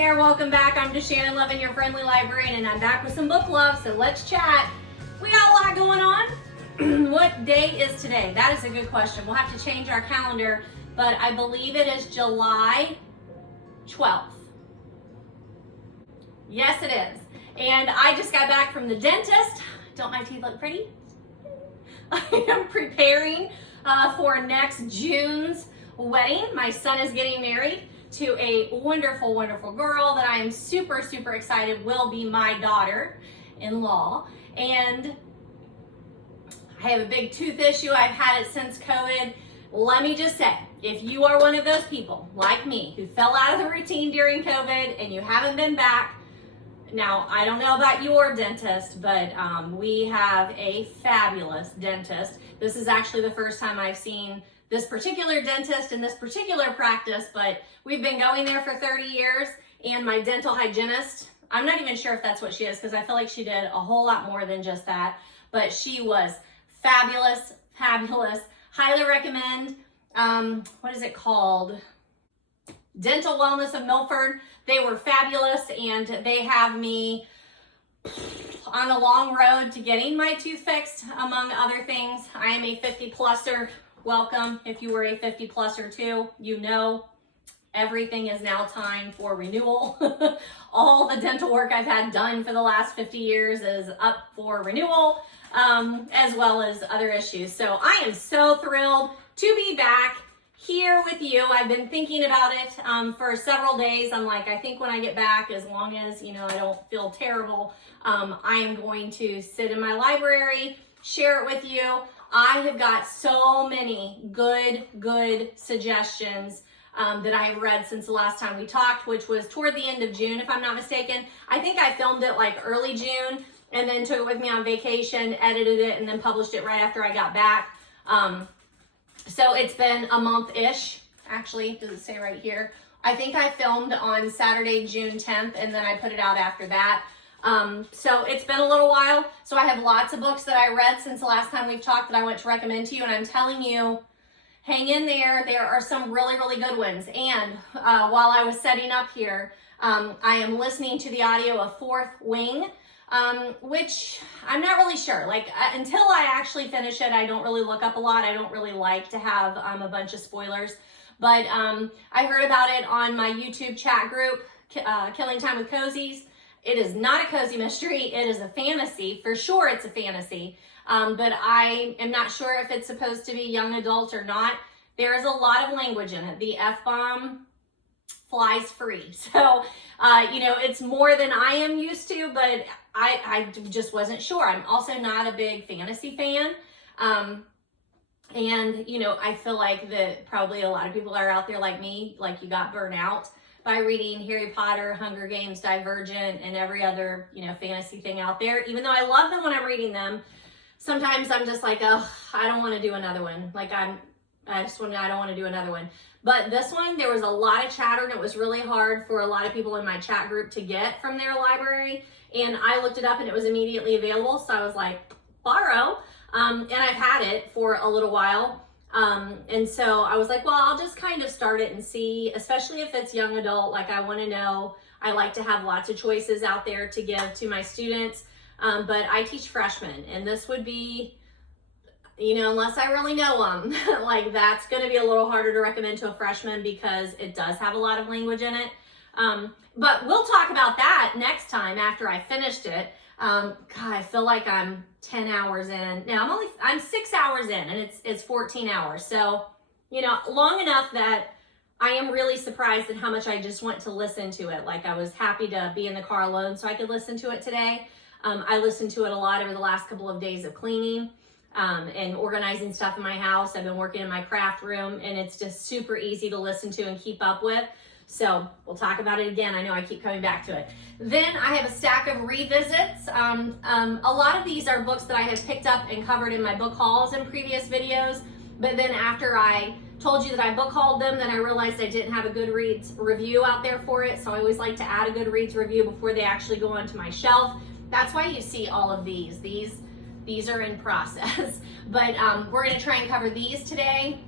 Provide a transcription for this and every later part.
there, welcome back. I'm DaShannon Lovin, your friendly librarian, and I'm back with some book love, so let's chat. We got a lot going on. What day is today? That is a good question. We'll have to change our calendar, but I believe it is July 12th. Yes, it is. And I just got back from the dentist. Don't my teeth look pretty? I am preparing for next June's wedding. My son is getting married to a wonderful, wonderful girl that I am super, super excited will be my daughter-in-law. And I have a big tooth issue. I've had it since COVID. Let me just say, if you are one of those people like me who fell out of the routine during COVID and you haven't been back, now I don't know about your dentist, but we have a fabulous dentist. This is actually the first time I've seen this particular dentist in this particular practice, but we've been going there for 30 years, and my dental hygienist, I'm not even sure if that's what she is because I feel like she did a whole lot more than just that, but she was fabulous, fabulous. Highly recommend, what is it called? Dental Wellness of Milford. They were fabulous, and they have me on a long road to getting my tooth fixed, among other things. I am a 50-pluser. Welcome. If you were a 50-pluser too, you know everything is now time for renewal. All the dental work I've had done for the last 50 years is up for renewal, as well as other issues. So I am so thrilled to be back here with you. I've been thinking about it for several days. I'm like, I think when I get back, as long as, you know, I don't feel terrible, I am going to sit in my library, share it with you. I have got so many good suggestions that I have read since the last time we talked, which was toward the end of June, if I'm not mistaken. I think I filmed it like early June and then took it with me on vacation, edited it, and then published it right after I got back. So it's been a month-ish, actually. Does it say right here? I think I filmed on Saturday, June 10th, and then I put it out after that. So it's been a little while. So I have lots of books that I read since the last time we've talked that I want to recommend to you. And I'm telling you, hang in there. There are some really good ones. And while I was setting up here, I am listening to the audio of Fourth Wing, which I'm not really sure. Like until I actually finish it, I don't really look up a lot. I don't really like to have a bunch of spoilers. But I heard about it on my YouTube chat group, Killing Time with Cozies. It is not a cozy mystery. It is a fantasy. For sure it's a fantasy. But I am not sure if it's supposed to be young adult or not. There is a lot of language in it. The F-bomb flies free. So, you know, it's more than I am used to, but I just wasn't sure. I'm also not a big fantasy fan. And, you know, I feel like that probably a lot of people are out there like me, like you got burnt out by reading Harry Potter, Hunger Games, Divergent, and every other, you know, fantasy thing out there. Even though I love them when I'm reading them, sometimes I'm just like, oh, I don't want to do another one. Like I don't want to do another one. But this one, there was a lot of chatter, and it was really hard for a lot of people in my chat group to get from their library. And I looked it up, and it was immediately available. So I was like, borrow. And I've had it for a little while. And so I was like, well, I'll just kind of start it and see, especially if it's young adult. Like I want to know, I like to have lots of choices out there to give to my students. But I teach freshmen, and this would be, you know, unless I really know them, like that's going to be a little harder to recommend to a freshman because it does have a lot of language in it. But we'll talk about that next time after I finished it. God, I feel like I'm 10 hours in. Now I'm 6 hours in, and it's 14 hours. So, you know, long enough that I am really surprised at how much I just want to listen to it. Like I was happy to be in the car alone so I could listen to it today. I listened to it a lot over the last couple of days of cleaning and organizing stuff in my house. I've been working in my craft room, and it's just super easy to listen to and keep up with. So we'll talk about it again. I know I keep coming back to it. Then I have a stack of revisits. A lot of these are books that I have picked up and covered in my book hauls in previous videos. But then after I told you that I book hauled them, then I realized I didn't have a Goodreads review out there for it. So I always like to add a Goodreads review before they actually go onto my shelf. That's why you see all of these. These are in process. But we're going to try and cover these today.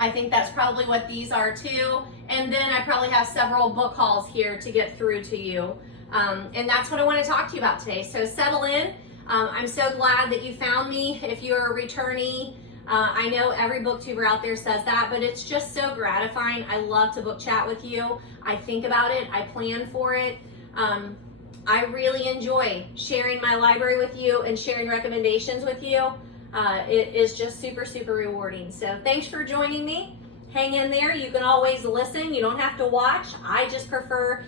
I think that's probably what these are too. And then I probably have several book hauls here to get through to you. And that's what I want to talk to you about today. So settle in. I'm so glad that you found me. If you're a returnee, I know every booktuber out there says that, but it's just so gratifying. I love to book chat with you. I think about it. I plan for it. I really enjoy sharing my library with you and sharing recommendations with you. It is just super, super rewarding. So thanks for joining me. Hang in there. You can always listen. You don't have to watch. I just prefer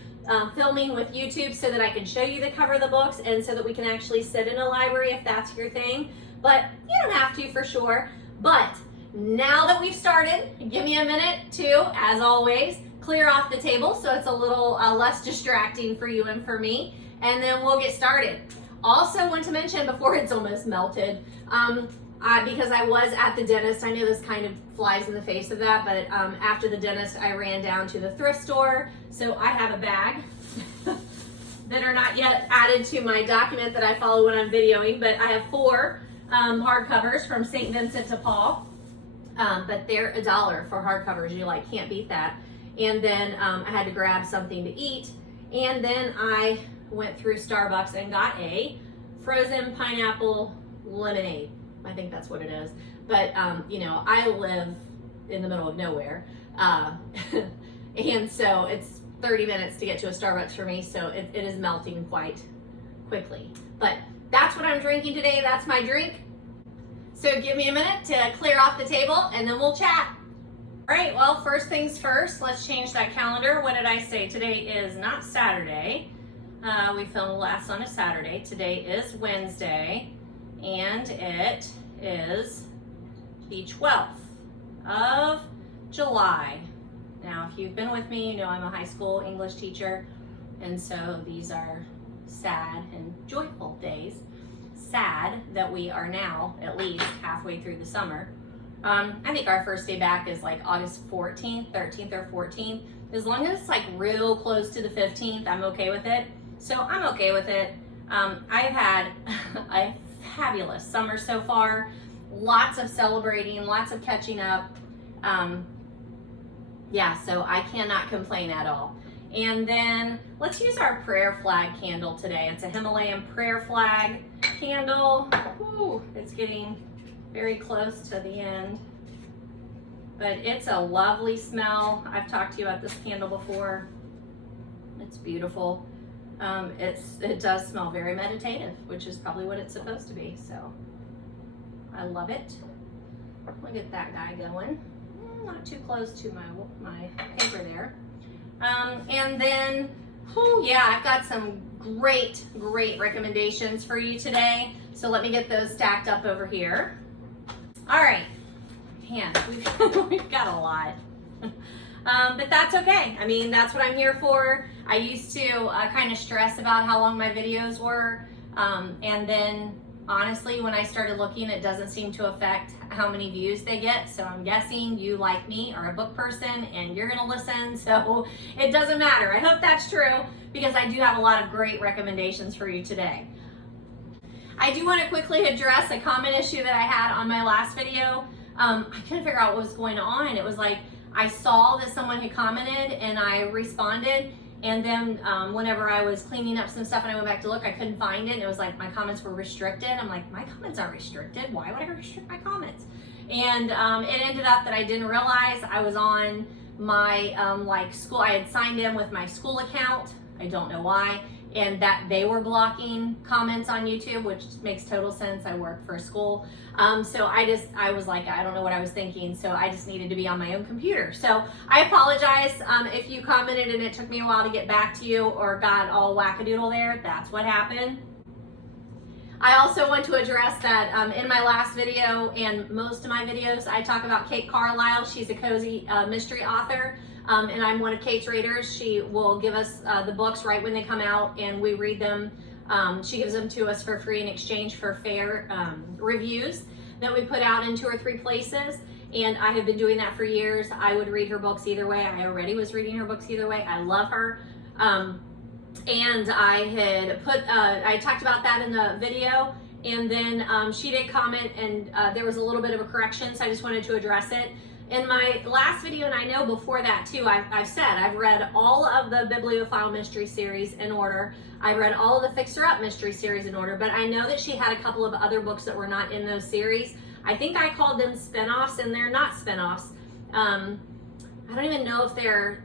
filming with YouTube so that I can show you the cover of the books and so that we can actually sit in a library if that's your thing. But you don't have to for sure. But now that we've started, give me a minute to, as always, clear off the table so it's a little less distracting for you and for me, and then we'll get started. Also want to mention before it's almost melted, because I was at the dentist, I know this kind of flies in the face of that, but after the dentist I ran down to the thrift store, so I have a bag that are not yet added to my document that I follow when I'm videoing, but I have 4 hardcovers from St. Vincent de Paul, but they're $1 for hardcovers. You can't beat that. And then I had to grab something to eat, and then I went through Starbucks and got a frozen pineapple lemonade. I think that's what it is. But you know, I live in the middle of nowhere, and so it's 30 minutes to get to a Starbucks for me, so it is melting quite quickly. But that's what I'm drinking today. That's my drink. So give me a minute to clear off the table and then we'll chat. All right, well, first things first, let's change that calendar. What did I say? Today is not Saturday. We filmed last on a Saturday. Today is Wednesday, and it is the 12th of July. Now, if you've been with me, you know I'm a high school English teacher, and so these are sad and joyful days. Sad that we are now at least halfway through the summer. I think our first day back is August 14th, 13th or 14th. As long as it's real close to the 15th, I'm okay with it. So I'm okay with it. I've had a fabulous summer so far. Lots of celebrating, lots of catching up. Yeah, so I cannot complain at all. And then let's use our prayer flag candle today. It's a Himalayan prayer flag candle. Ooh, it's getting very close to the end. But it's a lovely smell. I've talked to you about this candle before. It's beautiful. It does smell very meditative, which is probably what it's supposed to be. So I love it. Look at that guy going. Not too close to my paper there. And then, yeah, I've got some great recommendations for you today. So let me get those stacked up over here. All right, man, we've got a lot. But that's okay. I mean, that's what I'm here for. I used to kind of stress about how long my videos were. And then honestly, when I started looking, it doesn't seem to affect how many views they get. So I'm guessing you, like me, are a book person and you're gonna listen. So it doesn't matter. I hope that's true because I do have a lot of great recommendations for you today. I do want to quickly address a comment issue that I had on my last video. I couldn't figure out what was going on. It was I saw that someone had commented and I responded, and then whenever I was cleaning up some stuff and I went back to look, I couldn't find it, and it was my comments were restricted. I'm my comments aren't restricted. Why would I restrict my comments? And it ended up that I didn't realize I was on my school. I had signed in with my school account. I don't know why. And that they were blocking comments on YouTube, which makes total sense. I work for a school. So I was I don't know what I was thinking. So I just needed to be on my own computer. So I apologize if you commented and it took me a while to get back to you or got all wackadoodle there. That's what happened. I also want to address that in my last video and most of my videos, I talk about Kate Carlisle. She's a cozy mystery author. And I'm one of Kate's readers. She will give us the books right when they come out and we read them. She gives them to us for free in exchange for fair reviews that we put out in 2 or 3 places. And I have been doing that for years. I would read her books either way. I already was reading her books either way. I love her. And I had I talked about that in the video. And then she did comment and there was a little bit of a correction. So I just wanted to address it. In my last video, and I know before that too, I've said I've read all of the Bibliophile mystery series in order. I read all of the Fixer Up mystery series in order, but I know that she had a couple of other books that were not in those series. I think I called them spinoffs, and they're not spinoffs. I don't even know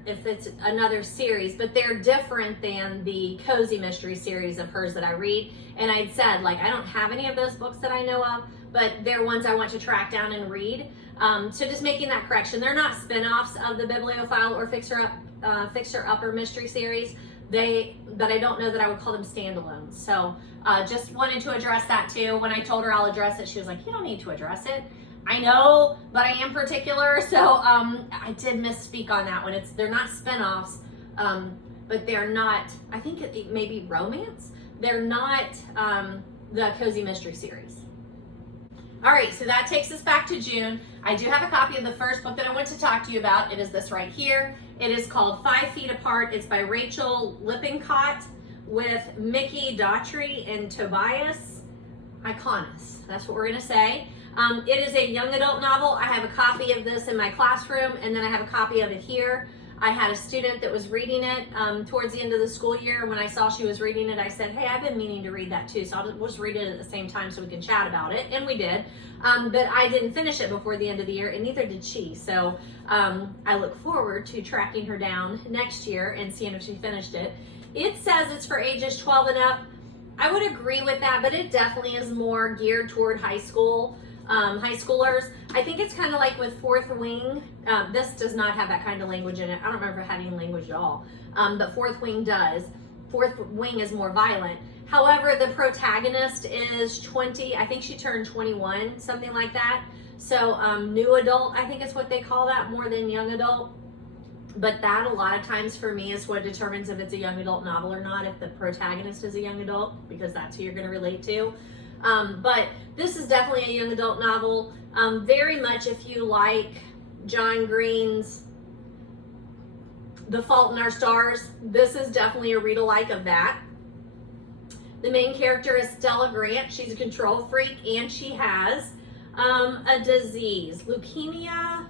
if it's another series, but they're different than the Cozy Mystery series of hers that I read. And I'd said, like, I don't have any of those books that I know of, but they're ones I want to track down and read. So just making that correction. They're not spin-offs of the Bibliophile or Fixer Upper mystery series. But I don't know that I would call them standalones. So just wanted to address that too. When I told her I'll address it, she was like, you don't need to address it. I know, but I am particular. So I did misspeak on that one. They're not spin-offs, but they're not, I think it may be romance. They're not the Cozy Mystery series. All right, so that takes us back to June. I do have a copy of the first book that I want to talk to you about. It is this right here. It is called 5 Feet Apart. It's by Rachel Lippincott with Mickey Daughtry and Tobias Iconis. That's what we're gonna say. It is a young adult novel. I have a copy of this in my classroom, and then I have a copy of it here. I had a student that was reading it towards the end of the school year. When I saw she was reading it, I said, hey, I've been meaning to read that too, so I'll just read it at the same time so we can chat about it, and we did. But I didn't finish it before the end of the year, and neither did she. So I look forward to tracking her down next year and seeing if she finished it. It says it's for ages 12 and up. I would agree with that, but it definitely is more geared toward high schoolers. I think it's kind of like with Fourth Wing. This does not have that kind of language in it. I don't remember having language at all, but Fourth Wing does. Fourth Wing is more violent. However, the protagonist is 20. I think she turned 21, something like that. So new adult, I think is what they call that, more than young adult. But that a lot of times for me is what determines if it's a young adult novel or not, if the protagonist is a young adult, because that's who you're going to relate to. But this is definitely a young adult novel. Very much if you like John Green's The Fault in Our Stars, this is definitely a read-alike of that. The main character is Stella Grant. She's a control freak, and she has a disease, leukemia,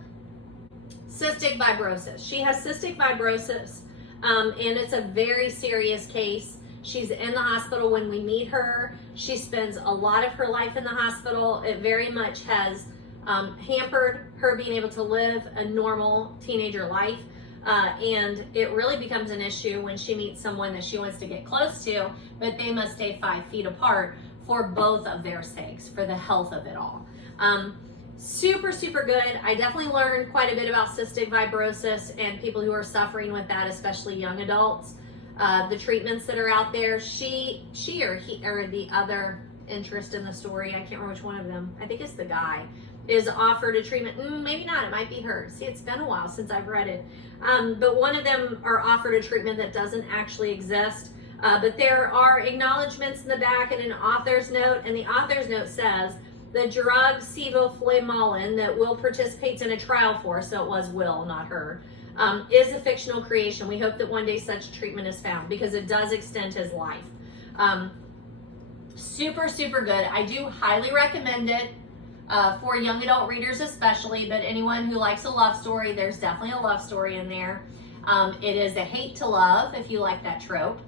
cystic fibrosis. She has cystic fibrosis, and it's a very serious case. She's in the hospital when we meet her. She spends a lot of her life in the hospital. It very much has hampered her being able to live a normal teenager life. And it really becomes an issue when she meets someone that she wants to get close to, but they must stay 5 feet apart for both of their sakes, for the health of it all. Super, super good. I definitely learned quite a bit about cystic fibrosis and people who are suffering with that, especially young adults. The treatments that are out there, she or he, or the other interest in the story, I can't remember which one of them, I think it's the guy, is offered a treatment. Maybe not, it might be her. See, it's been a while since I've read it. But one of them are offered a treatment that doesn't actually exist. But there are acknowledgments in the back and an author's note, and the author's note says, the drug sevoflurane that Will participates in a trial for, so it was Will, not her, is a fictional creation. We hope that one day such treatment is found, because it does extend his life. Super, super good. I do highly recommend it for young adult readers especially, but anyone who likes a love story, there's definitely a love story in there. It is a hate to love, if you like that trope.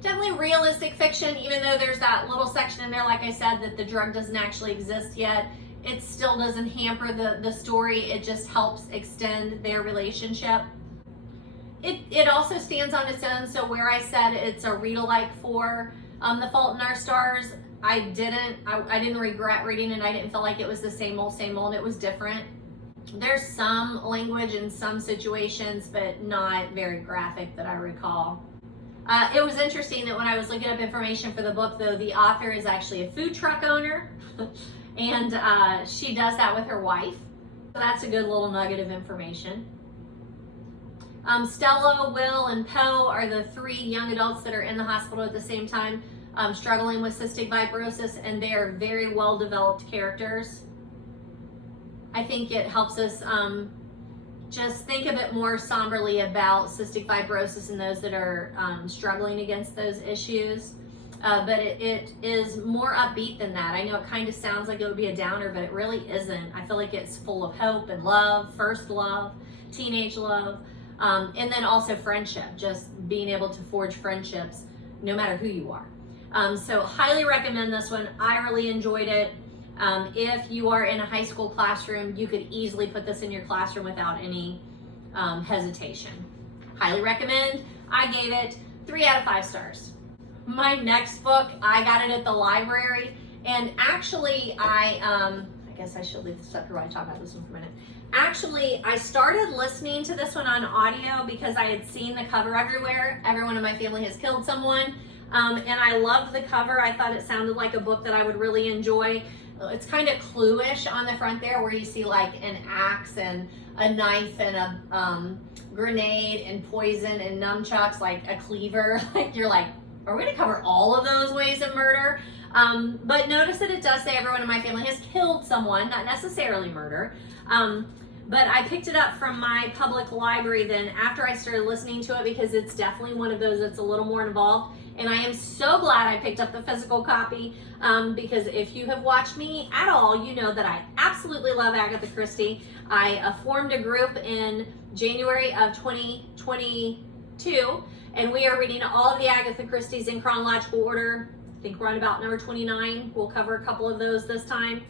Definitely realistic fiction, even though there's that little section in there, like I said, that the drug doesn't actually exist yet. It still doesn't hamper the story. It just helps extend their relationship. It also stands on its own, so where I said it's a read-alike for The Fault in Our Stars, I didn't regret reading it. I didn't feel like it was the same old, and it was different. There's some language in some situations, but not very graphic that I recall. It was interesting that when I was looking up information for the book, though, the author is actually a food truck owner, and she does that with her wife. So that's a good little nugget of information. Stella, Will, and Poe are the 3 young adults that are in the hospital at the same time, struggling with cystic fibrosis, and they are very well-developed characters. I think it helps us just think a bit more somberly about cystic fibrosis and those that are struggling against those issues. but it is more upbeat than that. I know it kind of sounds like it would be a downer, but it really isn't. I feel like it's full of hope and love, first love, teenage love, and then also friendship, just being able to forge friendships no matter who you are. So highly recommend this one. I really enjoyed it. If you are in a high school classroom, you could easily put this in your classroom without any hesitation. Highly recommend. I gave it 3 out of 5 stars. My next book, I got it at the library, and actually I guess I should leave this up here while I talk about this one for a minute. Actually, I started listening to this one on audio because I had seen the cover everywhere. Everyone in my family has killed someone, and I loved the cover. I thought it sounded like a book that I would really enjoy. It's kind of Clue-ish on the front there, where you see like an axe and a knife and a grenade and poison and nunchucks, like a cleaver. Like you're like, are we gonna cover all of those ways of murder? But notice that it does say everyone in my family has killed someone, not necessarily murder. But I picked it up from my public library then after I started listening to it, because it's definitely one of those that's a little more involved. And I am so glad I picked up the physical copy, because if you have watched me at all, you know that I absolutely love Agatha Christie. I formed a group in January of 2022, and we are reading all of the Agatha Christie's in chronological order. I think we're on about number 29. We'll cover a couple of those this time.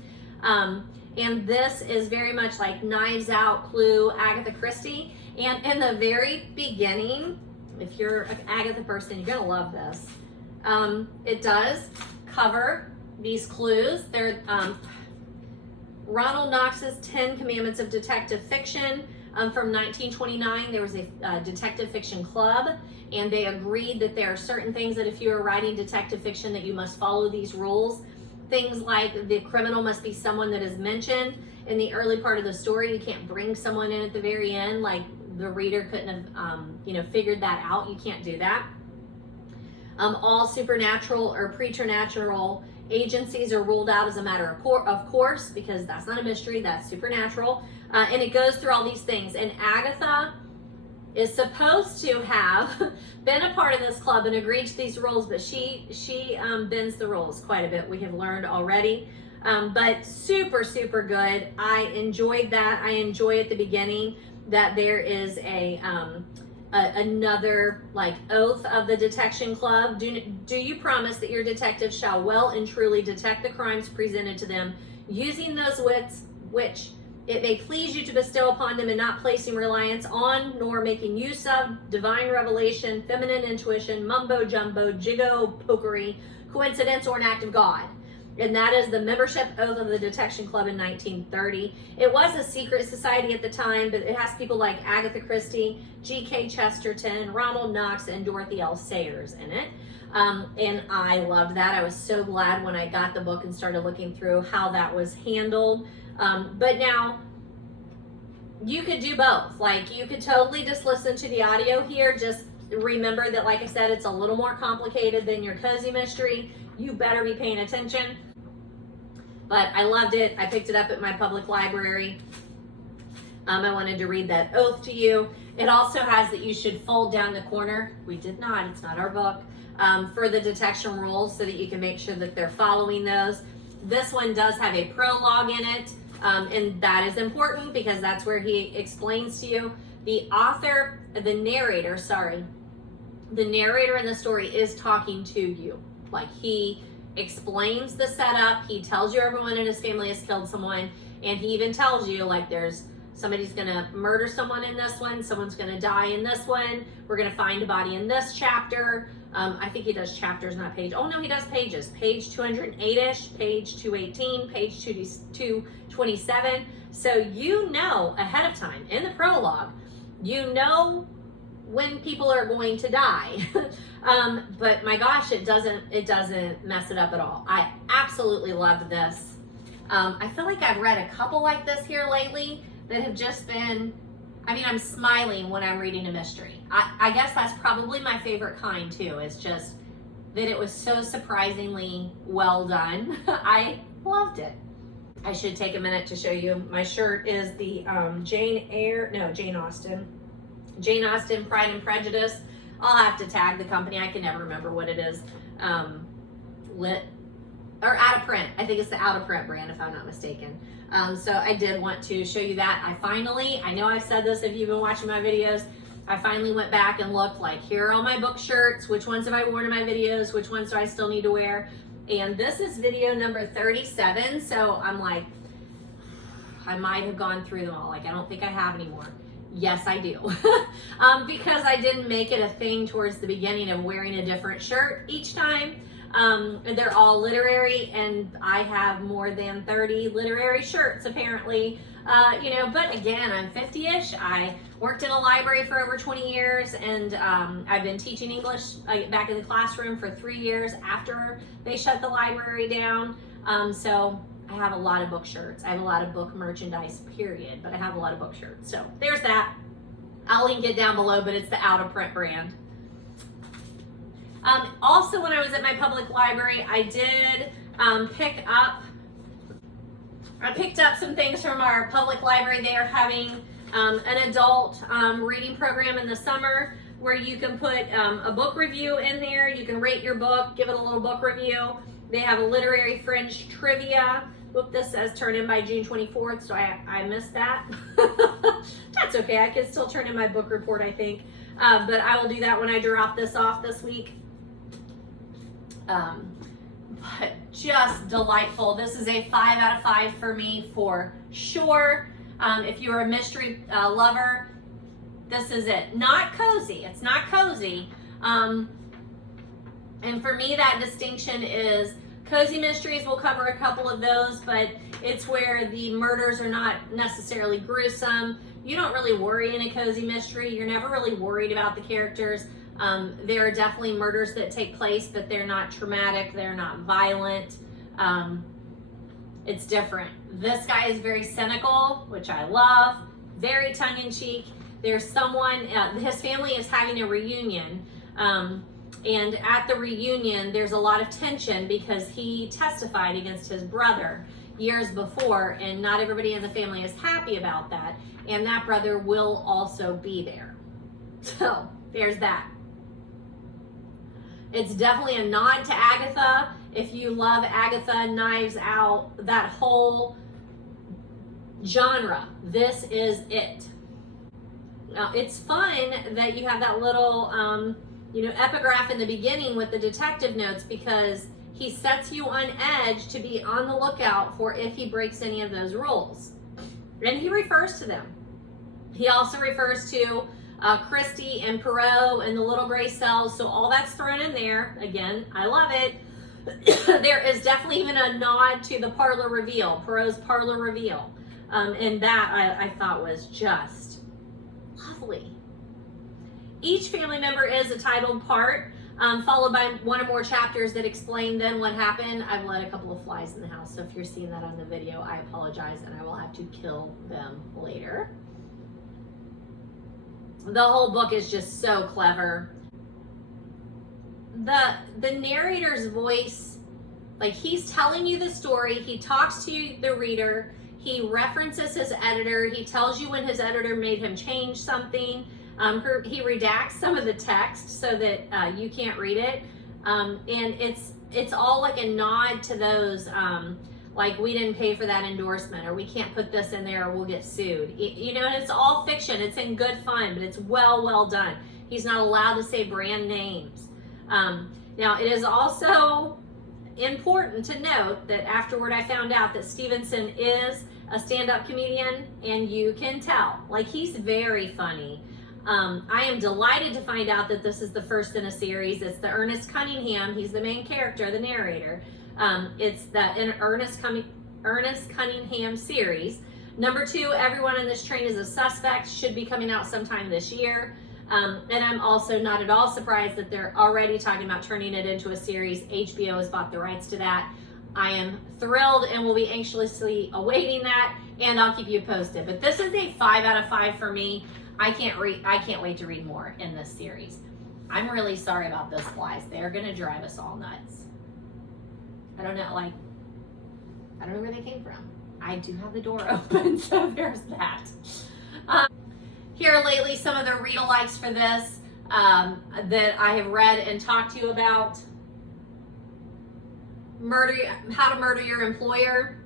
And this is very much like Knives Out, Clue, Agatha Christie. And in the very beginning, if you're an Agatha person, you're gonna love this. It does cover these clues. They're Ronald Knox's 10 Commandments of Detective Fiction from 1929. There was a detective fiction club, and they agreed that there are certain things that if you are writing detective fiction that you must follow these rules. Things like the criminal must be someone that is mentioned in the early part of the story. You can't bring someone in at the very end, like the reader couldn't have figured that out. You can't do that. All supernatural or preternatural agencies are ruled out as a matter of course, because that's not a mystery, that's supernatural. And it goes through all these things. And Agatha is supposed to have been a part of this club and agreed to these rules, but she bends the rules quite a bit, we have learned already. But super, super good. I enjoyed that. I enjoy at the beginning that there is another like oath of the detection club. Do you promise that your detectives shall well and truly detect the crimes presented to them, using those wits which it may please you to bestow upon them, and not placing reliance on nor making use of divine revelation, feminine intuition, mumbo jumbo, jiggo pokery, coincidence, or an act of God? And that is the membership oath of the Detection Club in 1930. It was a secret society at the time, but it has people like Agatha Christie, G.K. Chesterton, Ronald Knox, and Dorothy L. Sayers in it. And I loved that. I was so glad when I got the book and started looking through how that was handled. But now, you could do both. Like, you could totally just listen to the audio here. Just remember that, like I said, it's a little more complicated than your cozy mystery. You better be paying attention. But I loved it. I picked it up at my public library. I wanted to read that oath to you. It also has that you should fold down the corner. We did not. It's not our book. For the detection rules, so that you can make sure that they're following those. This one does have a prologue in it. And that is important because that's where he explains to you. The narrator in the story is talking to you. Like, he explains the setup, he tells you everyone in his family has killed someone, and he even tells you, like, somebody's gonna murder someone in this one, someone's gonna die in this one, we're gonna find a body in this chapter. I think he does chapters, not page. Oh no, he does pages. Page 208-ish, page 218, page 227. So you know ahead of time in the prologue, you know when people are going to die. But my gosh, it doesn't mess it up at all. I absolutely loved this. I feel like I've read a couple like this here lately that have just been, I'm smiling when I'm reading a mystery. I guess that's probably my favorite kind too, is just that it was so surprisingly well done. I loved it. I should take a minute to show you. My shirt is the Jane Austen Pride and Prejudice. I'll have to tag the company. I can never remember what it is. out of print. I think it's the out of print brand, if I'm not mistaken. So I did want to show you that. I know I've said this if you've been watching my videos, I finally went back and looked like, here are all my book shirts, which ones have I worn in my videos, which ones do I still need to wear? And this is video number 37, so I'm like, I might have gone through them all. Like, I don't think I have anymore. Yes, I do. Because I didn't make it a thing towards the beginning of wearing a different shirt each time. They're all literary, and I have more than 30 literary shirts apparently. But again, I'm 50-ish. I worked in a library for over 20 years, and I've been teaching English back in the classroom for 3 years after they shut the library down. So I have a lot of book shirts. I have a lot of book merchandise, period, but I have a lot of book shirts. So there's that. I'll link it down below, but it's the out of print brand. Also, when I was at my public library, I did I picked up some things from our public library. They are having an adult reading program in the summer where you can put a book review in there. You can rate your book, give it a little book review. They have a literary fringe trivia. Whoop, this says turn in by June 24th, so I missed that. That's okay, I can still turn in my book report, I think. But I will do that when I drop this off this week. But just delightful. This is a 5 out of 5 for me for sure. If you're a mystery lover, this is it. Not cozy, it's not cozy. And for me, that distinction is cozy mysteries. We'll cover a couple of those, but it's where the murders are not necessarily gruesome. You don't really worry in a cozy mystery. You're never really worried about the characters. There are definitely murders that take place, but they're not traumatic. They're not violent. It's different. This guy is very cynical, which I love. Very tongue-in-cheek. There's someone, his family is having a reunion. And at the reunion, there's a lot of tension because he testified against his brother years before, and not everybody in the family is happy about that. And that brother will also be there. So there's that. It's definitely a nod to Agatha. If you love Agatha, Knives Out, that whole genre, this is it. Now, it's fun that you have that little epigraph in the beginning with the detective notes, because he sets you on edge to be on the lookout for if he breaks any of those rules. And he refers to them. He also refers to Christie and Poirot and the little gray cells, so all that's thrown in there. Again, I love it. There is definitely even a nod to the parlor reveal, Poirot's parlor reveal. And that I thought was just lovely. Each family member is a titled part, followed by one or more chapters that explain then what happened. I've let a couple of flies in the house, so if you're seeing that on the video, I apologize, and I will have to kill them later. The whole book is just so clever. The narrator's voice, like, he's telling you the story, he talks to you, the reader, he references his editor, he tells you when his editor made him change something. He redacts some of the text so that you can't read it, and it's all like a nod to those, like, we didn't pay for that endorsement, or we can't put this in there or we'll get sued. And it's all fiction. It's in good fun, but it's well done. He's not allowed to say brand names. Now, it is also important to note that afterward I found out that Stevenson is a stand-up comedian, and you can tell. Like, he's very funny. I am delighted to find out that this is the first in a series. It's the Ernest Cunningham. He's the main character, the narrator. It's the Ernest Cunningham series. Number 2, everyone in this train is a suspect, should be coming out sometime this year. And I'm also not at all surprised that they're already talking about turning it into a series. HBO has bought the rights to that. I am thrilled and will be anxiously awaiting that, and I'll keep you posted. But this is a 5 out of 5 for me. I can't wait to read more in this series. I'm really sorry about those flies. They're gonna drive us all nuts. I don't know where they came from. I do have the door open, so there's that. Here are lately some of the read-alikes for this that I have read and talked to you about. How to Murder Your Employer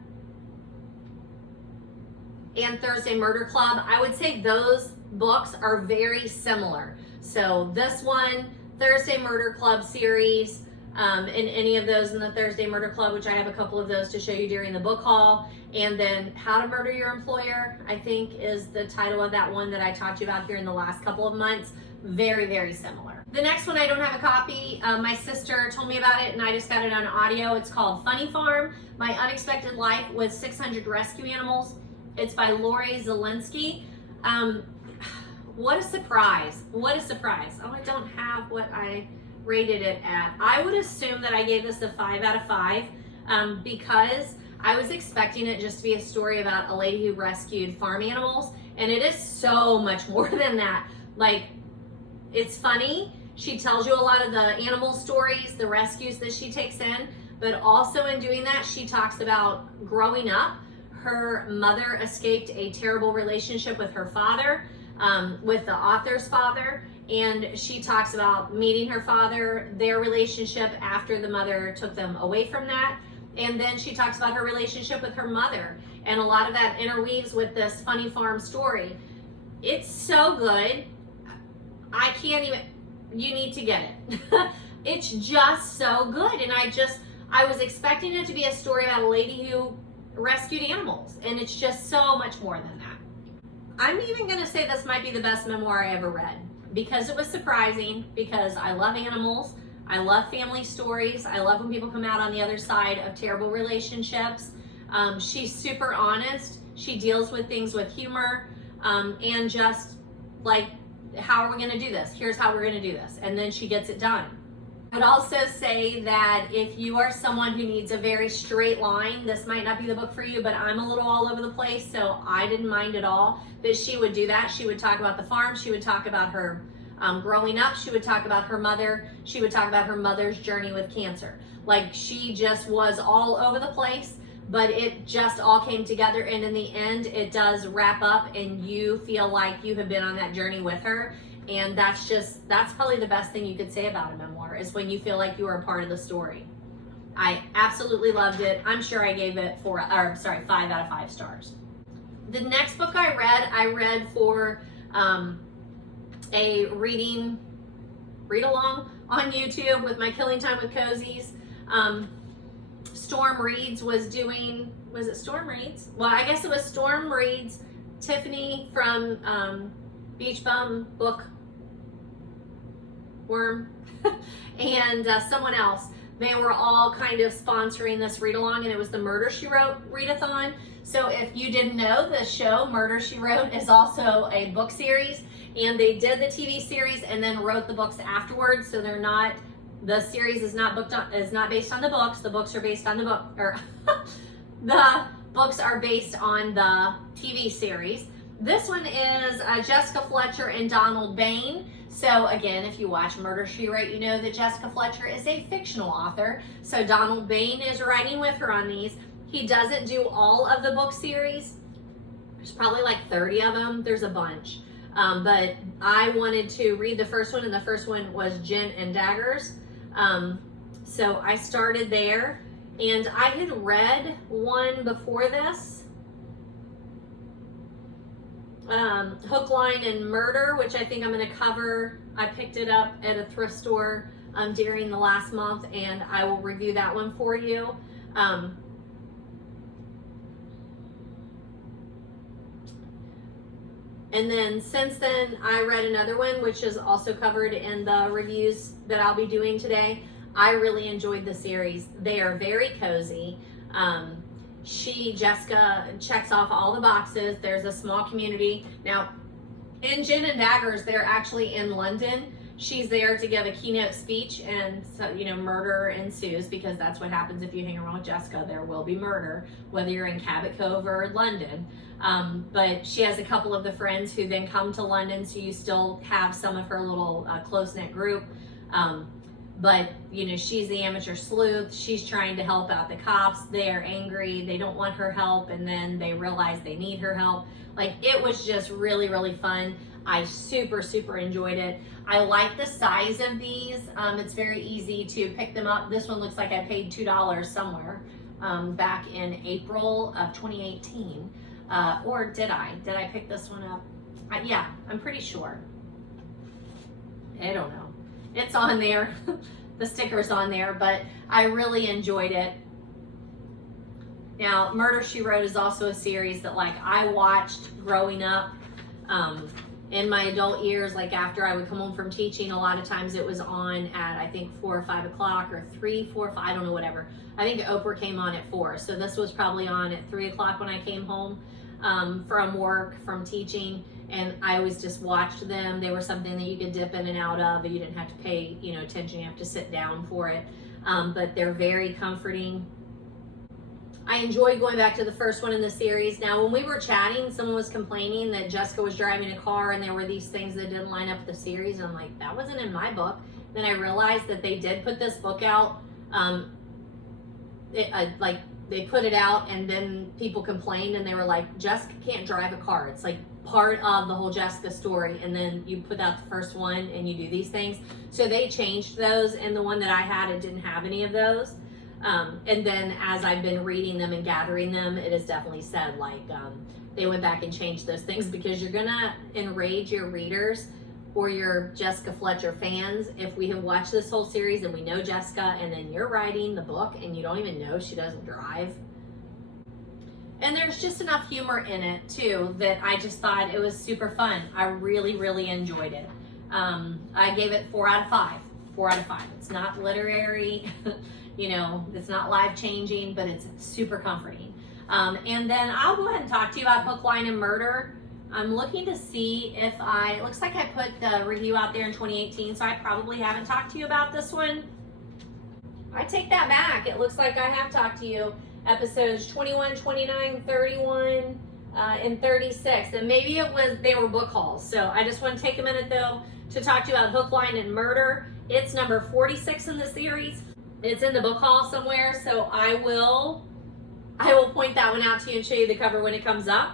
and Thursday Murder Club, I would say those books are very similar. So this one, Thursday Murder Club series, and any of those in the Thursday Murder Club, which I have a couple of those to show you during the book haul. And then How to Murder Your Employer, I think is the title of that one that I talked to you about here in the last couple of months. Very, very similar. The next one, I don't have a copy. My sister told me about it and I just got it on audio. It's called Funny Farm, My Unexpected Life with 600 Rescue Animals. It's by Lori Zaleski. What a surprise. What a surprise. Oh, I don't have what I rated it at. I would assume that I gave this a 5 out of 5 because I was expecting it just to be a story about a lady who rescued farm animals, and it is so much more than that. Like, it's funny. She tells you a lot of the animal stories, the rescues that she takes in, but also in doing that, she talks about growing up. Her mother escaped a terrible relationship with her father, with the author's father, and she talks about meeting her father, their relationship after the mother took them away from that, and then she talks about her relationship with her mother, and a lot of that interweaves with this Funny Farm story. It's so good. I can't even, you need to get it. It's just so good, and I was expecting it to be a story about a lady who rescued animals, and it's just so much more than that. I'm even going to say this might be the best memoir I ever read because it was surprising, because I love animals, I love family stories, I love when people come out on the other side of terrible relationships. She's super honest, she deals with things with humor, and just like, how are we going to do this? Here's how we're going to do this, and then she gets it done. I would also say that if you are someone who needs a very straight line, this might not be the book for you, but I'm a little all over the place, so I didn't mind at all that she would do that. She would talk about the farm, she would talk about her growing up, she would talk about her mother, she would talk about her mother's journey with cancer. Like, she just was all over the place, but it just all came together, and in the end, it does wrap up, and you feel like you have been on that journey with her. And that's probably the best thing you could say about a memoir, is when you feel like you are a part of the story. I absolutely loved it. I'm sure I gave it 5 out of 5 stars. The next book I read for a read along on YouTube with my Killing Time with Cozies. Storm Reads was doing, was it Storm Reads? Well, I guess it was Storm Reads, Tiffany from Beach Bum Book Worm, and someone else. They were all kind of sponsoring this read along, and it was the Murder, She Wrote readathon. So if you didn't know, the show Murder, She Wrote is also a book series, and they did the TV series and then wrote the books afterwards. So they're not, the series is not based on the books. The books are based on the book, or the books are based on the TV series. This one is Jessica Fletcher and Donald Bain. So again, if you watch Murder, She Wrote, you know that Jessica Fletcher is a fictional author. So Donald Bain is writing with her on these. He doesn't do all of the book series. There's probably like 30 of them. There's a bunch. But I wanted to read the first one, and the first one was Gin and Daggers. So I started there, and I had read one before this. Hook, Line, and Murder, which I think I'm going to cover. I picked it up at a thrift store during the last month, and I will review that one for you. And then since then, I read another one, which is also covered in the reviews that I'll be doing today. I really enjoyed the series. They are very cozy. Jessica checks off all the boxes. There's a small community. Now, in Gin and Daggers, they're actually in London. She's there to give a keynote speech, and so, murder ensues, because that's what happens if you hang around with Jessica. There will be murder, whether you're in Cabot Cove or London. But she has a couple of the friends who then come to London, so you still have some of her little close-knit group. But, she's the amateur sleuth. She's trying to help out the cops. They are angry. They don't want her help, and then they realize they need her help. Like, it was just really, really fun. I super, super enjoyed it. I like the size of these. It's very easy to pick them up. This one looks like I paid $2 somewhere back in April of 2018. Or did I? Did I pick this one up? Yeah, I'm pretty sure. I don't know. It's on there. The sticker's on there, but I really enjoyed it. Now, Murder, She Wrote is also a series that like I watched growing up. In my adult years, like after I would come home from teaching, a lot of times it was on at I think 4 or 5 o'clock or 3, 4, 5, I don't know, whatever. I think Oprah came on at 4, so this was probably on at 3 o'clock when I came home from work, from teaching, and I always just watched them. They were something that you could dip in and out of, but you didn't have to pay, you know, attention. You have to sit down for it, but they're very comforting. I enjoyed going back to the first one in the series. Now, when we were chatting, someone was complaining that Jessica was driving a car and there were these things that didn't line up with the series. And I'm like, that wasn't in my book. Then I realized that they did put this book out. Like they put it out and then people complained and they were like, Jessica can't drive a car. It's like part of the whole Jessica story. And then you put out the first one and you do these things. So they changed those. And the one that I had, it didn't have any of those. And then as I've been reading them and gathering them, it has definitely said like they went back and changed those things because you're gonna enrage your readers or your Jessica Fletcher fans if we have watched this whole series and we know Jessica and then you're writing the book and you don't even know she doesn't drive. And there's just enough humor in it too that I just thought it was super fun. I really, really enjoyed it. I gave it 4 out of 5. 4 out of 5. It's not literary. You know, it's not life-changing, but it's super comforting. And then I'll go ahead and talk to you about Hook, Line, and Murder. I'm looking to see if it looks like I put the review out there in 2018, so I probably haven't talked to you about this one. I take that back. It looks like I have talked to you episodes 21, 29, 31, and 36. And maybe they were book hauls. So I just want to take a minute, though, to talk to you about Hook, Line, and Murder. It's number 46 in the series. It's in the book haul somewhere, so I will point that one out to you and show you the cover when it comes up.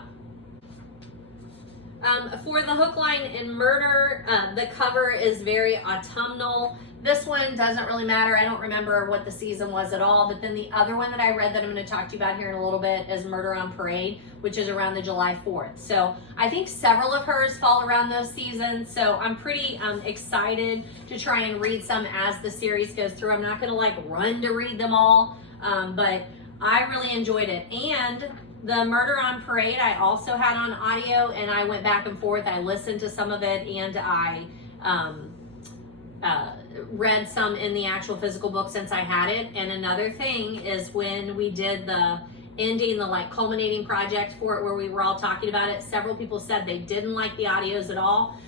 For the Hook, Line, and Murder, the cover is very autumnal. This one doesn't really matter. I don't remember what the season was at all, but then the other one that I read that I'm going to talk to you about here in a little bit is Murder on Parade, which is around the July 4th. So I think several of hers fall around those seasons, so I'm pretty excited to try and read some as the series goes through. I'm not going to like run to read them all, but I really enjoyed it. And the Murder on Parade I also had on audio, and I went back and forth. I listened to some of it, and I read some in the actual physical book since I had it. And another thing is when we did the ending, the like culminating project for it where we were all talking about it, several people said they didn't like the audios at all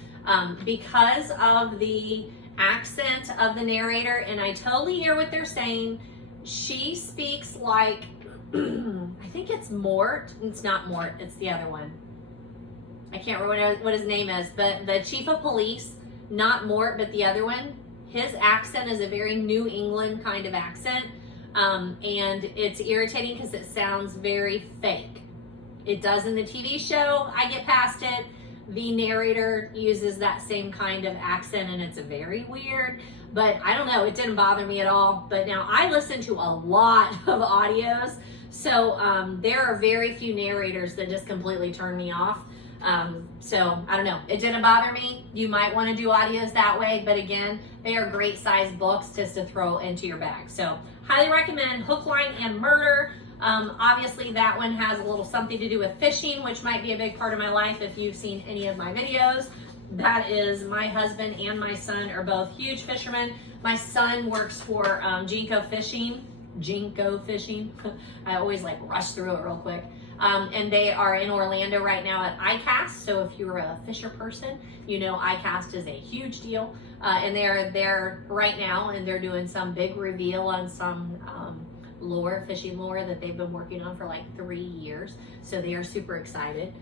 because of the accent of the narrator. And I totally hear what they're saying. She speaks like, I think it's Mort. It's not Mort, it's the other one. I can't remember what his name is, but the chief of police, not Mort, but the other one, his accent is a very New England kind of accent, and it's irritating because it sounds very fake. It does in the TV show. I get past it. The narrator uses that same kind of accent, and it's very weird, but I don't know. It didn't bother me at all. But now I listen to a lot of audios, so there are very few narrators that just completely turn me off. So I don't know, it didn't bother me. You might want to do audios that way, but again, they are great sized books just to throw into your bag. So highly recommend Hook, Line, and Murder. Obviously that one has a little something to do with fishing, which might be a big part of my life if you've seen any of my videos. That is, my husband and my son are both huge fishermen. My son works for Jinko Fishing. I always like rush through it real quick. And they are in Orlando right now at ICAST. So if you're a fisher person, you know ICAST is a huge deal. And they're there right now, and they're doing some big reveal on some fishing lure that they've been working on for like 3 years. So they are super excited.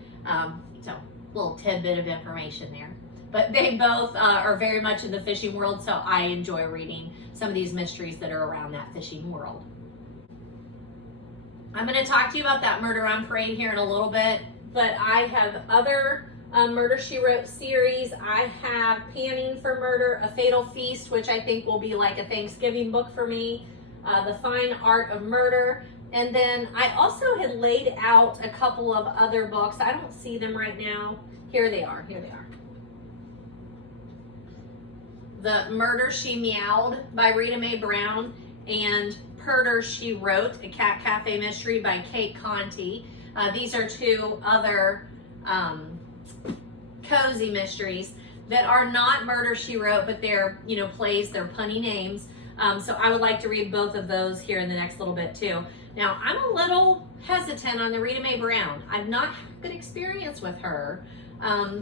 So little tidbit of information there. But they both are very much in the fishing world, so I enjoy reading some of these mysteries that are around that fishing world. I'm going to talk to you about that Murder on Parade here in a little bit, but I have other Murder, She Wrote series. I have Panning for Murder, A Fatal Feast, which I think will be like a Thanksgiving book for me. The Fine Art of Murder. And then I also had laid out a couple of other books. I don't see them right now. Here they are. Here they are. The Murder, She Meowed by Rita Mae Brown, and Murder, She Wrote, a Cat Cafe mystery by Kate Conti. These are two other cozy mysteries that are not Murder, She Wrote, but they're, you know, plays, they're punny names. So I would like to read both of those here in the next little bit too. Now, I'm a little hesitant on the Rita Mae Brown. I've not had a good experience with her.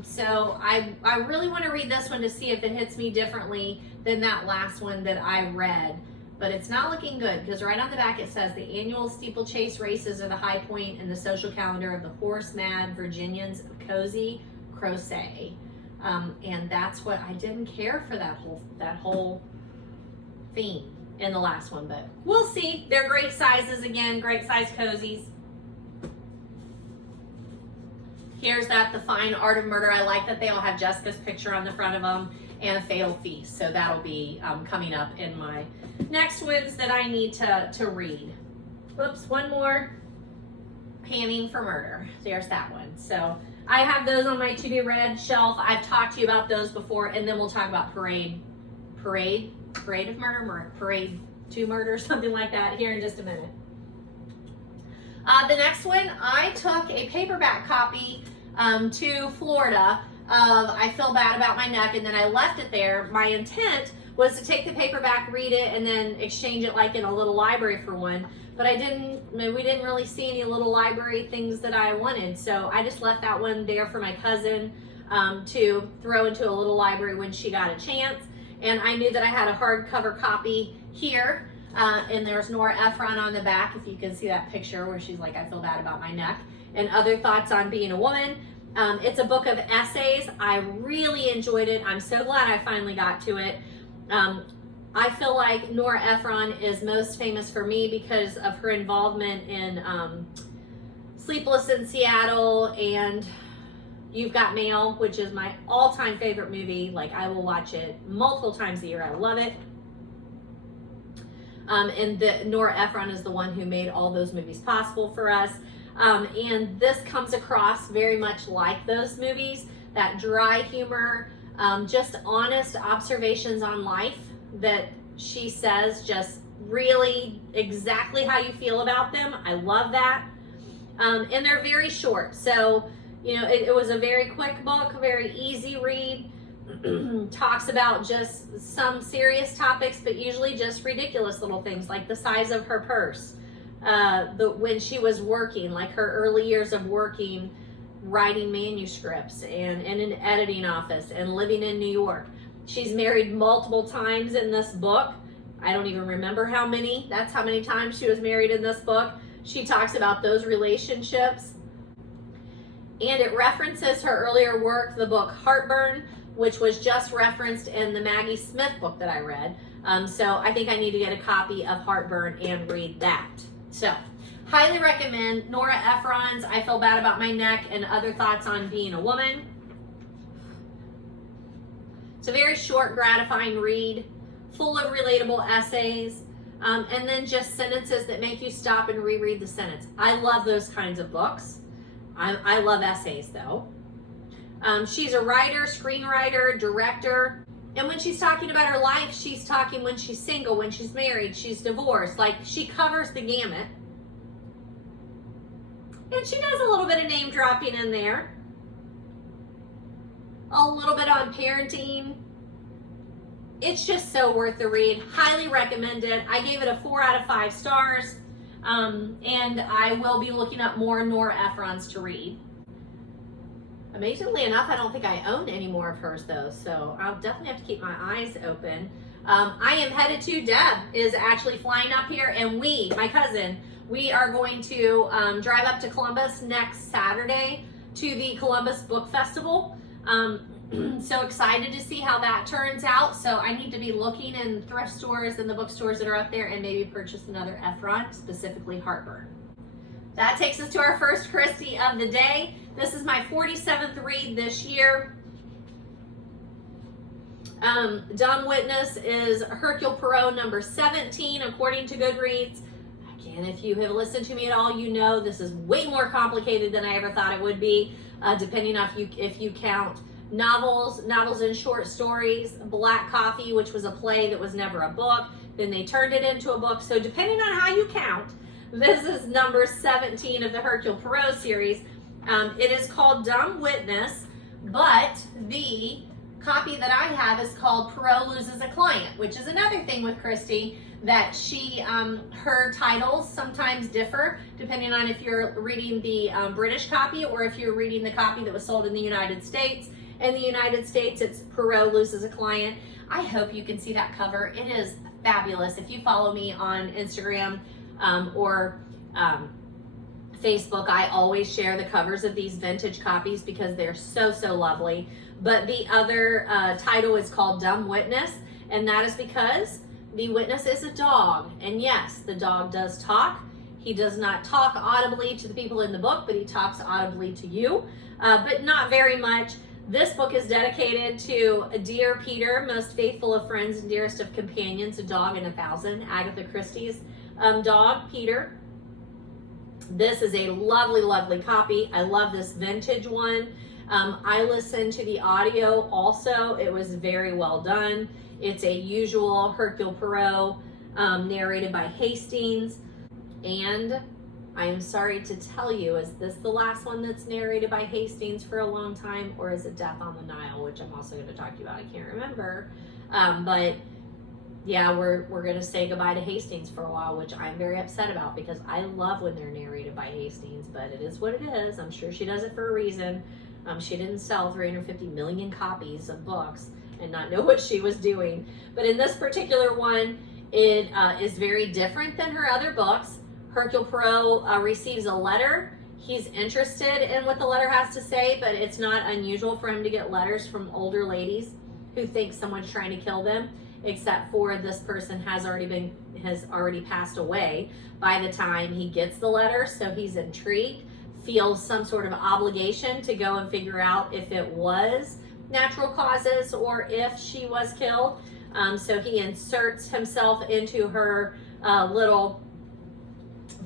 So I really want to read this one to see if it hits me differently than that last one that I read. But it's not looking good, because right on the back it says the annual steeplechase races are the high point in the social calendar of the horse-mad Virginians of cozy crochet. And that's what I didn't care for, that whole theme in the last one, but we'll see. They're great sizes again, great size cozies. Here's that, The Fine Art of Murder. I like that they all have Jessica's picture on the front of them, and A Fatal Feast. So that'll be coming up in my next ones that I need to read. Whoops, one more. Panning for Murder. There's that one. So I have those on my to-be read shelf. I've talked to you about those before, and then we'll talk about Parade of Murder, Parade to Murder, something like that here in just a minute. The next one, I took a paperback copy to Florida of I Feel Bad About My Neck, and then I left it there. My intent was to take the paperback, read it, and then exchange it like in a little library for one. But we didn't really see any little library things that I wanted. So I just left that one there for my cousin to throw into a little library when she got a chance. And I knew that I had a hardcover copy here. And there's Nora Ephron on the back, if you can see that picture where she's like, I feel bad about my neck, and other thoughts on being a woman. It's a book of essays. I really enjoyed it. I'm so glad I finally got to it. I feel like Nora Ephron is most famous for me because of her involvement in Sleepless in Seattle and You've Got Mail, which is my all-time favorite movie. Like, I will watch it multiple times a year. I love it. And Nora Ephron is the one who made all those movies possible for us. And this comes across very much like those movies, that dry humor, just honest observations on life that she says just really exactly how you feel about them. I love that. And they're very short. So, you know, it was a very quick book, very easy read. Talks about just some serious topics, but usually just ridiculous little things, like the size of her purse, when she was working, like her early years of working, writing manuscripts and in an editing office and living in New York. She's married multiple times in this book. I don't even remember how many. That's how many times she was married in this book. She talks about those relationships. And it references her earlier work, the book Heartburn, which was just referenced in the Maggie Smith book that I read. So I think I need to get a copy of Heartburn and read that. So, highly recommend Nora Ephron's I Feel Bad About My Neck and Other Thoughts on Being a Woman. It's a very short, gratifying read, full of relatable essays, and then just sentences that make you stop and reread the sentence. I love those kinds of books. I love essays, though. She's a writer, screenwriter, director, and when she's talking about her life, she's talking when she's single, when she's married, she's divorced. Like, she covers the gamut. And she does a little bit of name dropping in there. A little bit on parenting. It's just so worth the read. Highly recommend it. I gave it a 4 out of 5 stars. And I will be looking up more Nora Ephron's to read. Amazingly enough, I don't think I own any more of hers though, so I'll definitely have to keep my eyes open. I am headed to, Deb is actually flying up here, and my cousin, we are going to drive up to Columbus next Saturday to the Columbus Book Festival. So excited to see how that turns out. So I need to be looking in thrift stores and the bookstores that are up there and maybe purchase another Ephron, specifically Heartburn. That takes us to our first Christie of the day. This is my 47th read this year. Dumb Witness is Hercule Poirot number 17 according to Goodreads. Again, if you have listened to me at all, you know this is way more complicated than I ever thought it would be, depending on if you count novels and short stories, Black Coffee, which was a play that was never a book, then they turned it into a book. So depending on how you count, this is number 17 of the Hercule Poirot series. It is called Dumb Witness, but the copy that I have is called Poirot Loses a Client, which is another thing with Christie, that she, her titles sometimes differ depending on if you're reading the British copy or if you're reading the copy that was sold in the United States. In the United States, it's Poirot Loses a Client. I hope you can see that cover. It is fabulous. If you follow me on Instagram or Facebook, I always share the covers of these vintage copies because they're so, so lovely. But the other title is called Dumb Witness, and that is because the witness is a dog. And yes, the dog does talk. He does not talk audibly to the people in the book, but he talks audibly to you, but not very much. This book is dedicated to Dear Peter, most faithful of friends and dearest of companions, a dog in 1,000, Agatha Christie's dog, Peter. This is a lovely, lovely copy. I love this vintage one. I listened to the audio also. It was very well done. It's a usual Hercule Poirot narrated by Hastings. And I am sorry to tell you, is this the last one that's narrated by Hastings for a long time, or is it Death on the Nile, which I'm also going to talk to you about? I can't remember. But yeah, we're going to say goodbye to Hastings for a while, which I'm very upset about because I love when they're narrated by Hastings, but it is what it is. I'm sure she does it for a reason. She didn't sell 350 million copies of books and not know what she was doing. But in this particular one, it is very different than her other books. Hercule Poirot receives a letter. He's interested in what the letter has to say, but it's not unusual for him to get letters from older ladies who think someone's trying to kill them, except for this person has already passed away by the time he gets the letter. So he's intrigued, feels some sort of obligation to go and figure out if it was natural causes or if she was killed. So he inserts himself into her little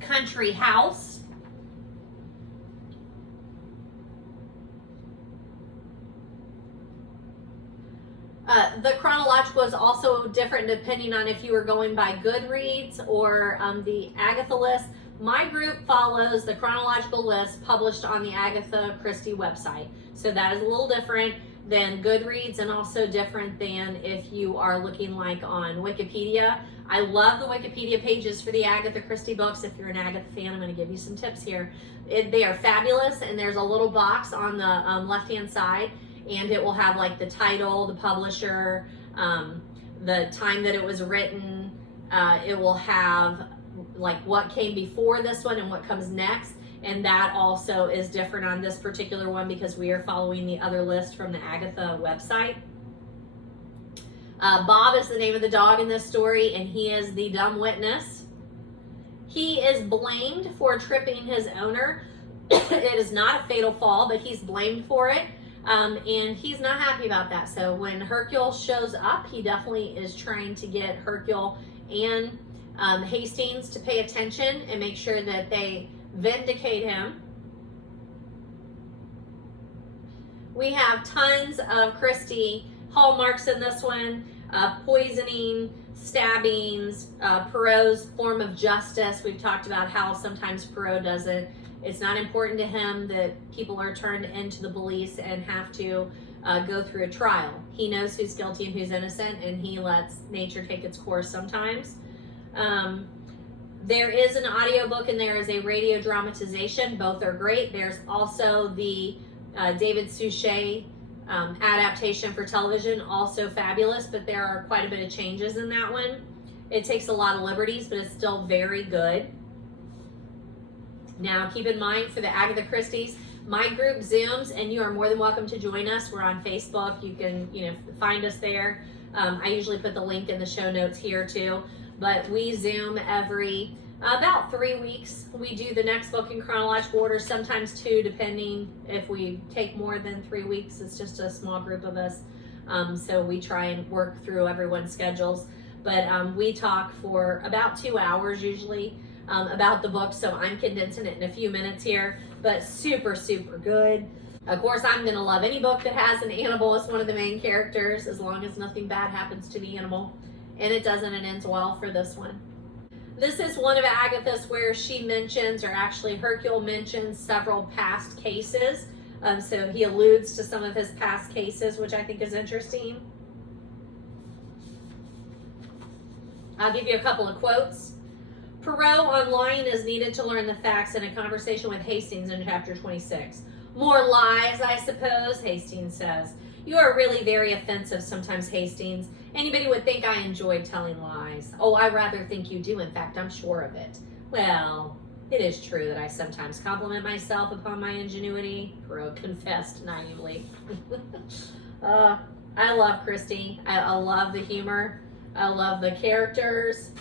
country house. The chronological is also different depending on if you were going by Goodreads or the Agatha list. My group follows the chronological list published on the Agatha Christie website. So that is a little different than Goodreads and also different than if you are looking like on Wikipedia. I love the Wikipedia pages for the Agatha Christie books. If you're an Agatha fan, I'm going to give you some tips here. They are fabulous, and there's a little box on the left-hand side, and it will have like the title, the publisher, the time that it was written. It will have like what came before this one and what comes next. And that also is different on this particular one because we are following the other list from the Agatha website. Bob is the name of the dog in this story, and he is the dumb witness. He is blamed for tripping his owner. It is not a fatal fall, but he's blamed for it. And he's not happy about that. So when Hercule shows up, he definitely is trying to get Hercule and Hastings to pay attention and make sure that they vindicate him. We have tons of Christie hallmarks in this one. Poisoning, stabbings, Poirot's form of justice. We've talked about how sometimes Poirot doesn't. It's not important to him that people are turned into the police and have to go through a trial. He knows who's guilty and who's innocent, and he lets nature take its course sometimes. There is an audiobook and there is a radio dramatization. Both are great. There's also the David Suchet adaptation for television, also fabulous, but there are quite a bit of changes in that one. It takes a lot of liberties, but it's still very good. Now, keep in mind for the Agatha Christie's, my group Zooms, and you are more than welcome to join us. We're on Facebook. You can, find us there. I usually put the link in the show notes here too. But we Zoom every About 3 weeks. We do the next book in chronological order, sometimes 2, depending if we take more than 3 weeks. It's just a small group of us. So we try and work through everyone's schedules. But we talk for about 2 hours usually about the book. So I'm condensing it in a few minutes here, but super, super good. Of course, I'm gonna love any book that has an animal as one of the main characters, as long as nothing bad happens to the animal. And it doesn't, it ends well for this one. This is one of Agatha's where she mentions, or actually Hercule mentions, several past cases. So he alludes to some of his past cases, which I think is interesting. I'll give you a couple of quotes. Poirot on lying is needed to learn the facts in a conversation with Hastings in chapter 26. More lies, I suppose, Hastings says. You are really very offensive sometimes, Hastings. Anybody would think I enjoyed telling lies. Oh, I rather think you do. In fact, I'm sure of it. Well, it is true that I sometimes compliment myself upon my ingenuity, Poirot confessed naively. I love Christie. I love the humor. I love the characters.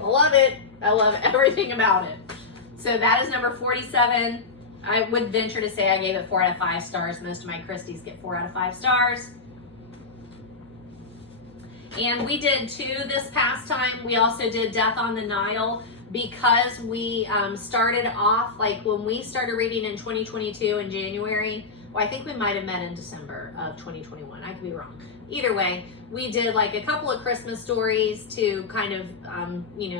I love it. I love everything about it. So that is number 47. I would venture to say I gave it 4 out of 5 stars. Most of my Christies get 4 out of 5 stars. And we did 2 this past time. We also did Death on the Nile because we started off, like when we started reading in 2022 in January, well, I think we might have met in December of 2021. I could be wrong. Either way, we did like a couple of Christmas stories to kind of,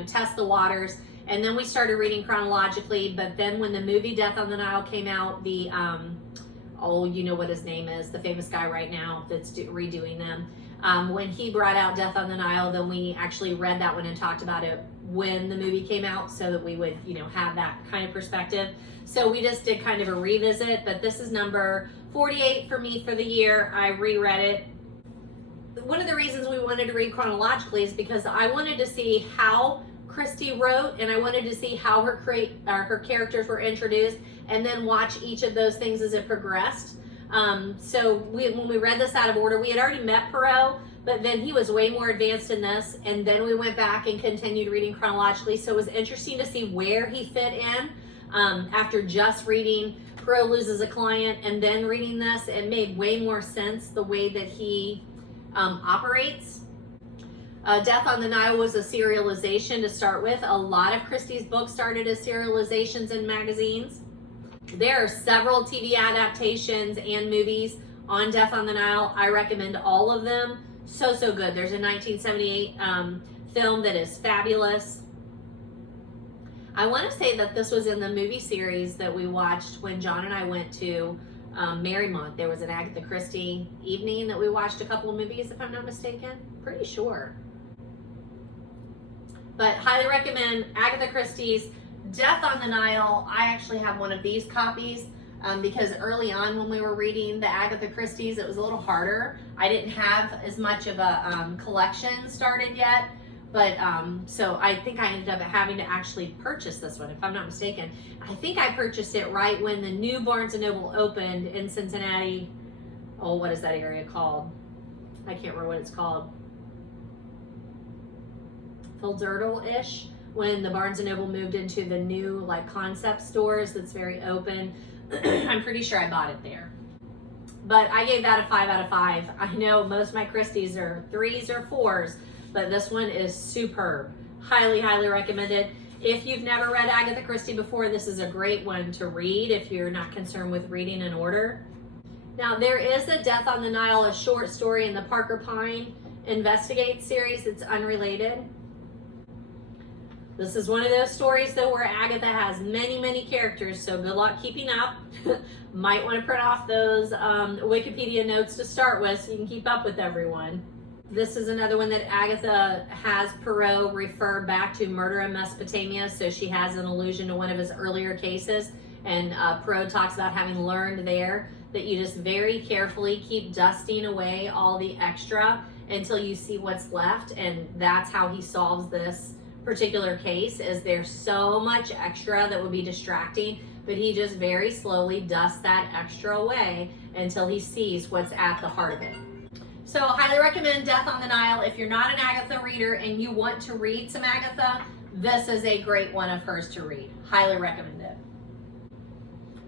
test the waters. And then we started reading chronologically, but then when the movie Death on the Nile came out, the, you know what his name is, the famous guy right now that's redoing them. When he brought out Death on the Nile, then we actually read that one and talked about it when the movie came out so that we would, have that kind of perspective. So we just did kind of a revisit, but this is number 48 for me for the year. I reread it. One of the reasons we wanted to read chronologically is because I wanted to see how Christie wrote, and I wanted to see how her characters were introduced, and then watch each of those things as it progressed. So when we read this out of order, we had already met Poirot, but then he was way more advanced in this, and then we went back and continued reading chronologically. So it was interesting to see where he fit in after just reading Poirot loses a client and then reading this. It made way more sense the way that he operates. Death on the Nile was a serialization to start with. A lot of Christie's books started as serializations in magazines. There are several TV adaptations and movies on Death on the Nile. I recommend all of them. So good. There's a 1978 film that is fabulous. I want to say that this was in the movie series that we watched when John and I went to Marymount. There was an Agatha Christie evening that we watched a couple of movies, if I'm not mistaken. Pretty sure. But highly recommend Agatha Christie's Death on the Nile. I actually have one of these copies because early on when we were reading the Agatha Christie's, it was a little harder. I didn't have as much of a collection started yet, but so I think I ended up having to actually purchase this one, if I'm not mistaken. I think I purchased it right when the new Barnes & Noble opened in Cincinnati. Oh, what is that area called? I can't remember what it's called. Fildertle-ish, when the Barnes & Noble moved into the new like concept stores that's very open. I'm pretty sure I bought it there. But I gave that a 5 out of 5. I know most of my Christies are 3s or 4s, but this one is superb. Highly, highly recommended. If you've never read Agatha Christie before, this is a great one to read if you're not concerned with reading in order. Now, there is a Death on the Nile, a short story in the Parker Pyne Investigate series. It's unrelated. This is one of those stories though where Agatha has many, many characters, so good luck keeping up. Might want to print off those Wikipedia notes to start with so you can keep up with everyone. This is another one that Agatha has Poirot refer back to Murder in Mesopotamia, so she has an allusion to one of his earlier cases, and Poirot talks about having learned there that you just very carefully keep dusting away all the extra until you see what's left, and that's how he solves this particular case. Is there's so much extra that would be distracting, but he just very slowly dusts that extra away until he sees what's at the heart of it. So highly recommend Death on the Nile. If you're not an Agatha reader and you want to read some Agatha, this is a great one of hers to read. Highly recommend it.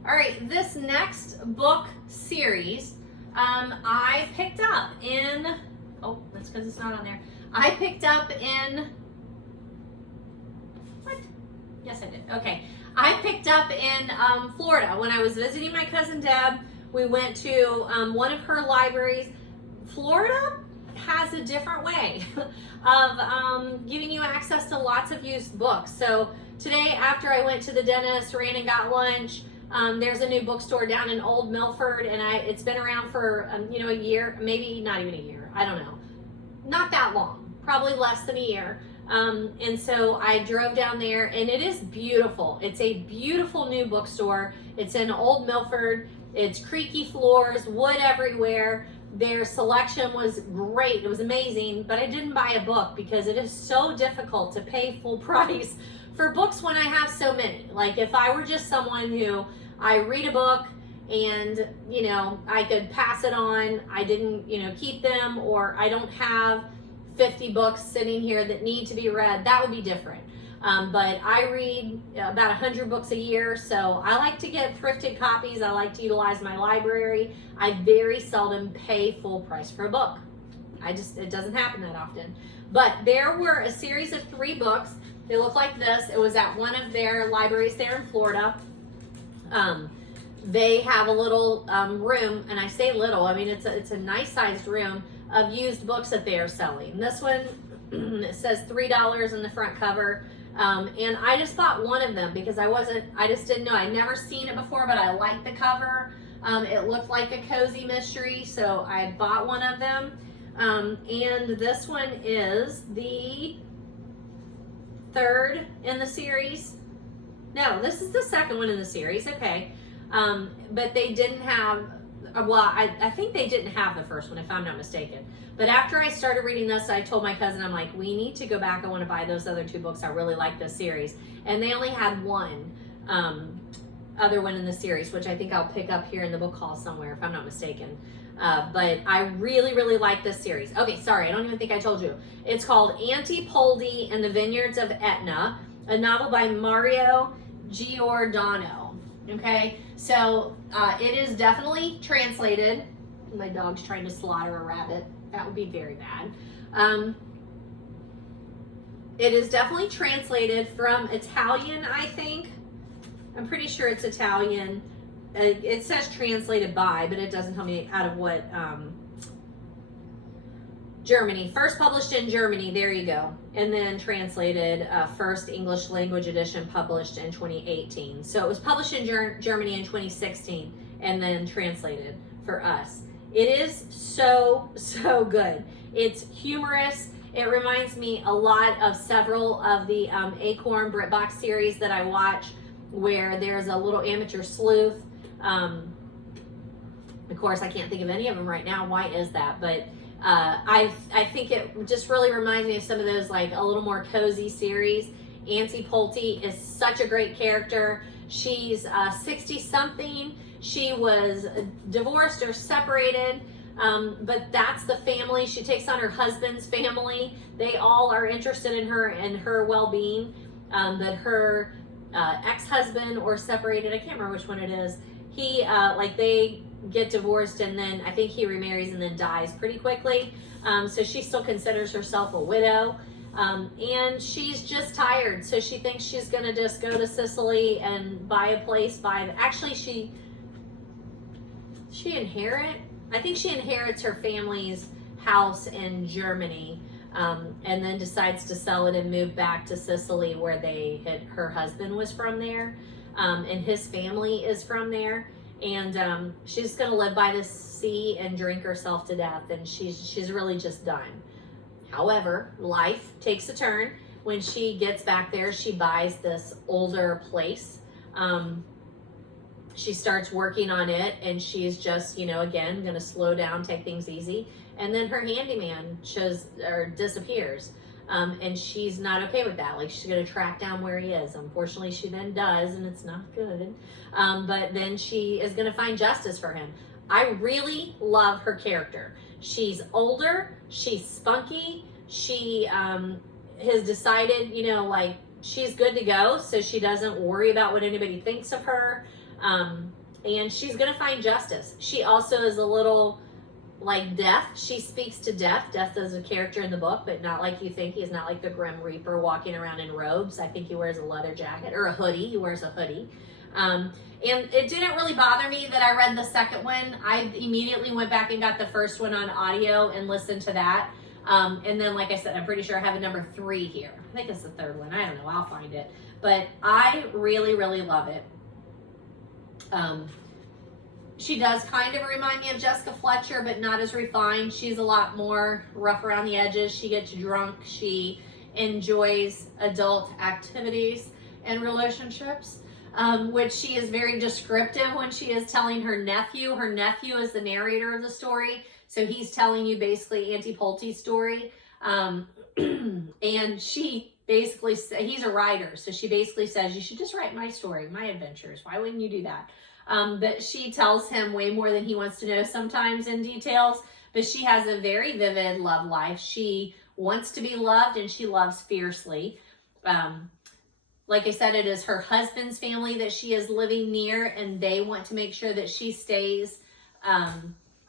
All right, this next book series I picked up in, oh, that's because it's not on there. I picked up in, what? Yes, I did. Okay. I picked up in Florida when I was visiting my cousin Deb. We went to one of her libraries. Florida has a different way of giving you access to lots of used books. So today, after I went to the dentist, ran and got lunch, there's a new bookstore down in Old Milford, and it's been around for a year, maybe not even a year. I don't know, not that long, probably less than a year. And so I drove down there, and it is beautiful. It's a beautiful new bookstore. It's in Old Milford. It's creaky floors, wood everywhere. Their selection was great. It was amazing, but I didn't buy a book because it is so difficult to pay full price for books when I have so many. Like if I were just someone who I read a book and, I could pass it on, I didn't, keep them, or I don't have 50 books sitting here that need to be read, that would be different. But I read about 100 books a year, so I like to get thrifted copies. I like to utilize my library. I very seldom pay full price for a book. It doesn't happen that often. But there were a series of 3 books. They look like this. It was at one of their libraries there in Florida. They have a little room, and I say little, I mean it's a nice sized room of used books that they are selling. This one, it says $3 in the front cover. And I just bought one of them because I just didn't know. I'd never seen it before, but I liked the cover. It looked like a cozy mystery, so I bought one of them. And this one is the 3rd in the series. No, this is the 2nd one in the series, okay. But they didn't have, I think they didn't have the first one, if I'm not mistaken. But after I started reading this, I told my cousin, I'm like, we need to go back. I want to buy those other 2 books. I really like this series. And they only had one other one in the series, which I think I'll pick up here in the book haul somewhere, if I'm not mistaken. But I really, really like this series. Okay, sorry, I don't even think I told you. It's called Auntie Poldi and the Vineyards of Etna, a novel by Mario Giordano. Okay, so it is definitely translated. My dog's trying to slaughter a rabbit. That would be very bad. It is definitely translated from Italian, I think. I'm pretty sure it's Italian. It says translated by, but it doesn't tell me out of what. Germany. First published in Germany, there you go. And then translated, first English language edition published in 2018. So it was published in Germany in 2016 and then translated for us. It is so, so good. It's humorous. It reminds me a lot of several of the Acorn BritBox series that I watch, where there's a little amateur sleuth. Of course, I can't think of any of them right now. Why is that? But I think it just really reminds me of some of those, like a little more cozy series. Auntie Poldi is such a great character. She's 60-something. She was divorced or separated, but that's the family. She takes on her husband's family. They all are interested in her and her well-being. But her ex-husband or separated, I can't remember which one it is. He, they get divorced, and then I think he remarries and then dies pretty quickly. So she still considers herself a widow. And she's just tired. So she thinks she's gonna just go to Sicily and buy a place actually she inherits her family's house in Germany, and then decides to sell it and move back to Sicily, where her husband was from there, and his family is from there. And she's gonna live by the sea and drink herself to death, and she's really just done. However, life takes a turn. When she gets back there, she buys this older place. She starts working on it, and she's just, again, gonna slow down, take things easy. And then her handyman disappears. And she's not okay with that. Like, she's gonna track down where he is. Unfortunately, she then does, and it's not good. But then she is gonna find justice for him. I really love her character. She's older, she's spunky, she has decided, she's good to go, so she doesn't worry about what anybody thinks of her. And she's going to find justice. She also is a little like Death. She speaks to Death. Death is a character in the book, but not like you think. He's not like the Grim Reaper walking around in robes. I think he wears a leather jacket or a hoodie. He wears a hoodie. And it didn't really bother me that I read the second one. I immediately went back and got the first one on audio and listened to that. And then, like I said, I'm pretty sure I have a number 3 here. I think it's the third one. I don't know. I'll find it. But I really, really love it. She does kind of remind me of Jessica Fletcher, but not as refined. She's a lot more rough around the edges. She gets drunk. She enjoys adult activities and relationships, which she is very descriptive when she is telling her nephew. Her nephew is the narrator of the story, so he's telling you basically Auntie Poldi's story. And she basically, he's a writer, so she basically says, you should just write my story, my adventures. Why wouldn't you do that? But she tells him way more than he wants to know sometimes in details, but she has a very vivid love life. She wants to be loved, and she loves fiercely. Like I said, it is her husband's family that she is living near, and they want to make sure that she stays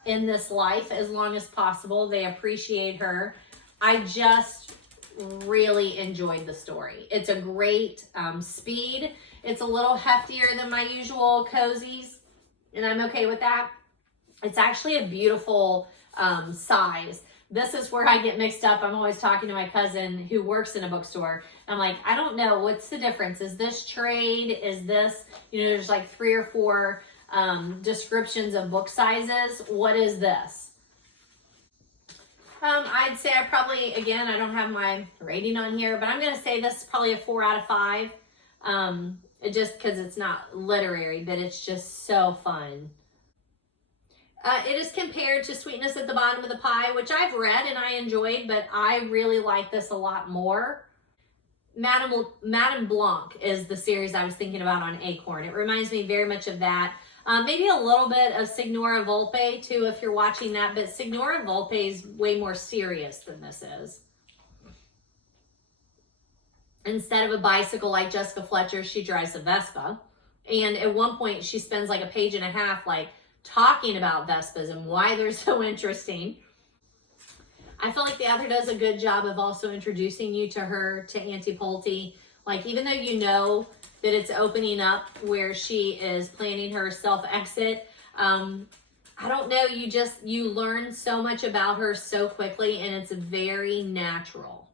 in this life as long as possible. They appreciate her. I just really enjoyed the story. It's a great speed. It's a little heftier than my usual cozies, and I'm okay with that. It's actually a beautiful size. This is where I get mixed up. I'm always talking to my cousin who works in a bookstore. I'm like, I don't know, what's the difference? Is this trade? Is this, there's like 3 or 4 descriptions of book sizes. What is this? I'd say I probably, again, I don't have my rating on here, but I'm going to say this is probably a 4 out of 5. Just because it's not literary, but it's just so fun. It is compared to Sweetness at the Bottom of the Pie, which I've read and I enjoyed, but I really like this a lot more. Madame Blanc is the series I was thinking about on Acorn. It reminds me very much of that. Maybe a little bit of Signora Volpe too, if you're watching that, but Signora Volpe is way more serious than this is. Instead of a bicycle like Jessica Fletcher, she drives a Vespa. And at one point, she spends like a page and a half like talking about Vespas and why they're so interesting. I feel like the author does a good job of also introducing you to her, to Auntie Poldi. Like, even though you know that it's opening up where she is planning her self-exit, I don't know, you learn so much about her so quickly, and it's very natural.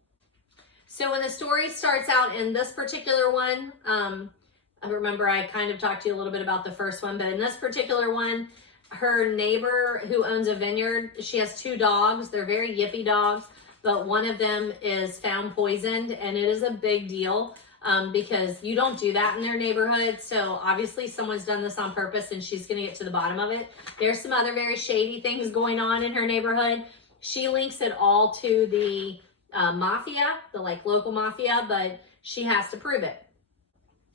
So when the story starts out in this particular one, I remember I kind of talked to you a little bit about the first one, but in this particular one, her neighbor who owns a vineyard, she has 2 dogs. They're very yippy dogs, but one of them is found poisoned, and it is a big deal because you don't do that in their neighborhood. So obviously someone's done this on purpose, and she's going to get to the bottom of it. There's some other very shady things going on in her neighborhood. She links it all to the mafia, the like local mafia, but she has to prove it.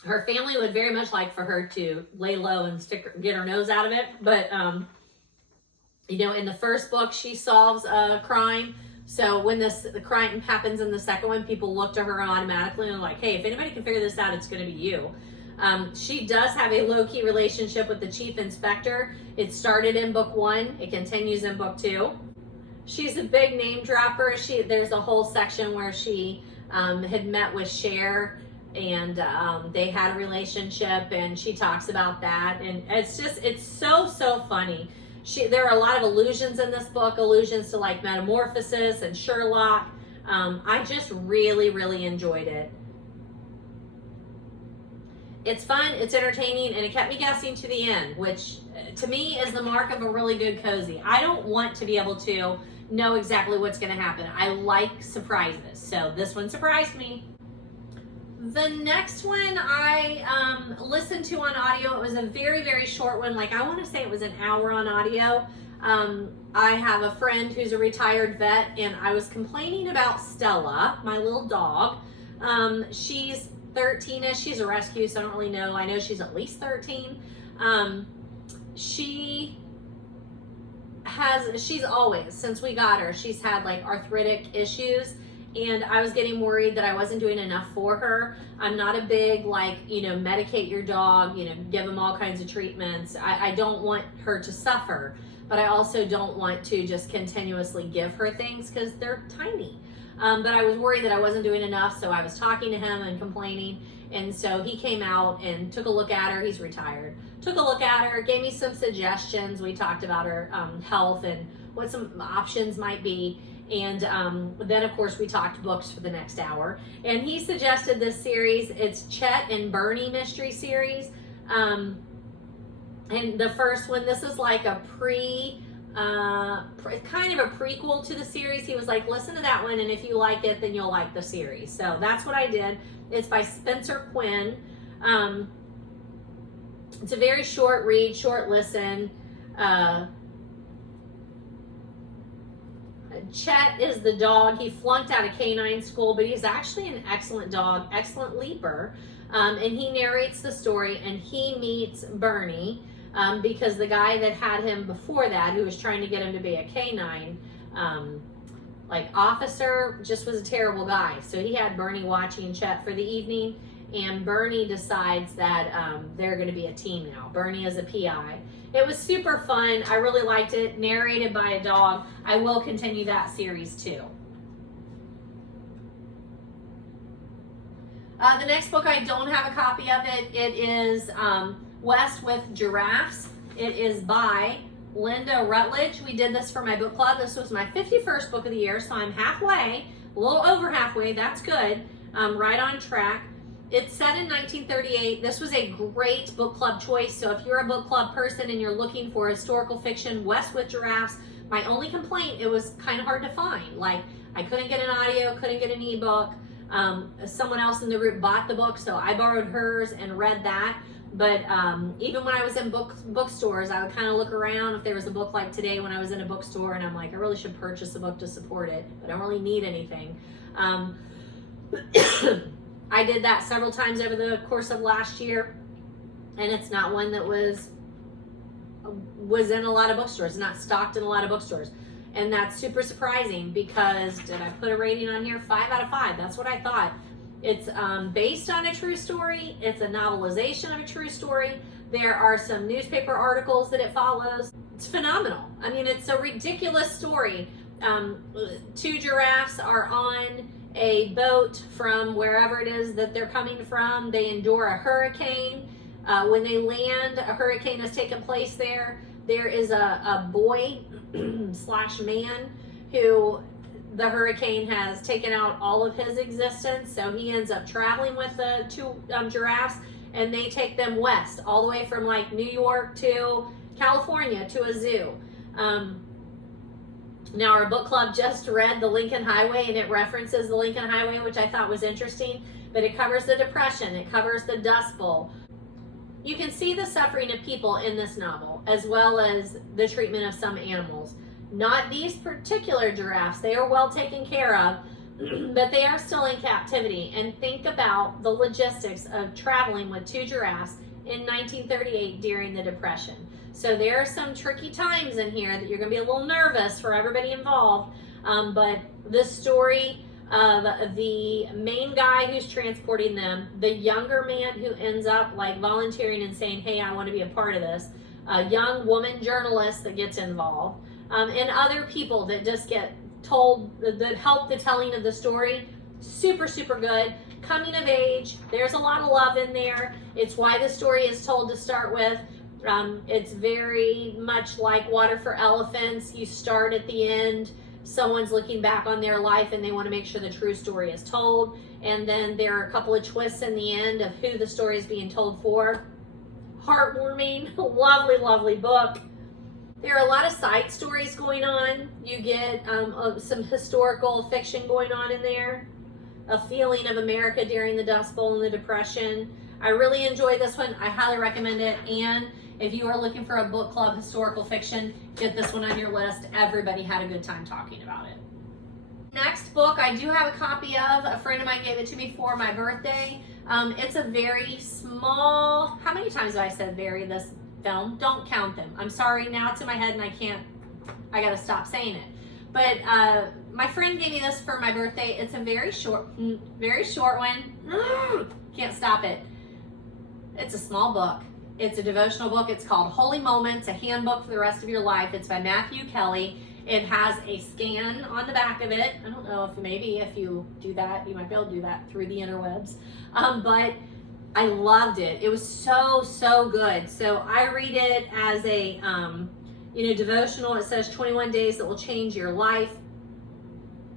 Her family would very much like for her to lay low and get her nose out of it, but in the first book she solves a crime, so when the crime happens in the second one, people look to her automatically and are like, hey, if anybody can figure this out, it's going to be you. She does have a low-key relationship with the chief inspector. It started in book 1, it continues in book 2. She's a big name dropper. There's a whole section where she had met with Cher, and they had a relationship, and she talks about that, and it's so funny. There are a lot of allusions in this book, allusions to like Metamorphosis and Sherlock. I just really, really enjoyed it. It's fun, it's entertaining, and it kept me guessing to the end, which to me is the mark of a really good cozy. I don't want to be able to know exactly what's going to happen. I like surprises, so this one surprised me. The next one I listened to on audio. It was a very, very short one. Like, I want to say it was an hour on audio. I have a friend who's a retired vet, and I was complaining about Stella, my little dog. She's 13ish. She's a rescue, so I don't really know. I know she's at least 13. She's always, since we got her, she's had like arthritic issues, and I was getting worried that I wasn't doing enough for her. I'm not a big, like, you know, medicate your dog, you know, give them all kinds of treatments. I don't want her to suffer, but I also don't want to just continuously give her things because they're tiny. But I was worried that I wasn't doing enough, so I was talking to him and complaining. And so he came out and took a look at her. He's retired. Took a look at her, gave me some suggestions. We talked about her health and what some options might be. And then, of course, we talked books for the next hour. And he suggested this series. It's Chet and Bernie mystery series. And the first one, this is like a kind of a prequel to the series. He was like, listen to that one, and if you like it, then you'll like the series. So that's what I did. It's by Spencer Quinn. It's a very short read, short listen. Chet is the dog. He flunked out of canine school, but he's actually an excellent dog, excellent leaper. And he narrates the story, and he meets Bernie because the guy that had him before that, who was trying to get him to be a canine officer, just was a terrible guy. So he had Bernie watching Chet for the evening, and Bernie decides that they're going to be a team now. Bernie is a PI. It was super fun. I really liked it. Narrated by a dog. I will continue that series too. The next book, I don't have a copy of it. It is West with Giraffes. It is by Linda Rutledge. We did this for my book club. This was my 51st book of the year, so I'm halfway, a little over halfway. That's good. Right on track. It's set in 1938. This was a great book club choice. So if you're a book club person and you're looking for historical fiction, West with Giraffes, my only complaint, it was kind of hard to find. Like, I couldn't get an audio, couldn't get an ebook. Someone else in the group bought the book, so I borrowed hers and read that. But even when I was in bookstores, I would kind of look around if there was a book like today when I was in a bookstore, and I'm like, I really should purchase a book to support it, but I don't really need anything. I did that several times over the course of last year, and it's not one that was in a lot of bookstores, not stocked in a lot of bookstores. And that's super surprising because, did I put a rating on here? 5 out of 5. That's what I thought. It's based on a true story. It's a novelization of a true story. There are some newspaper articles that it follows. It's phenomenal. I mean, it's a ridiculous story. 2 giraffes are on a boat from wherever it is that they're coming from. They endure a hurricane. When they land, a hurricane has taken place there. There is a boy / man who the hurricane has taken out all of his existence. So he ends up traveling with the 2 giraffes, and they take them west, all the way from like New York to California to a zoo. Now, our book club just read the Lincoln Highway, and it references the Lincoln Highway, which I thought was interesting, but it covers the Depression, it covers the Dust Bowl. You can see the suffering of people in this novel, as well as the treatment of some animals. Not these particular giraffes, they are well taken care of, but they are still in captivity. And think about the logistics of traveling with 2 giraffes in 1938 during the Depression. So there are some tricky times in here that you're going to be a little nervous for everybody involved. But the story of the main guy who's transporting them, the younger man who ends up like volunteering and saying, hey, I want to be a part of this, a young woman journalist that gets involved, and other people that just get told, that help the telling of the story. Super, super good. Coming of age. There's a lot of love in there. It's why the story is told to start with. It's very much like Water for Elephants. You start at the end. Someone's looking back on their life and they want to make sure the true story is told. And then there are a couple of twists in the end of who the story is being told for. Heartwarming, lovely, lovely book. There are a lot of side stories going on. You get some historical fiction going on in there. A feeling of America during the Dust Bowl and the Depression. I really enjoy this one. I highly recommend it. And if you are looking for a book club historical fiction, get this one on your list. Everybody had a good time talking about it. Next book I do have a copy of. A friend of mine gave it to me for my birthday. It's a very small, how many times have I said very this film? Don't count them. I'm sorry, now it's in my head and I gotta stop saying it. But My friend gave me this for my birthday. It's a very short one. Can't stop it. It's a small book. It's a devotional book. It's called Holy Moments, a handbook for the rest of your life. It's by Matthew Kelly. It has a scan on the back of it. I don't know if maybe if you do that, you might be able to do that through the interwebs. But I loved it. It was so, so good. So I read it as a, devotional. It says 21 days that will change your life.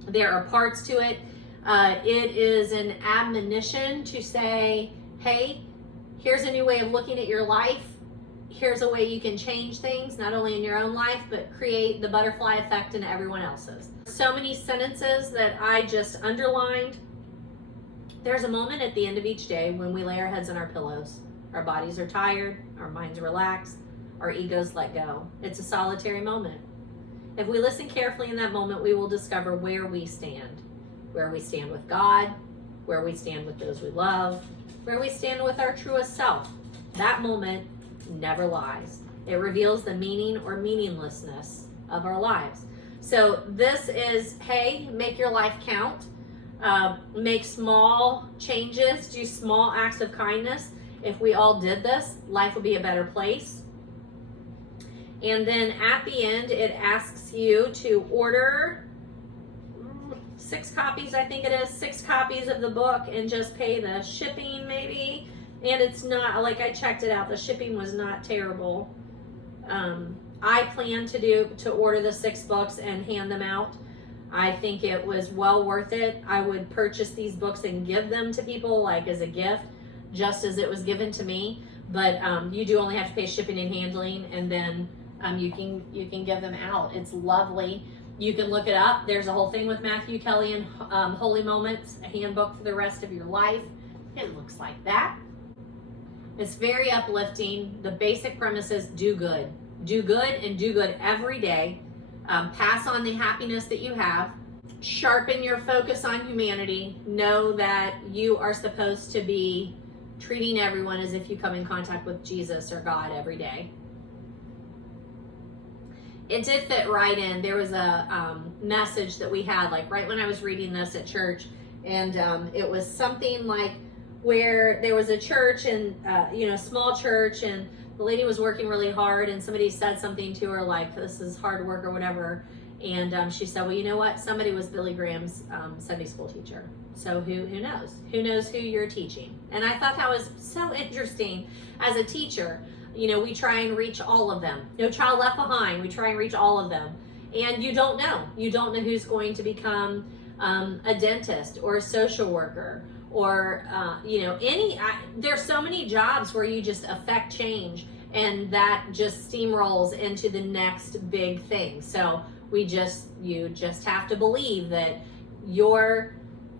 There are parts to it. It is an admonition to say, hey, here's a new way of looking at your life. Here's a way you can change things, not only in your own life, but create the butterfly effect in everyone else's. So many sentences that I just underlined. There's a moment at the end of each day when we lay our heads on our pillows. Our bodies are tired, our minds relax, our egos let go. It's a solitary moment. If we listen carefully in that moment, we will discover where we stand with God, where we stand with those we love, where we stand with our truest self. That moment never lies. It reveals the meaning or meaninglessness of our lives. So this is, hey, make your life count. Make small changes, do small acts of kindness. If we all did this, life would be a better place. And then at the end, it asks you to order 6 copies, I think it is, 6 copies of the book and just pay the shipping maybe. And it's not, like I checked it out, the shipping was not terrible. I plan to order the 6 books and hand them out. I think it was well worth it. I would purchase these books and give them to people like as a gift, just as it was given to me. But you do only have to pay shipping and handling, and then you can give them out. It's lovely. You can look it up. There's a whole thing with Matthew Kelly and Holy Moments, a handbook for the rest of your life. It looks like that. It's very uplifting. The basic premise is do good. Do good and do good every day. Pass on the happiness that you have. Sharpen your focus on humanity. Know that you are supposed to be treating everyone as if you come in contact with Jesus or God every day. It did fit right in. There was a message that we had, like right when I was reading this at church, and it was something like where there was a church and small church, and the lady was working really hard, and somebody said something to her like, this is hard work or whatever, and she said, well, you know what, somebody was Billy Graham's Sunday school teacher, so who knows who you're teaching. And I thought that was so interesting. As a teacher, we try and reach all of them. No child left behind. We try and reach all of them, and you don't know who's going to become a dentist or a social worker, or there's so many jobs where you just affect change, and that just steamrolls into the next big thing. So you just have to believe that your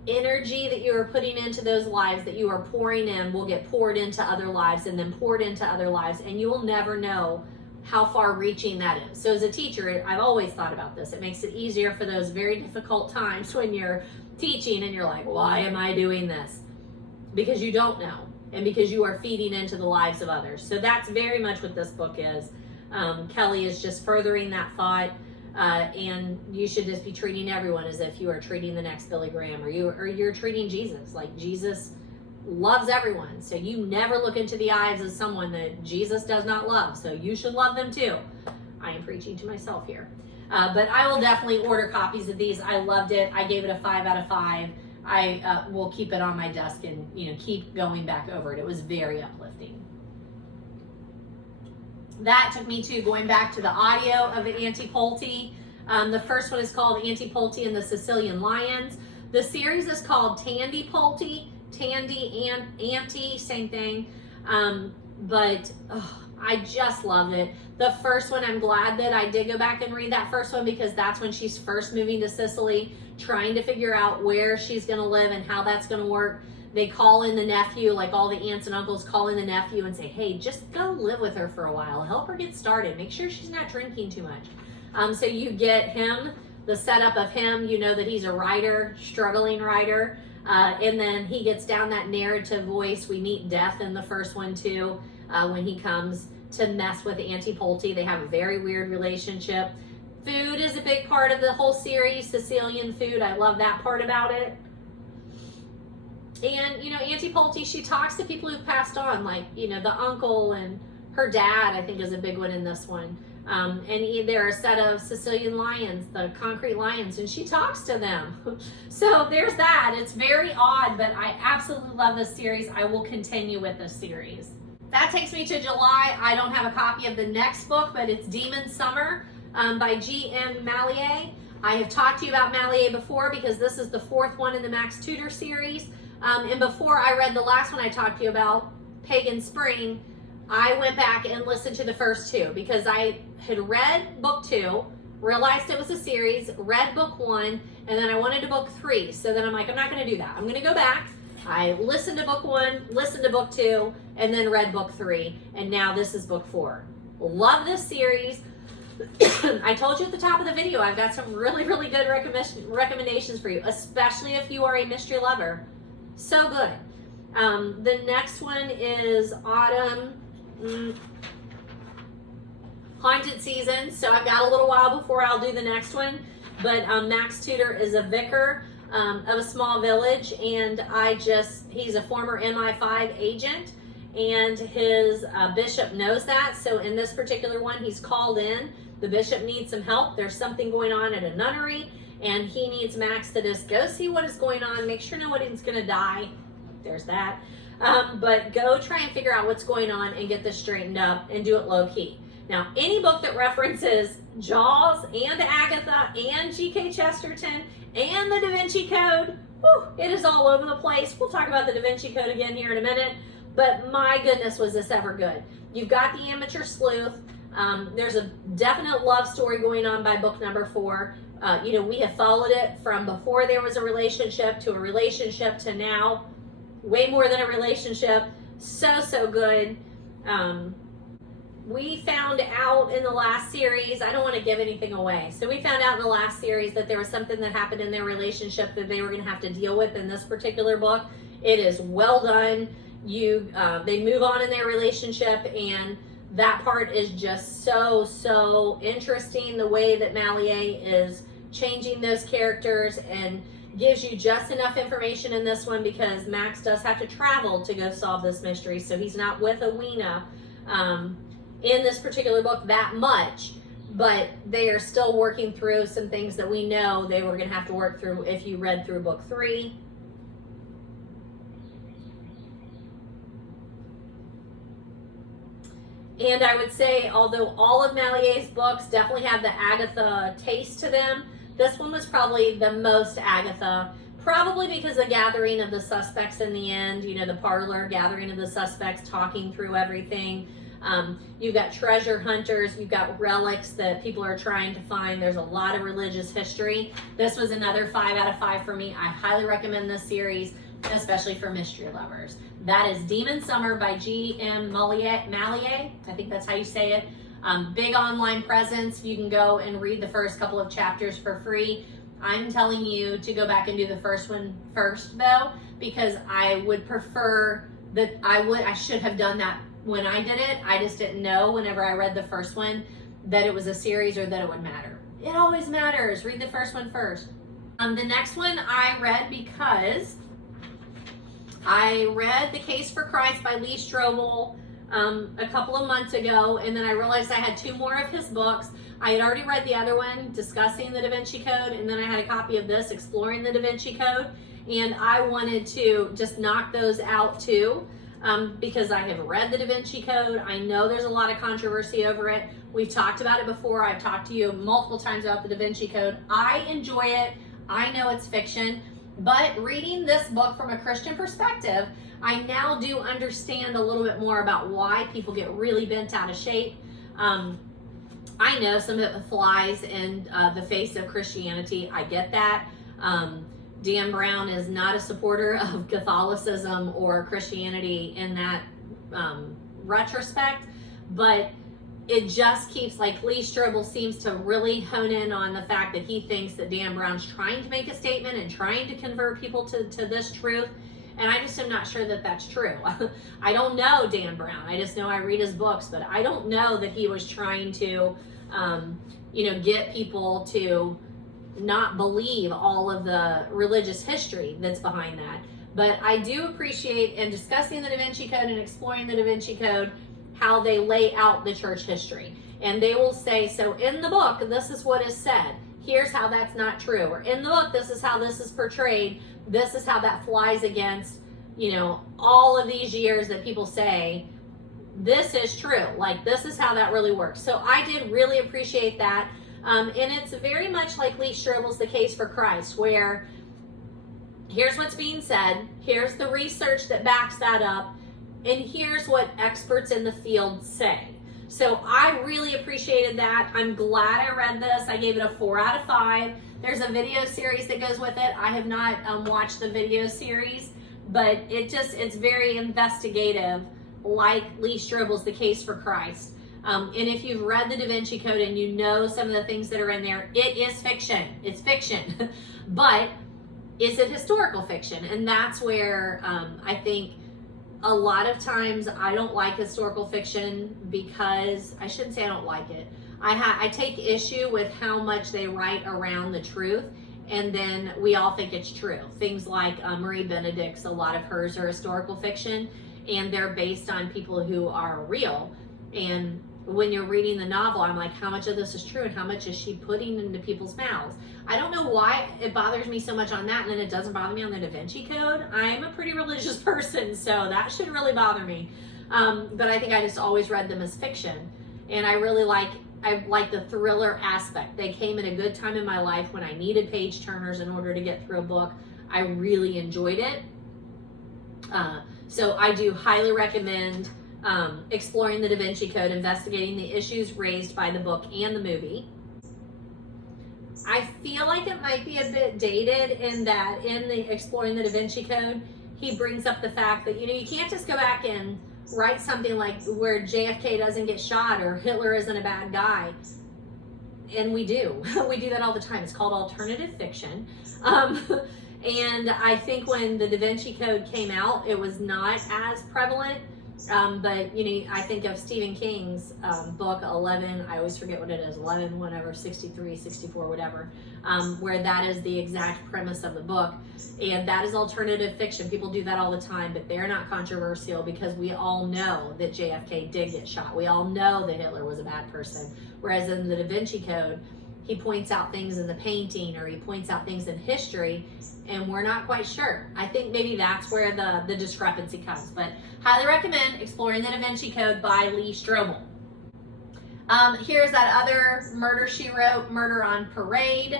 energy that you are putting into those lives that you are pouring in will get poured into other lives, and then poured into other lives, and you will never know how far reaching that is. So as a teacher, I've always thought about this. It makes it easier for those very difficult times when you're teaching and you're like, why am I doing this? Because you don't know, and because you are feeding into the lives of others. So that's very much what this book is. Kelly is just furthering that thought, and you should just be treating everyone as if you are treating the next Billy Graham, or you're treating Jesus. Like Jesus loves everyone, so you never look into the eyes of someone that Jesus does not love, so you should love them too. I am preaching to myself here. But I will definitely order copies of these. I loved it. I gave it a 5 out of 5. I will keep it on my desk and keep going back over it. It was very uplifting. That took me to going back to the audio of Auntie Poldi. The first one is called Auntie Poldi and the Sicilian Lions. The series is called Tandy Poldi. Tandy and Auntie, same thing. But I just love it. The first one, I'm glad that I did go back and read that first one, because that's when she's first moving to Sicily, trying to figure out where she's going to live and how that's going to work. They call in the nephew, like all the aunts and uncles call in the nephew and say, hey, just go live with her for a while. Help her get started. Make sure she's not drinking too much. So you get him, the setup of him, that he's a writer, struggling writer. And then he gets down that narrative voice. We meet Death in the first one too, when he comes to mess with Auntie Poldi. They have a very weird relationship. Food is a big part of the whole series, Sicilian food. I love that part about it. And, you know, Auntie Poldi, she talks to people who've passed on, like, you know, the uncle and her dad, I think, is a big one in this one. There are a set of Sicilian lions, the concrete lions, and she talks to them. So there's that. It's very odd, but I absolutely love this series. I will continue with this series. That takes me to July. I don't have a copy of the next book, but it's Demon Summer by G.M. Malliet. I have talked to you about Malliet before because this is the 4th one in the Max Tudor series. And before I read the last one I talked to you about, Pagan Spring, I went back and listened to the first 2 because I had read book 2, realized it was a series, read book 1, and then I wanted to book 3. So then I'm like, I'm not going to do that. I'm going to go back. I listened to book 1, listened to book 2, and then read book 3. And now this is book 4. Love this series. I told you at the top of the video, I've got some really, really good recommendations for you, especially if you are a mystery lover. So good. The next one is Autumn Haunted Season. So I've got a little while before I'll do the next one. But Max Tudor is a vicar of a small village, and he's a former MI5 agent, and his bishop knows that. So in this particular one, he's called in. The bishop needs some help. There's something going on at a nunnery, and he needs Max to just go see what is going on, make sure nobody's going to die. There's that. But go try and figure out what's going on and get this straightened up and do it low key. Now, any book that references Jaws and Agatha and G.K. Chesterton and the Da Vinci Code, whew, it is all over the place. We'll talk about the Da Vinci Code again here in a minute, but my goodness, was this ever good. You've got the amateur sleuth. There's a definite love story going on by book number 4. You know, we have followed it from before there was a relationship to now. Way more than a relationship. So good. We found out in the last series, I don't want to give anything away. So we found out in the last series that there was something that happened in their relationship that they were going to have to deal with in this particular book. It is well done. They move on in their relationship, and that part is just so interesting. The way that Malliet is changing those characters and gives you just enough information in this one because Max does have to travel to go solve this mystery, so he's not with Edwina in this particular book that much, but they are still working through some things that we know they were going to have to work through if you read through book 3. And I would say, although all of Malliet's books definitely have the Agatha taste to them, this one was probably the most Agatha, probably because the gathering of the suspects in the end, you know, the parlor gathering of the suspects, talking through everything. You've got treasure hunters, you've got relics that people are trying to find. There's a lot of religious history. This was another 5 out of 5 for me. I highly recommend this series, especially for mystery lovers. That is Demon Summer by G.M. Malliet. I think that's how you say it. Big online presence. You can go and read the first couple of chapters for free. I'm telling you to go back and do the first one first, though, because I would prefer that I should have done that when I did it. I just didn't know whenever I read the first one that it was a series or that it would matter. It always matters. Read the first one first. The next one I read because I read The Case for Christ by Lee Strobel a couple of months ago, and then I realized I had 2 more of his books. I had already read the other one, Discussing the Da Vinci Code, and then I had a copy of this, Exploring the Da Vinci Code, and I wanted to just knock those out too, because I have read the Da Vinci Code. I know there's a lot of controversy over it. We've talked about it before. I've talked to you multiple times about the Da Vinci Code. I enjoy it. I know it's fiction, but reading this book from a Christian perspective, I now do understand a little bit more about why people get really bent out of shape. I know some of it flies in the face of Christianity. I get that. Dan Brown is not a supporter of Catholicism or Christianity in that retrospect, but it just keeps, like, Lee Strobel seems to really hone in on the fact that he thinks that Dan Brown's trying to make a statement and trying to convert people to this truth. And I just am not sure that that's true. I don't know Dan Brown. I just know I read his books, but I don't know that he was trying to get people to not believe all of the religious history that's behind that. But I do appreciate, in discussing the Da Vinci Code and exploring the Da Vinci Code, how they lay out the church history. And they will say, so in the book, this is what is said. Here's how that's not true. Or in the book, this is how this is portrayed. This is how that flies against, all of these years that people say, this is true. Like, this is how that really works. So I did really appreciate that. And it's very much like Lee Strobel's The Case for Christ, where here's what's being said, here's the research that backs that up, and here's what experts in the field say. So I really appreciated that. I'm glad I read this. I gave it a 4 out of 5. There's a video series that goes with it. I have not watched the video series, but it's very investigative, like Lee Strobel's The Case for Christ. And if you've read the Da Vinci Code and you know some of the things that are in there, it is fiction. It's fiction. But is it historical fiction? And that's where I think a lot of times I don't like historical fiction, because I shouldn't say I don't like it. I take issue with how much they write around the truth, and then we all think it's true. Things like Marie Benedict's, a lot of hers are historical fiction, and they're based on people who are real. And when you're reading the novel, I'm like, how much of this is true and how much is she putting into people's mouths? I don't know why it bothers me so much on that, and then it doesn't bother me on the Da Vinci Code. I'm a pretty religious person, so that should really bother me. But I think I just always read them as fiction. And I really like the thriller aspect. They came at a good time in my life when I needed page turners in order to get through a book. I really enjoyed it. So I do highly recommend exploring the Da Vinci Code, investigating the issues raised by the book and the movie. I feel like it might be a bit dated in that in the Exploring the Da Vinci Code, he brings up the fact that, you can't just go back and write something like where JFK doesn't get shot or Hitler isn't a bad guy. And we do. We do that all the time. It's called alternative fiction. And I think when the Da Vinci Code came out, it was not as prevalent. But I think of Stephen King's book 11, I always forget what it is, 11, whatever, 63, 64, whatever, where that is the exact premise of the book. And that is alternative fiction. People do that all the time, but they're not controversial because we all know that JFK did get shot. We all know that Hitler was a bad person. Whereas in the Da Vinci Code, he points out things in the painting, or he points out things in history, and we're not quite sure. I think maybe that's where the discrepancy comes. But highly recommend Exploring the Da Vinci Code by Lee Strobel. Here's that other Murder, She Wrote, Murder on Parade.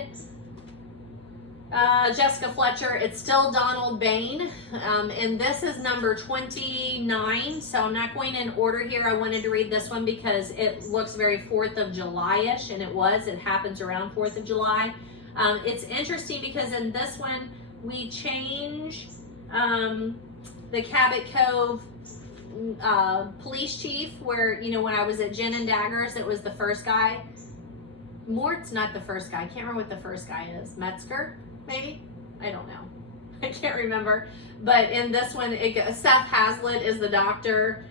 Jessica Fletcher. It's still Donald Bain. And this is number 29. So I'm not going in order here. I wanted to read this one because it looks very 4th of July-ish, and it happens around 4th of July. It's interesting because in this one, we change the Cabot Cove police chief, where, when I was at Gin and Daggers, it was the first guy. Mort's not the first guy. I can't remember what the first guy is. Metzger, maybe? I don't know. I can't remember. But in this one, Seth Hazlitt is the doctor.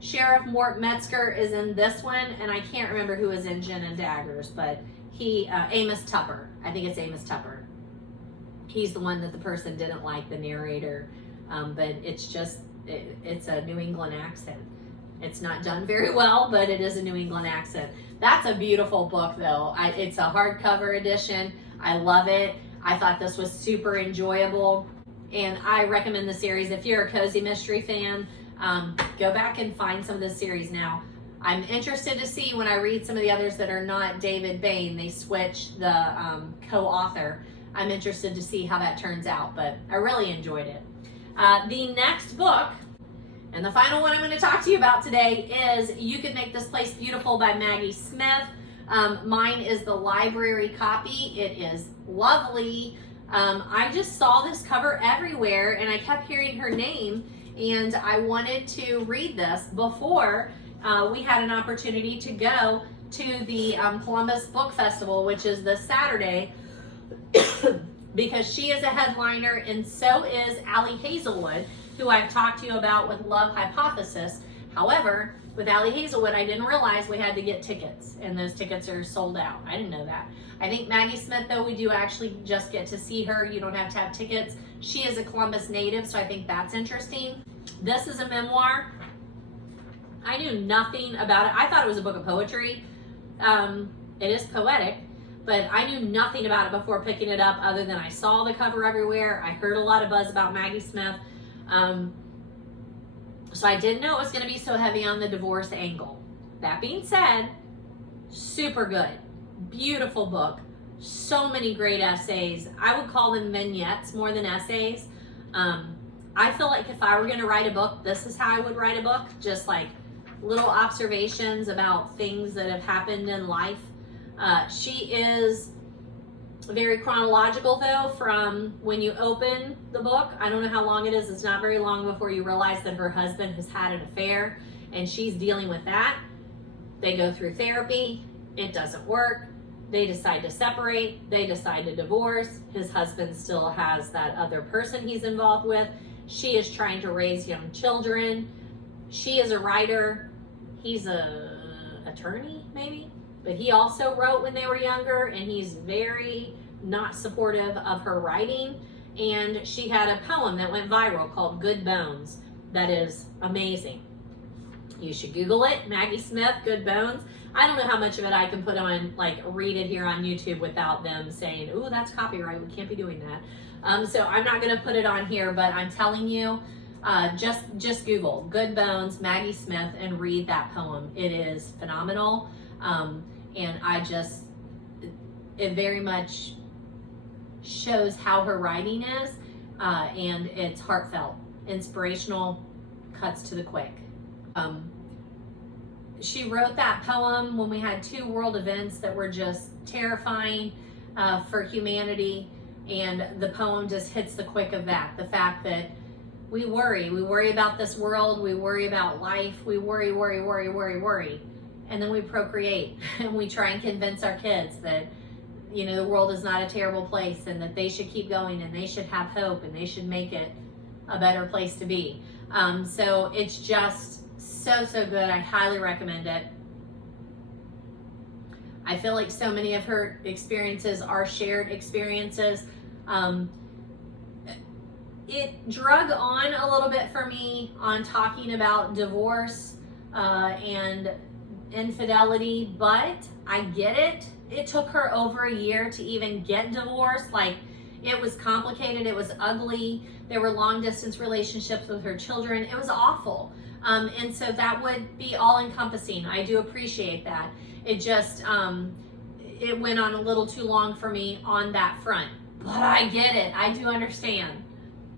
Sheriff Mort Metzger is in this one, and I can't remember who is in Gin and Daggers, but Amos Tupper. I think it's Amos Tupper. He's the one that the person didn't like, the narrator. But it's a New England accent. It's not done very well, but it is a New England accent. That's a beautiful book, though. It's a hardcover edition. I love it. I thought this was super enjoyable, and I recommend the series. If you're a cozy mystery fan, go back and find some of this series now. I'm interested to see when I read some of the others that are not David Bain. They switch the co-author. I'm interested to see how that turns out, but I really enjoyed it. The next book, and the final one I'm going to talk to you about today, is You Could Make This Place Beautiful by Maggie Smith. Mine is the library copy. It is lovely. I just saw this cover everywhere, and I kept hearing her name, and I wanted to read this before we had an opportunity to go to the Columbus Book Festival, which is this Saturday, because she is a headliner, and so is Allie Hazelwood, who I've talked to you about with Love Hypothesis, However, with Allie Hazelwood, I didn't realize we had to get tickets, and those tickets are sold out. I didn't know that. I think Maggie Smith, though, we do actually just get to see her. You don't have to have tickets. She is a Columbus native, so I think that's interesting. This is a memoir. I knew nothing about it. I thought it was a book of poetry. It is poetic, but I knew nothing about it before picking it up, other than I saw the cover everywhere. I heard a lot of buzz about Maggie Smith. So I didn't know it was going to be so heavy on the divorce angle. That being said, super good. Beautiful book. So many great essays. I would call them vignettes more than essays. I feel like if I were going to write a book, this is how I would write a book. Just like little observations about things that have happened in life. She is very chronological, though, from when you open the book. I don't know how long it is. It's not very long before you realize that her husband has had an affair and she's dealing with that. They go through therapy. It doesn't work. They decide to separate. They decide to divorce. His husband still has that other person he's involved with. She is trying to raise young children. She is a writer. He's a attorney, maybe? But he also wrote when they were younger, and he's very not supportive of her writing. And she had a poem that went viral called Good Bones that is amazing. You should Google it. Maggie Smith, Good Bones. I don't know how much of it I can put on, like, read it here on YouTube without them saying, ooh, that's copyright. We can't be doing that. So I'm not going to put it on here, but I'm telling you, just Google Good Bones, Maggie Smith, and read that poem. It is phenomenal. And it very much shows how her writing is, and it's heartfelt, inspirational, cuts to the quick. She wrote that poem when we had two world events that were just terrifying for humanity, and the poem just hits the quick of that. The fact that we worry about this world, we worry about life, we worry, and then we procreate and we try and convince our kids that, you know, the world is not a terrible place and that they should keep going and they should have hope and they should make it a better place to be. So it's just so good. I highly recommend it. I feel like so many of her experiences are shared experiences. It drug on a little bit for me on talking about divorce and infidelity, but I get it. It took her over a year to even get divorced. Like, it was complicated. It was ugly. There were long distance relationships with her children. It was awful. And so that would be all encompassing. I do appreciate that. It just, it went on a little too long for me on that front, but I get it. I do understand.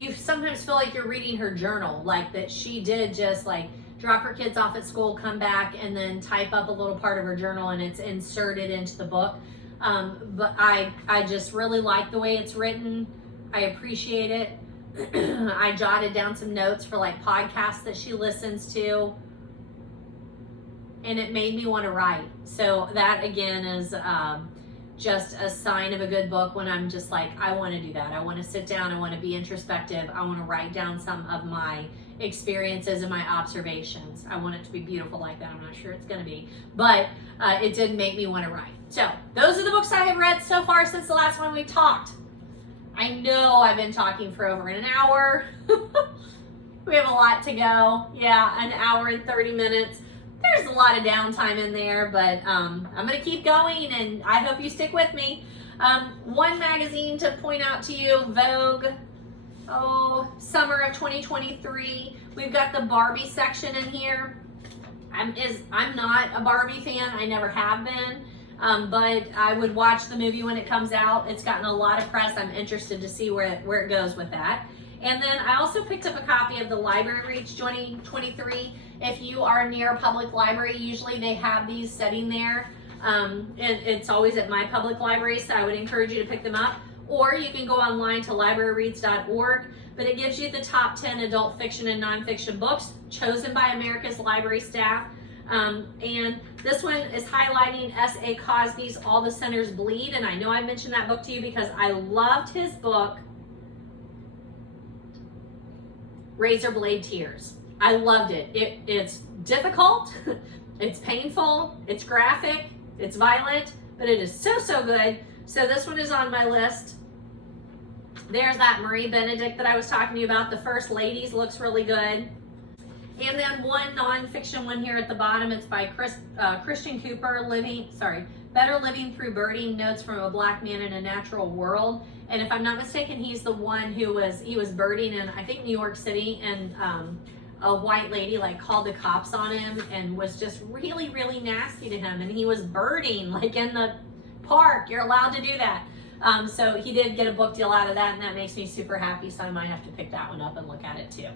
You sometimes feel like you're reading her journal, like that she did just like drop her kids off at school, come back, and then type up a little part of her journal and it's inserted into the book. But I just really like the way it's written. I appreciate it. I jotted down some notes for like podcasts that she listens to, and it made me want to write. So that again is just a sign of a good book when I'm just like, I want to do that. I want to sit down. I want to be introspective. I want to write down some of my experiences and my observations. I want it to be beautiful like that. I'm not sure it's going to be, but it did make me want to write. So those are the books I have read so far since the last one we talked. I know I've been talking for over an hour. We have a lot to go. Yeah, an hour and 30 minutes. There's a lot of downtime in there, but I'm going to keep going, and I hope you stick with me. One magazine to point out to you, Vogue. Summer of 2023. We've got the Barbie section in here. I'm not a Barbie fan. I never have been. But I would watch the movie when it comes out. It's gotten a lot of press. I'm interested to see where it goes with that. And then I also picked up a copy of the Library Reach 2023. If you are near a public library, usually they have these sitting there. It's always at my public library, so I would encourage you to pick them up. Or you can go online to libraryreads.org, but it gives you the top 10 adult fiction and nonfiction books chosen by America's library staff. And this one is highlighting S.A. Cosby's All the Sinners Bleed, and I know I mentioned that book to you because I loved his book, Razor Blade Tears. I loved it. It's difficult, it's painful, it's graphic, it's violent, but it is so, so good. So this one is on my list. There's that Marie Benedict that I was talking to you about. The First Ladies looks really good. And then one nonfiction one here at the bottom. It's by Christian Cooper, Better Living Through Birding, Notes from a Black Man in a Natural World. And if I'm not mistaken, he's the one who was birding in, I think, New York City, and a white lady like called the cops on him and was just really, really nasty to him. And he was birding like in the park. You're allowed to do that. So he did get a book deal out of that, and that makes me super happy. So I might have to pick that one up and look at it too.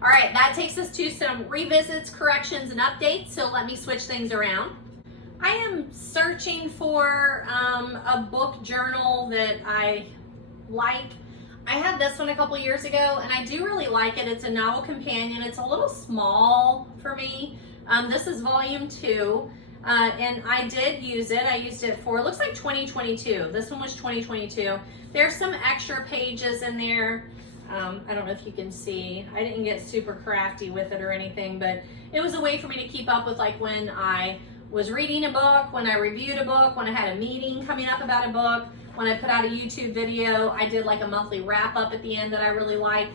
All right, that takes us to some revisits, corrections, and updates. So let me switch things around. I am searching for a book journal that I like. I had this one a couple years ago, and I do really like it. It's a novel companion. It's a little small for me. This is volume 2, and I did use it. I used it for, it looks like 2022. This one was 2022. There's some extra pages in there. I don't know if you can see. I didn't get super crafty with it or anything, but it was a way for me to keep up with like when I was reading a book, when I reviewed a book, when I had a meeting coming up about a book, when I put out a YouTube video. I did like a monthly wrap up at the end that I really liked.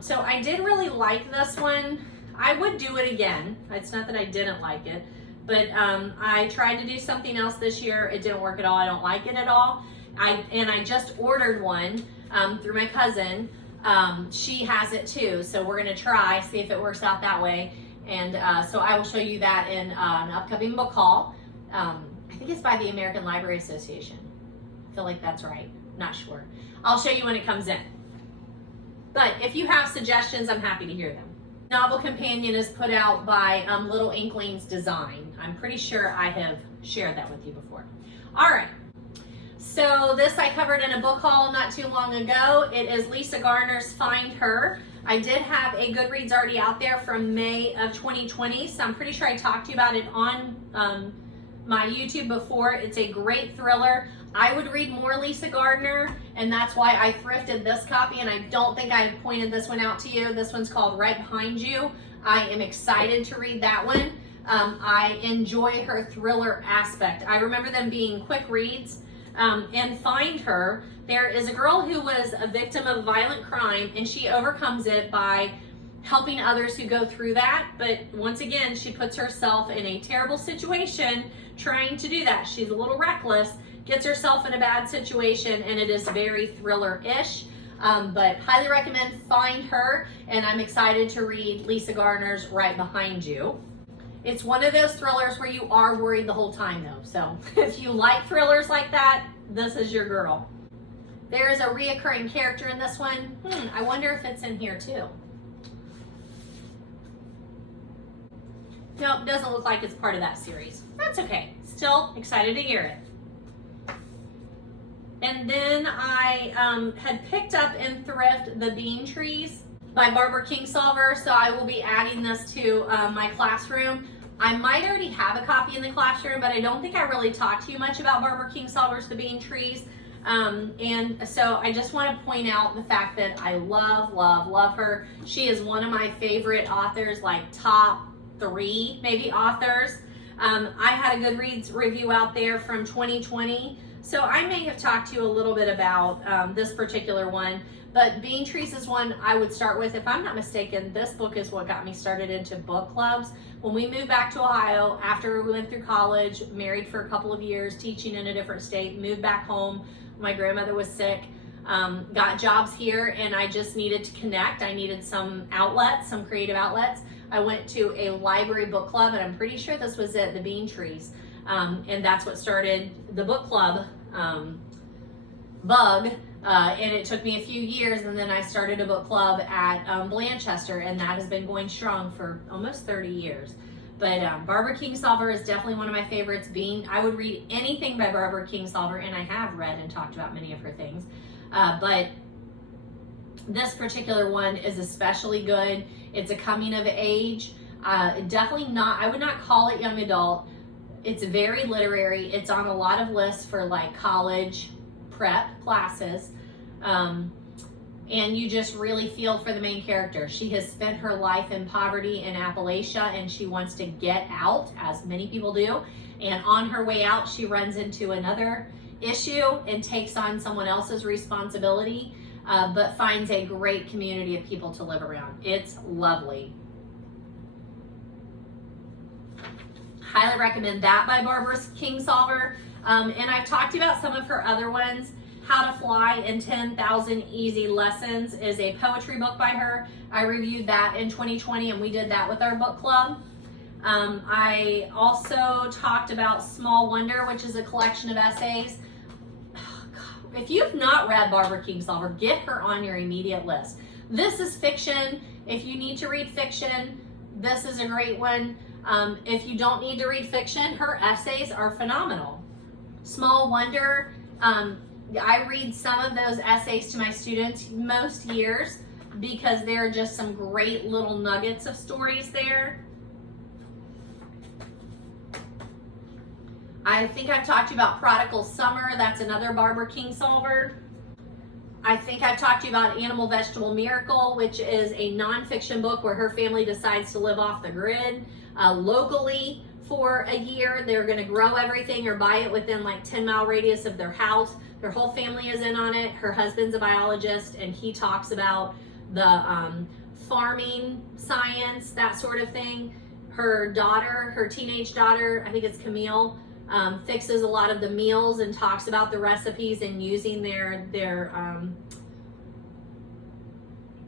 So I did really like this one. I would do it again. It's not that I didn't like it, but I tried to do something else this year. It didn't work at all. I don't like it at all. I just ordered one through my cousin. She has it too, so we're gonna try, see if it works out that way. And so I will show you that in an upcoming book haul. I think it's by the American Library Association. I feel like that's right, not sure. I'll show you when it comes in. But if you have suggestions, I'm happy to hear them. Novel Companion is put out by Little Inklings Design. I'm pretty sure I have shared that with you before. All right. So this I covered in a book haul not too long ago. It is Lisa Garner's Find Her. I did have a Goodreads already out there from May of 2020, so I'm pretty sure I talked to you about it on my YouTube before. It's a great thriller. I would read more Lisa Gardner, and that's why I thrifted this copy, and I don't think I pointed this one out to you. This one's called Right Behind You. I am excited to read that one. I enjoy her thriller aspect. I remember them being quick reads. And Find Her, there is a girl who was a victim of violent crime, and she overcomes it by helping others who go through that. But once again, she puts herself in a terrible situation trying to do that. She's a little reckless, gets herself in a bad situation, and it is very thriller-ish. But highly recommend Find Her, and I'm excited to read Lisa Gardner's Right Behind You. It's one of those thrillers where you are worried the whole time though. So if you like thrillers like that, this is your girl. There is a reoccurring character in this one. I wonder if it's in here too. Nope, doesn't look like it's part of that series. That's okay. Still excited to hear it. And then I had picked up in thrift The Bean Trees by Barbara Kingsolver, so I will be adding this to my classroom. I might already have a copy in the classroom, but I don't think I really talked to you much about Barbara Kingsolver's The Bean Trees. And so I just want to point out the fact that I love her. She is one of my favorite authors, like top 3 maybe authors. I had a Goodreads review out there from 2020, so I may have talked to you a little bit about this particular one. But Bean Trees is one I would start with. If I'm not mistaken, this book is what got me started into book clubs. When we moved back to Ohio, after we went through college, married for a couple of years, teaching in a different state, moved back home. My grandmother was sick, got jobs here, and I just needed to connect. I needed some outlets, some creative outlets. I went to a library book club, and I'm pretty sure this was it, the Bean Trees. And that's what started the book club bug. And it took me a few years, and then I started a book club at Blanchester, and that has been going strong for almost 30 years. But Barbara Kingsolver is definitely one of my favorites. I would read anything by Barbara Kingsolver, and I have read and talked about many of her things. But this particular one is especially good. It's a coming of age. Definitely not, I would not call it young adult. It's very literary. It's on a lot of lists for like college prep classes. and you just really feel for the main character. She has spent her life in poverty in Appalachia, and she wants to get out, as many people do. And on her way out, she runs into another issue and takes on someone else's responsibility, but finds a great community of people to live around. It's lovely. Highly recommend that by Barbara Kingsolver. And I've talked about some of her other ones. How to Fly in 10,000 Easy Lessons is a poetry book by her. I reviewed that in 2020, and we did that with our book club. I also talked about Small Wonder, which is a collection of essays. Oh, God. If you've not read Barbara Kingsolver, get her on your immediate list. This is fiction. If you need to read fiction, this is a great one. If you don't need to read fiction, her essays are phenomenal. Small Wonder, I read some of those essays to my students most years because there are just some great little nuggets of stories there. I think I've talked to you about Prodigal Summer. That's another Barbara Kingsolver. I think I've talked to you about Animal Vegetable Miracle, which is a nonfiction book where her family decides to live off the grid locally for a year. They're going to grow everything or buy it within like 10-mile radius of their house. Their whole family is in on it. Her husband's a biologist, and he talks about the farming science, that sort of thing. Her daughter, her teenage daughter, I think it's Camille, fixes a lot of the meals and talks about the recipes and using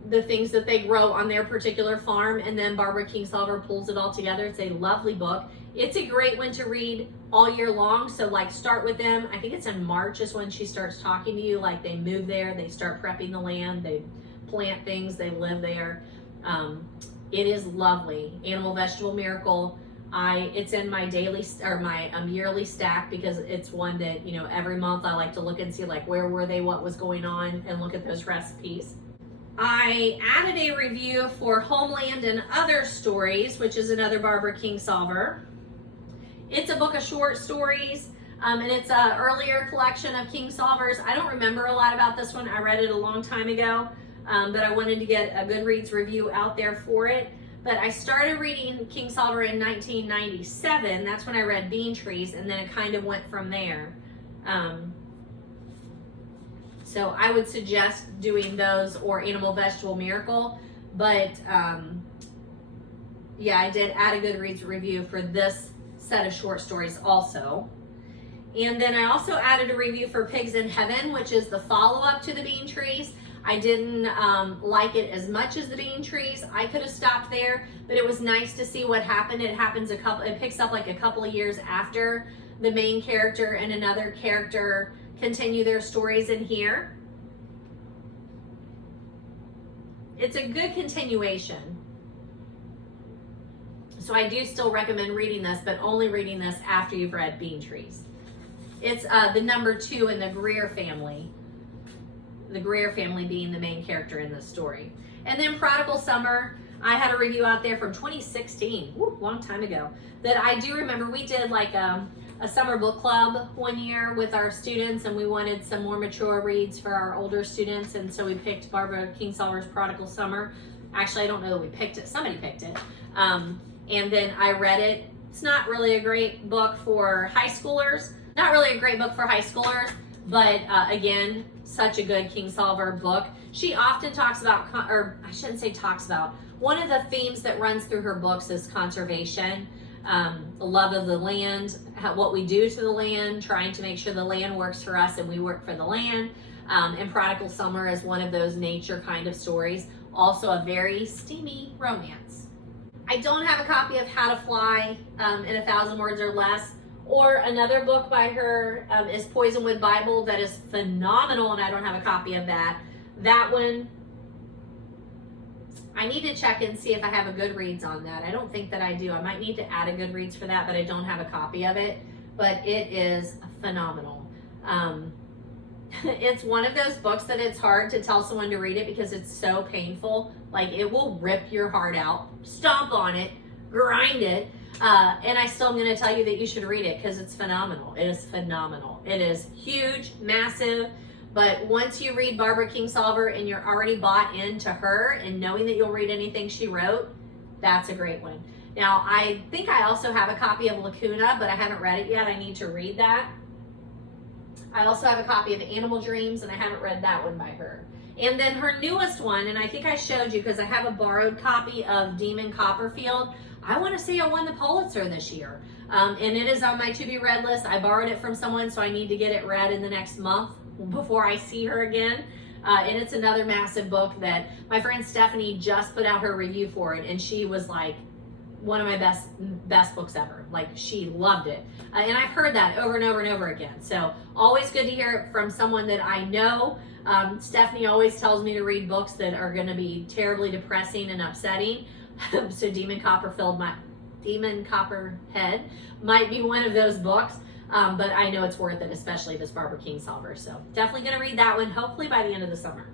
the things that they grow on their particular farm. And then Barbara Kingsolver pulls it all together. It's a lovely book. It's a great one to read all year long. So like start with them. I think it's in March is when she starts talking to you. Like they move there, they start prepping the land, they plant things, they live there. It is lovely. Animal Vegetable Miracle. It's in my daily or my yearly stack because it's one that, you know, every month I like to look and see like where were they, what was going on, and look at those recipes. I added a review for Homeland and Other Stories, which is another Barbara Kingsolver. It's a book of short stories, and it's an earlier collection of Kingsolvers. I don't remember a lot about this one. I read it a long time ago, but I wanted to get a Goodreads review out there for it. But I started reading Kingsolver in 1997. That's when I read Bean Trees, and then it kind of went from there. So I would suggest doing those or Animal Vegetable Miracle. But yeah, I did add a Goodreads review for this set of short stories also. And then I also added a review for Pigs in Heaven, which is the follow-up to the Bean Trees. I didn't like it as much as the Bean Trees. I could have stopped there, but it was nice to see what happened. It picks up like a couple of years after the main character and another character continue their stories in here. It's a good continuation. So I do still recommend reading this, but only reading this after you've read Bean Trees. It's the number 2 in the Greer family. The Greer family being the main character in this story. And then Prodigal Summer, I had a review out there from 2016, long time ago, that I do remember. We did like a summer book club one year with our students, and we wanted some more mature reads for our older students, and so we picked Barbara Kingsolver's Prodigal Summer. Actually, I don't know that we picked it, somebody picked it. And then I read it. It's not really a great book for high schoolers, but again, such a good Kingsolver book. She often talks about, or I shouldn't say talks about, one of the themes that runs through her books is conservation, the love of the land, what we do to the land, trying to make sure the land works for us and we work for the land. And Prodigal Summer is one of those nature kind of stories. Also a very steamy romance. I don't have a copy of How to Fly in 1,000 Words or Less. Or another book by her is Poisonwood Bible that is phenomenal, and I don't have a copy of that. That one, I need to check and see if I have a Goodreads on that. I don't think that I do. I might need to add a Goodreads for that, but I don't have a copy of it. But it is phenomenal. It's one of those books that it's hard to tell someone to read it because it's so painful. Like it will rip your heart out, stomp on it, grind it. And I still am going to tell you that you should read it because it's phenomenal. It is phenomenal. It is huge, massive, But once you read Barbara Kingsolver and you're already bought into her and knowing that you'll read anything she wrote, that's a great one. Now, I think I also have a copy of Lacuna, but I haven't read it yet. I need to read that. I also have a copy of Animal Dreams, and I haven't read that one by her. And then her newest one, and I think I showed you because I have a borrowed copy of Demon Copperfield. I want to say it won the Pulitzer this year. And it is on my to-be-read list. I borrowed it from someone, so I need to get it read in the next month before I see her again. And it's another massive book that my friend Stephanie just put out her review for it, and she was like, one of my best books ever. Like, she loved it. And I've heard that over and over and over again. So always good to hear it from someone that I know. Stephanie always tells me to read books that are going to be terribly depressing and upsetting. So Demon Copperhead might be one of those books. But I know it's worth it, especially this Barbara Kingsolver. So definitely going to read that one, hopefully by the end of the summer.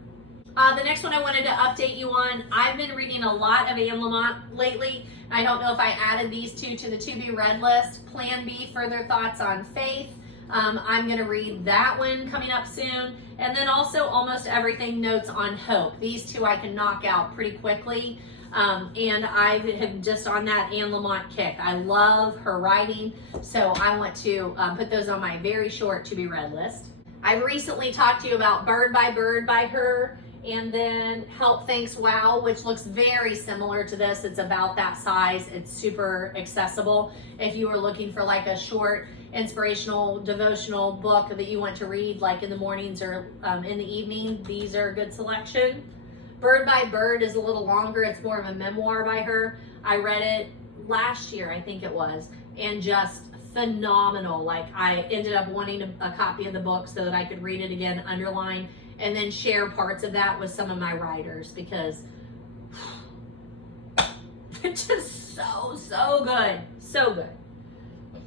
The next one I wanted to update you on, I've been reading a lot of Anne Lamott lately. I don't know if I added these two to the to-be-read list. Plan B, Further Thoughts on Faith. I'm going to read that one coming up soon. And then also Almost Everything, Notes on Hope. These two I can knock out pretty quickly. And I have just on that Anne Lamott kick. I love her writing, so I want to put those on my very short to-be-read list. I recently talked to you about Bird by Bird by her, and then Help Thanks Wow, which looks very similar to this. It's about that size. It's super accessible. If you are looking for like a short inspirational devotional book that you want to read like in the mornings or in the evening, these are a good selection. Bird by Bird is a little longer. It's more of a memoir by her. I read it last year, I think it was, and just phenomenal. Like, I ended up wanting a copy of the book so that I could read it again, underline, and then share parts of that with some of my writers because it's just so good. So good.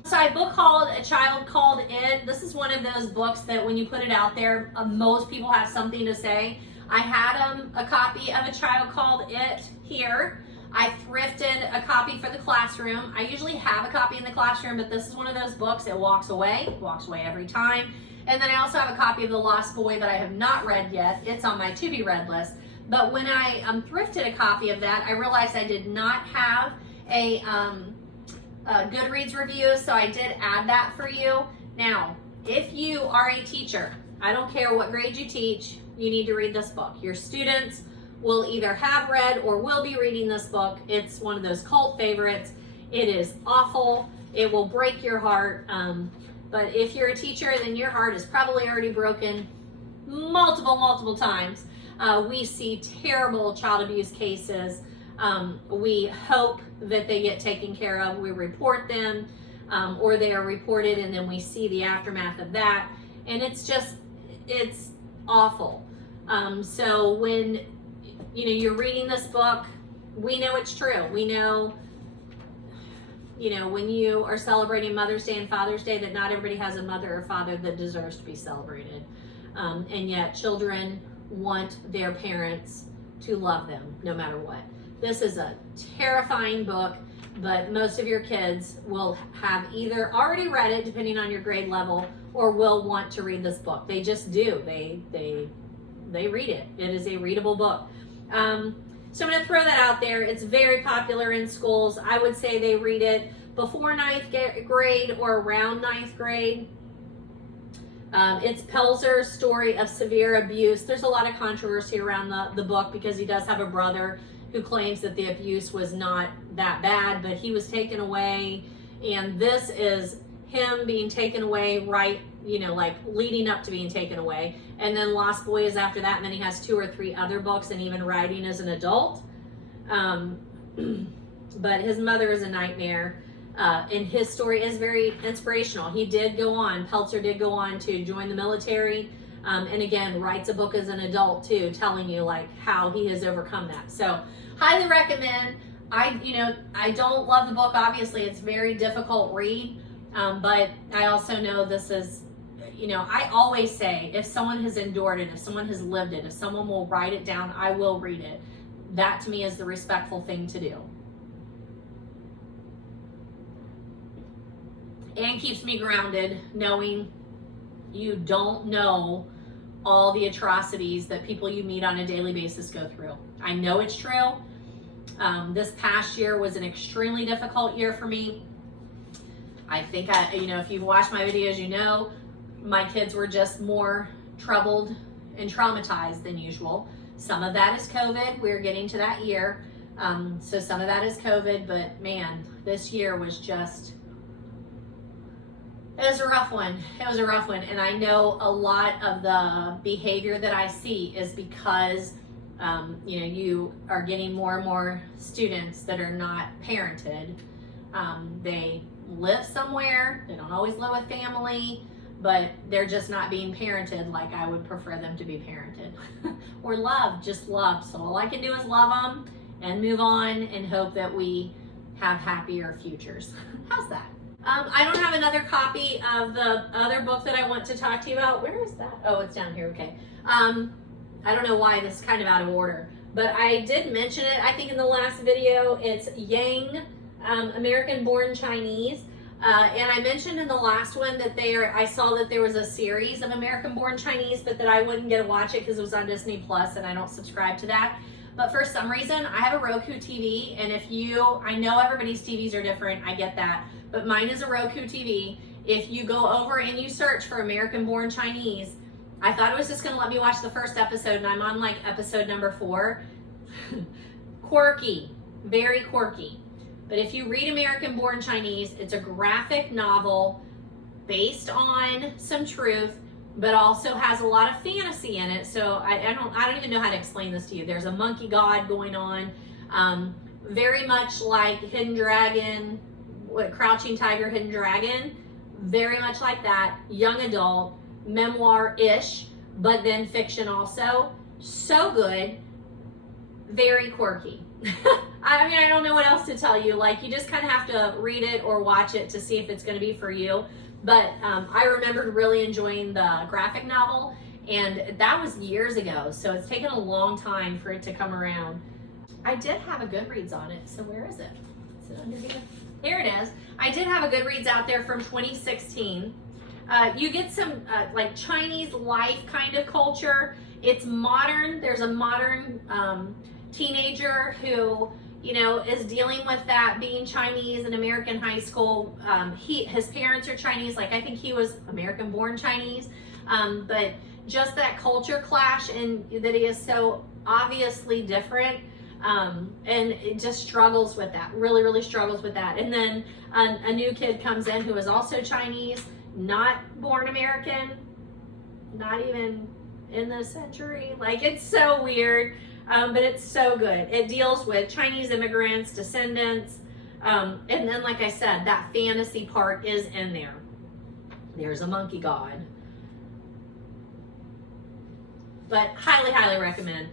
So I book hauled A Child Called It. This is one of those books that when you put it out there, most people have something to say. I had a copy of A Child Called It here. I thrifted a copy for the classroom. I usually have a copy in the classroom, but this is one of those books. It walks away every time. And then I also have a copy of The Lost Boy that I have not read yet. It's on my to-be-read list. But when I thrifted a copy of that, I realized I did not have a Goodreads review, so I did add that for you. Now, if you are a teacher, I don't care what grade you teach, you need to read this book. Your students will either have read or will be reading this book. It's one of those cult favorites. It is awful. It will break your heart. But if you're a teacher, then your heart is probably already broken multiple times. We see terrible child abuse cases. We hope that they get taken care of. We report them, or they are reported, and then we see the aftermath of that. And it's awful. So when you're reading this book, we know it's true. We know, when you are celebrating Mother's Day and Father's Day, that not everybody has a mother or father that deserves to be celebrated. And yet children want their parents to love them no matter what. This is a terrifying book, but most of your kids will have either already read it, depending on your grade level, or will want to read this book. They just do. They read it. It is a readable book. So I'm going to throw that out there. It's very popular in schools. I would say they read it before 9th grade or around 9th grade. It's Pelzer's story of severe abuse. There's a lot of controversy around the book because he does have a brother who claims that the abuse was not that bad, but he was taken away, and this is him being taken away like leading up to being taken away. And then Lost Boy is after that, and then he has 2 or 3 other books and even writing as an adult. But his mother is a nightmare, and his story is very inspirational. Pelzer did go on to join the military, and again, writes a book as an adult too, telling you like how he has overcome that. So highly recommend. I don't love the book, obviously. It's a very difficult read, but I also know this is, I always say, if someone has endured it, if someone has lived it, if someone will write it down, I will read it. That to me is the respectful thing to do. And keeps me grounded, knowing you don't know all the atrocities that people you meet on a daily basis go through. I know it's true. This past year was an extremely difficult year for me. I think if you've watched my videos, you know my kids were just more troubled and traumatized than usual. Some of that is COVID. We're getting to that year. So some of that is COVID, but man, this year was just, it was a rough one. It was a rough one. And I know a lot of the behavior that I see is because, you are getting more and more students that are not parented. They live somewhere. They don't always live with family, but they're just not being parented like I would prefer them to be parented. Or loved, just loved. So all I can do is love them and move on and hope that we have happier futures. How's that? I don't have another copy of the other book that I want to talk to you about. Where is that? Oh, it's down here. Okay. I don't know why this is kind of out of order, but I did mention it, I think, in the last video. It's Yang, American-born Chinese. And I mentioned in the last one that I saw that there was a series of American-born Chinese, but that I wouldn't get to watch it because it was on Disney Plus and I don't subscribe to that. But for some reason, I have a Roku TV, and I know everybody's TVs are different, I get that, but mine is a Roku TV. If you go over and you search for American-born Chinese, I thought it was just gonna let me watch the first episode, and I'm on like episode number 4. Quirky, very quirky. But if you read American-born Chinese, it's a graphic novel based on some truth, but also has a lot of fantasy in it. So I don't even know how to explain this to you. There's a monkey god going on, very much like Hidden Dragon, Crouching Tiger, Hidden Dragon, very much like that, young adult, memoir-ish, but then fiction also. So good, very quirky. I mean, I don't know what else to tell you. Like, you just kind of have to read it or watch it to see if it's going to be for you. But I remembered really enjoying the graphic novel, and that was years ago, so it's taken a long time for it to come around. I did have a Goodreads on it, so where is it? Is it under here? Here it is. I did have a Goodreads out there from 2016. You get some like Chinese life kind of culture. It's modern. There's a modern teenager who is dealing with that, being Chinese in American high school. His parents are Chinese, like I think he was American-born Chinese, but just that culture clash and that he is so obviously different, and it just struggles with that, really, really struggles with that. And then a new kid comes in who is also Chinese, not born American, not even in this century. Like, it's so weird. But it's so good. It deals with Chinese immigrants, descendants, and then, like I said, that fantasy part is in there. There's a monkey god. But highly, highly recommend.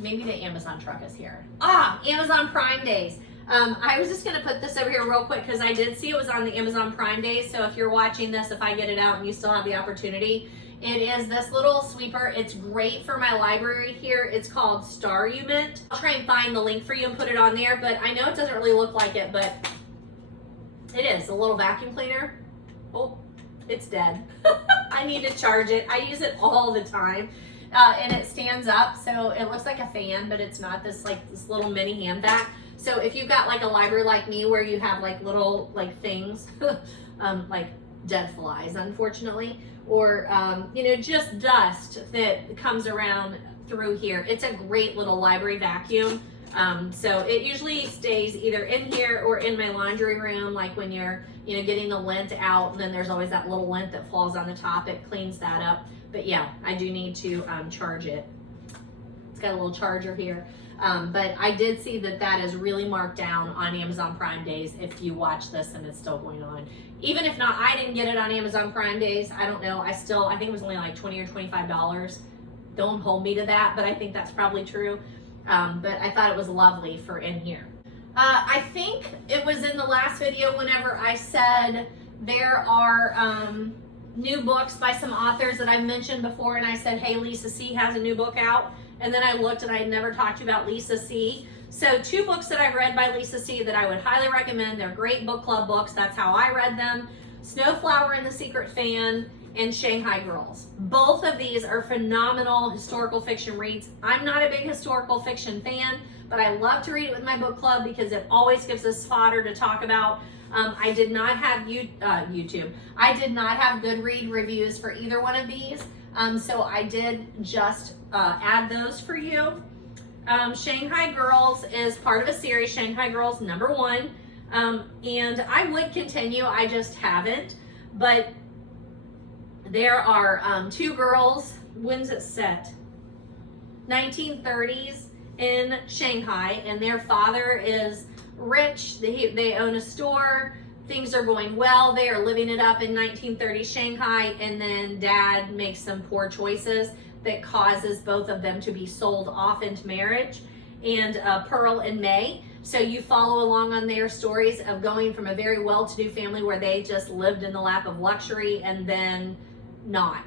Maybe the Amazon truck is here. Amazon Prime Days. I was just gonna put this over here real quick because I did see it was on the Amazon Prime Days. So if you're watching this, if I get it out and you still have the opportunity, it is this little sweeper. It's great for my library here. It's called Starument. I'll try and find the link for you and put it on there, but I know it doesn't really look like it, but it is a little vacuum cleaner. Oh, it's dead. I need to charge it. I use it all the time. And it stands up, so it looks like a fan, but it's not. This little mini hand vac. So if you've got like a library like me where you have like little like things, like dead flies, unfortunately, or just dust that comes around through here, it's a great little library vacuum. So it usually stays either in here or in my laundry room, like when you're getting the lint out, and then there's always that little lint that falls on the top. It cleans that up. But yeah, I do need to charge it. It's got a little charger here. But I did see that is really marked down on Amazon Prime Days if you watch this and it's still going on. Even if not, I didn't get it on Amazon Prime Days. I don't know. I think it was only like $20 or $25. Don't hold me to that, but I think that's probably true. But I thought it was lovely for in here. I think it was in the last video whenever I said there are new books by some authors that I've mentioned before, and I said, hey, Lisa C. has a new book out. And then I looked and I had never talked to you about Lisa C. So 2 books that I've read by Lisa C. that I would highly recommend. They're great book club books. That's how I read them. Snowflower and the Secret Fan and Shanghai Girls. Both of these are phenomenal historical fiction reads. I'm not a big historical fiction fan, but I love to read it with my book club because it always gives us fodder to talk about. I did not have YouTube. I did not have good read reviews for either one of these, so I did just add those for you. Shanghai Girls is part of a series, Shanghai Girls #1, and I would continue, I just haven't, but there are 2 girls. When's it set? 1930s in Shanghai, and their father is rich. They own a store. Things are going well. They are living it up in 1930s Shanghai, and then dad makes some poor choices that causes both of them to be sold off into marriage, and Pearl and May. So you follow along on their stories of going from a very well-to-do family where they just lived in the lap of luxury and then not.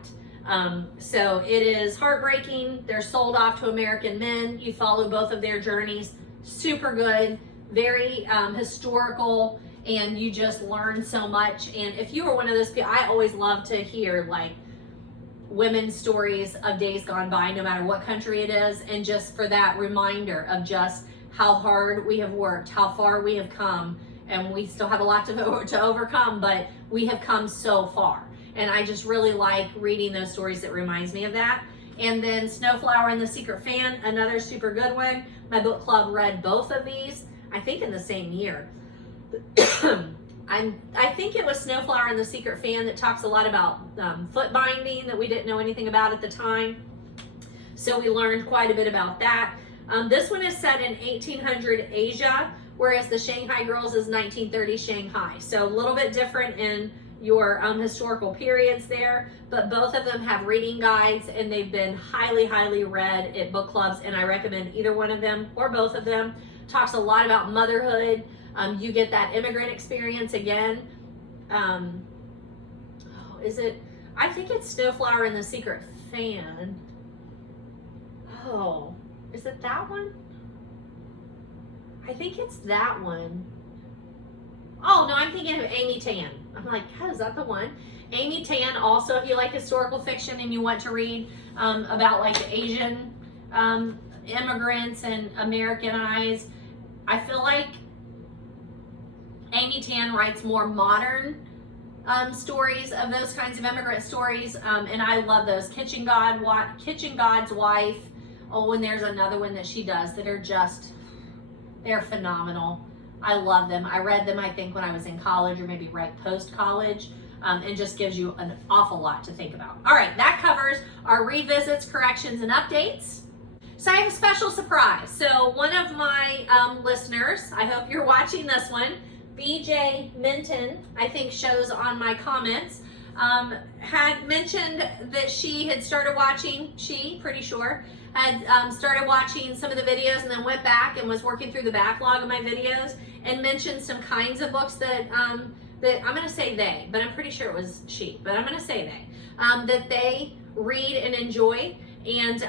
So it is heartbreaking. They're sold off to American men. You follow both of their journeys. Super good, very historical, and you just learn so much. And if you were one of those people, I always love to hear like women's stories of days gone by, no matter what country it is, and just for that reminder of just how hard we have worked, how far we have come, and we still have a lot to overcome, but we have come so far. And I just really like reading those stories that reminds me of that. And then Snowflower and the Secret Fan, another super good one. My book club read both of these, I think in the same year. I think it was Snowflower and the Secret Fan that talks a lot about foot binding that we didn't know anything about at the time. So we learned quite a bit about that. This one is set in 1800 Asia, whereas the Shanghai Girls is 1930 Shanghai. So a little bit different in your historical periods there, but both of them have reading guides, and they've been highly, highly read at book clubs, and I recommend either one of them or both of them. Talks a lot about motherhood. You get that immigrant experience again. I think it's Snowflower and the Secret Fan. Oh, is it that one? I think it's that one. Oh, no, I'm thinking of Amy Tan. I'm like, is that the one? Amy Tan, also, if you like historical fiction and you want to read about like the Asian immigrants and Americanized, I feel like Amy Tan writes more modern stories of those kinds of immigrant stories, and I love those. Kitchen God's Wife. Oh, and there's another one that she does that are just, they're phenomenal. I love them. I read them, I think, when I was in college or maybe right post-college, and just gives you an awful lot to think about. All right, that covers our revisits, corrections, and updates. So I have a special surprise. So one of my listeners, I hope you're watching this one, BJ Minton, I think shows on my comments, had mentioned that she had started watching, had started watching some of the videos and then went back and was working through the backlog of my videos and mentioned some kinds of books that, that I'm going to say they, but I'm pretty sure it was she, but I'm going to say they, that they read and enjoy. And,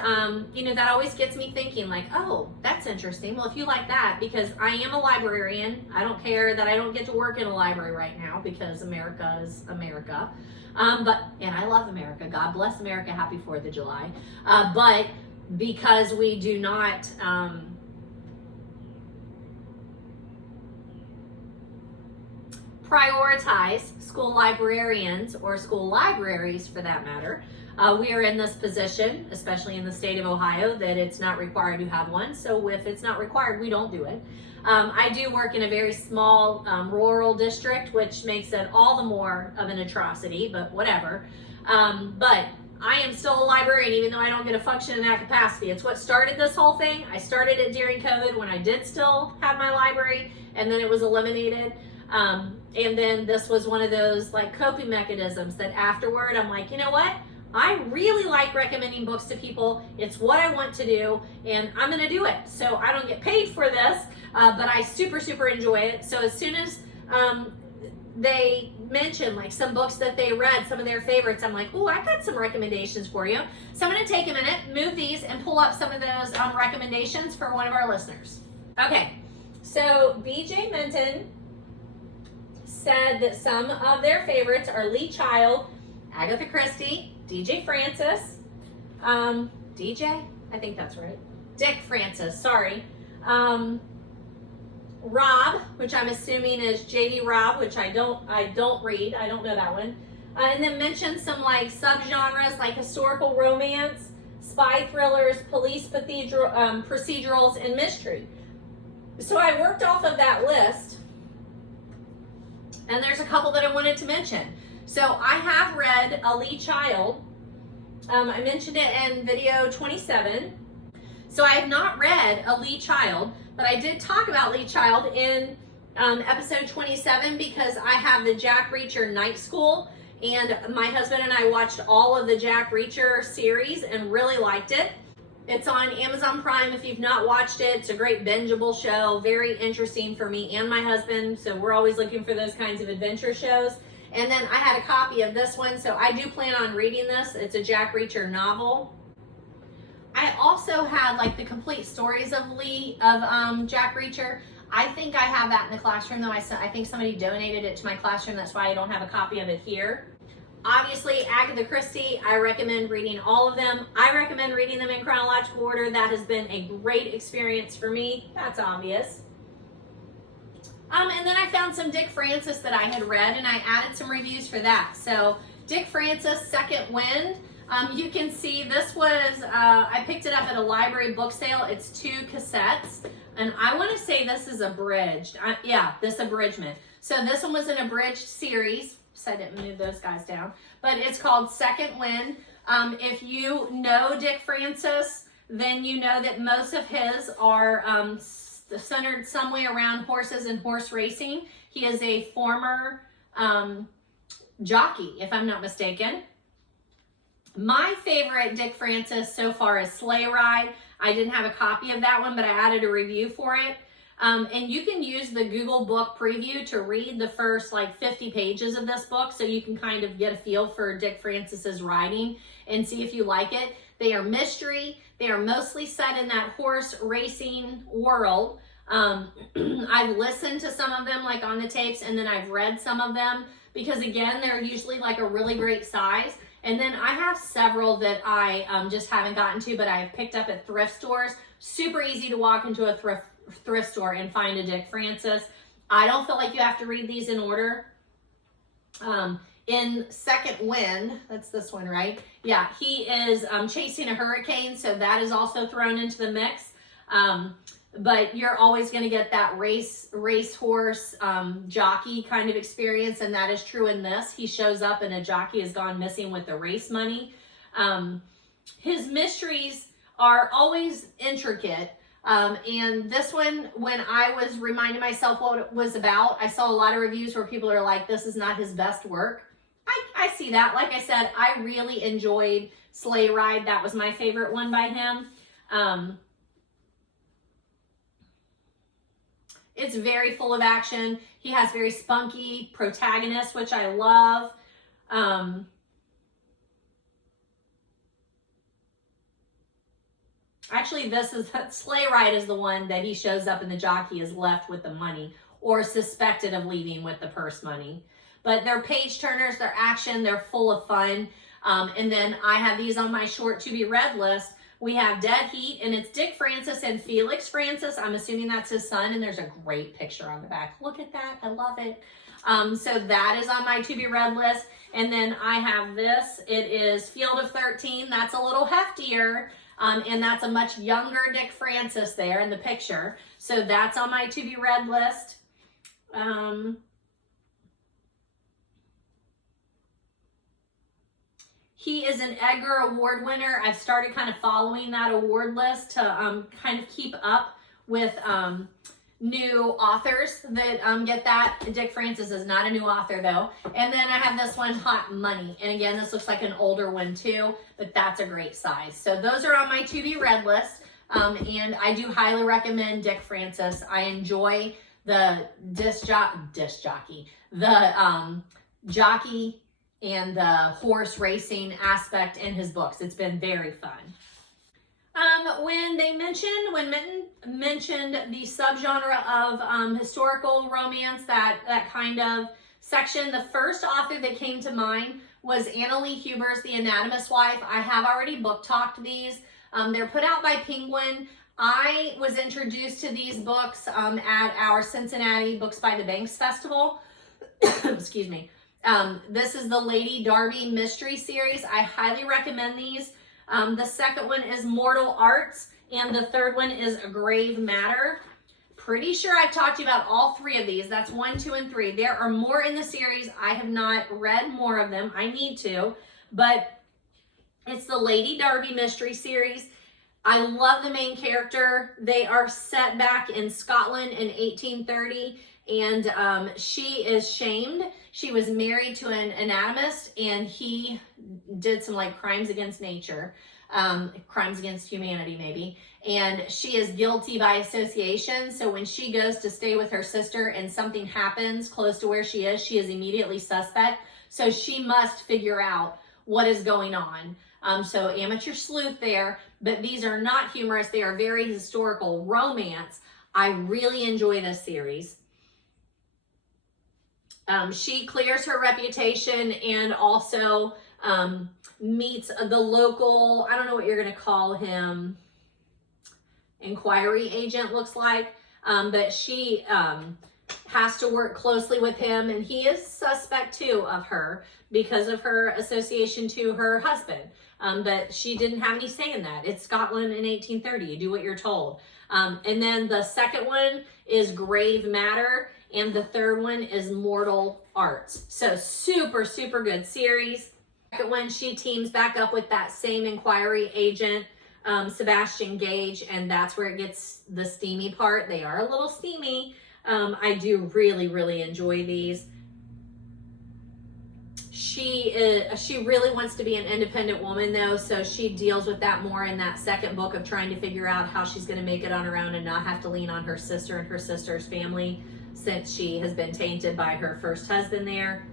you know, that always gets me thinking like, oh, that's interesting. Well, if you like that, because I am a librarian, I don't care that I don't get to work in a library right now because America is America. And I love America. God bless America. Happy 4th of July. But because we do not, prioritize school librarians or school libraries for that matter, we are in this position, especially in the state of Ohio, that it's not required to have one. So if it's not required, we don't do it. I do work in a very small rural district, which makes it all the more of an atrocity, but whatever. But I am still a librarian, even though I don't get to function in that capacity. It's what started this whole thing. I started it during COVID when I did still have my library, and then it was eliminated. And then this was one of those like coping mechanisms that afterward, I'm like, you know what? I really like recommending books to people. It's what I want to do, and I'm gonna do it. So I don't get paid for this, but I super, super enjoy it. So as soon as they mention like some books that they read, some of their favorites, I'm like, oh, I've got some recommendations for you. So I'm gonna take a minute, move these, and pull up some of those recommendations for one of our listeners. Okay, so BJ Minton said that some of their favorites are Lee Child, Agatha Christie, DJ Francis, DJ, I think that's right. Dick Francis, sorry. Rob, which I'm assuming is JD Robb, which I don't read. I don't know that one. And then mention some like subgenres like historical romance, spy thrillers, police procedurals, and mystery. So I worked off of that list, and there's a couple that I wanted to mention. So I have read A Lee Child. I mentioned it in video 27. So I have not read A Lee Child, but I did talk about Lee Child in episode 27 because I have the Jack Reacher Night School, and my husband and I watched all of the Jack Reacher series and really liked it. It's on Amazon Prime if you've not watched it. It's a great bingeable show, very interesting for me and my husband, so we're always looking for those kinds of adventure shows. And then I had a copy of this one, so I do plan on reading this. It's a Jack Reacher novel. I also had like the complete stories of Jack Reacher. I think I have that in the classroom, though I think somebody donated it to my classroom. That's why I don't have a copy of it here. Obviously, Agatha Christie, I recommend reading all of them. I recommend reading them in chronological order. That has been a great experience for me. That's obvious. And then I found some Dick Francis that I had read, and I added some reviews for that. So Dick Francis, Second Wind. You can see this was, I picked it up at a library book sale. It's 2 cassettes, and I want to say this is abridged. Yeah, this abridgment. So this one was an abridged series. So I didn't move those guys down, but it's called Second Wind. If you know Dick Francis, then you know that most of his are centered some way around horses and horse racing. He is a former jockey, if I'm not mistaken. My favorite Dick Francis so far is Sleigh Ride. I didn't have a copy of that one, but I added a review for it. And you can use the Google Book Preview to read the first like 50 pages of this book, so you can kind of get a feel for Dick Francis's writing and see if you like it. They are mystery. They are mostly set in that horse racing world. I've listened to some of them like on the tapes, and then I've read some of them because again, they're usually like a really great size. And then I have several that I just haven't gotten to, but I've picked up at thrift stores. Super easy to walk into a thrift store and find a Dick Francis. I don't feel like you have to read these in order. In Second Wind, that's this one, right? Yeah, he is chasing a hurricane, so that is also thrown into the mix. But you're always going to get that racehorse jockey kind of experience, and that is true in this. He shows up and a jockey has gone missing with the race money. His mysteries are always intricate. And this one, when I was reminding myself what it was about, I saw a lot of reviews where people are like, this is not his best work. I see that. Like I said, I really enjoyed Sleigh Ride. That was my favorite one by him. It's very full of action. He has very spunky protagonists, which I love. Actually, Sleigh Ride is the one that he shows up and the jockey is left with the money or suspected of leaving with the purse money. But they're page turners, they're action, they're full of fun. And then I have these on my short to be read list. We have Dead Heat, and it's Dick Francis and Felix Francis. I'm assuming that's his son, and there's a great picture on the back. Look at that, I love it. So that is on my to be read list. And then I have this, it is Field of 13. That's a little heftier. And that's a much younger Dick Francis there in the picture. So that's on my to be read list. He is an Edgar Award winner. I've started kind of following that award list to kind of keep up with new authors that get that. Dick Francis is not a new author though. And then I have this one, Hot Money. And again, this looks like an older one too, but that's a great size. So those are on my to be read list. And I do highly recommend Dick Francis. I enjoy the jockey and the horse racing aspect in his books. It's been very fun. When Mitten mentioned the subgenre of historical romance, that kind of section. The first author that came to mind was Anna Lee Huber's The Anatomist's Wife. I have already book talked these. They're put out by Penguin. I was introduced to these books at our Cincinnati Books by the Banks Festival. Excuse me. This is the Lady Darby Mystery Series. I highly recommend these. The second one is Mortal Arts, and the third one is A Grave Matter. Pretty sure I've talked to you about all three of these. That's 1, 2, and 3. There are more in the series. I have not read more of them. I need to, but it's the Lady Darby Mystery Series. I love the main character. They are set back in Scotland in 1830, and she is shamed. She was married to an anatomist, and he did some like crimes against nature, crimes against humanity maybe, and she is guilty by association. So when she goes to stay with her sister and something happens close to where she is immediately suspect. So she must figure out what is going on. So amateur sleuth there, but these are not humorous. They are very historical romance. I really enjoy this series. She clears her reputation and also meets the local, I don't know what you're going to call him, inquiry agent looks like, but she has to work closely with him, and he is suspect too of her because of her association to her husband. But she didn't have any say in that. It's Scotland in 1830. You do what you're told. And then the second one is Grave Matter, and the third one is Mortal Arts. So super, super good series. Second one, she teams back up with that same inquiry agent, Sebastian Gage, and that's where it gets the steamy part. They are a little steamy. I do really, really enjoy these. She really wants to be an independent woman though, so she deals with that more in that second book of trying to figure out how she's going to make it on her own and not have to lean on her sister and her sister's family, since she has been tainted by her first husband there.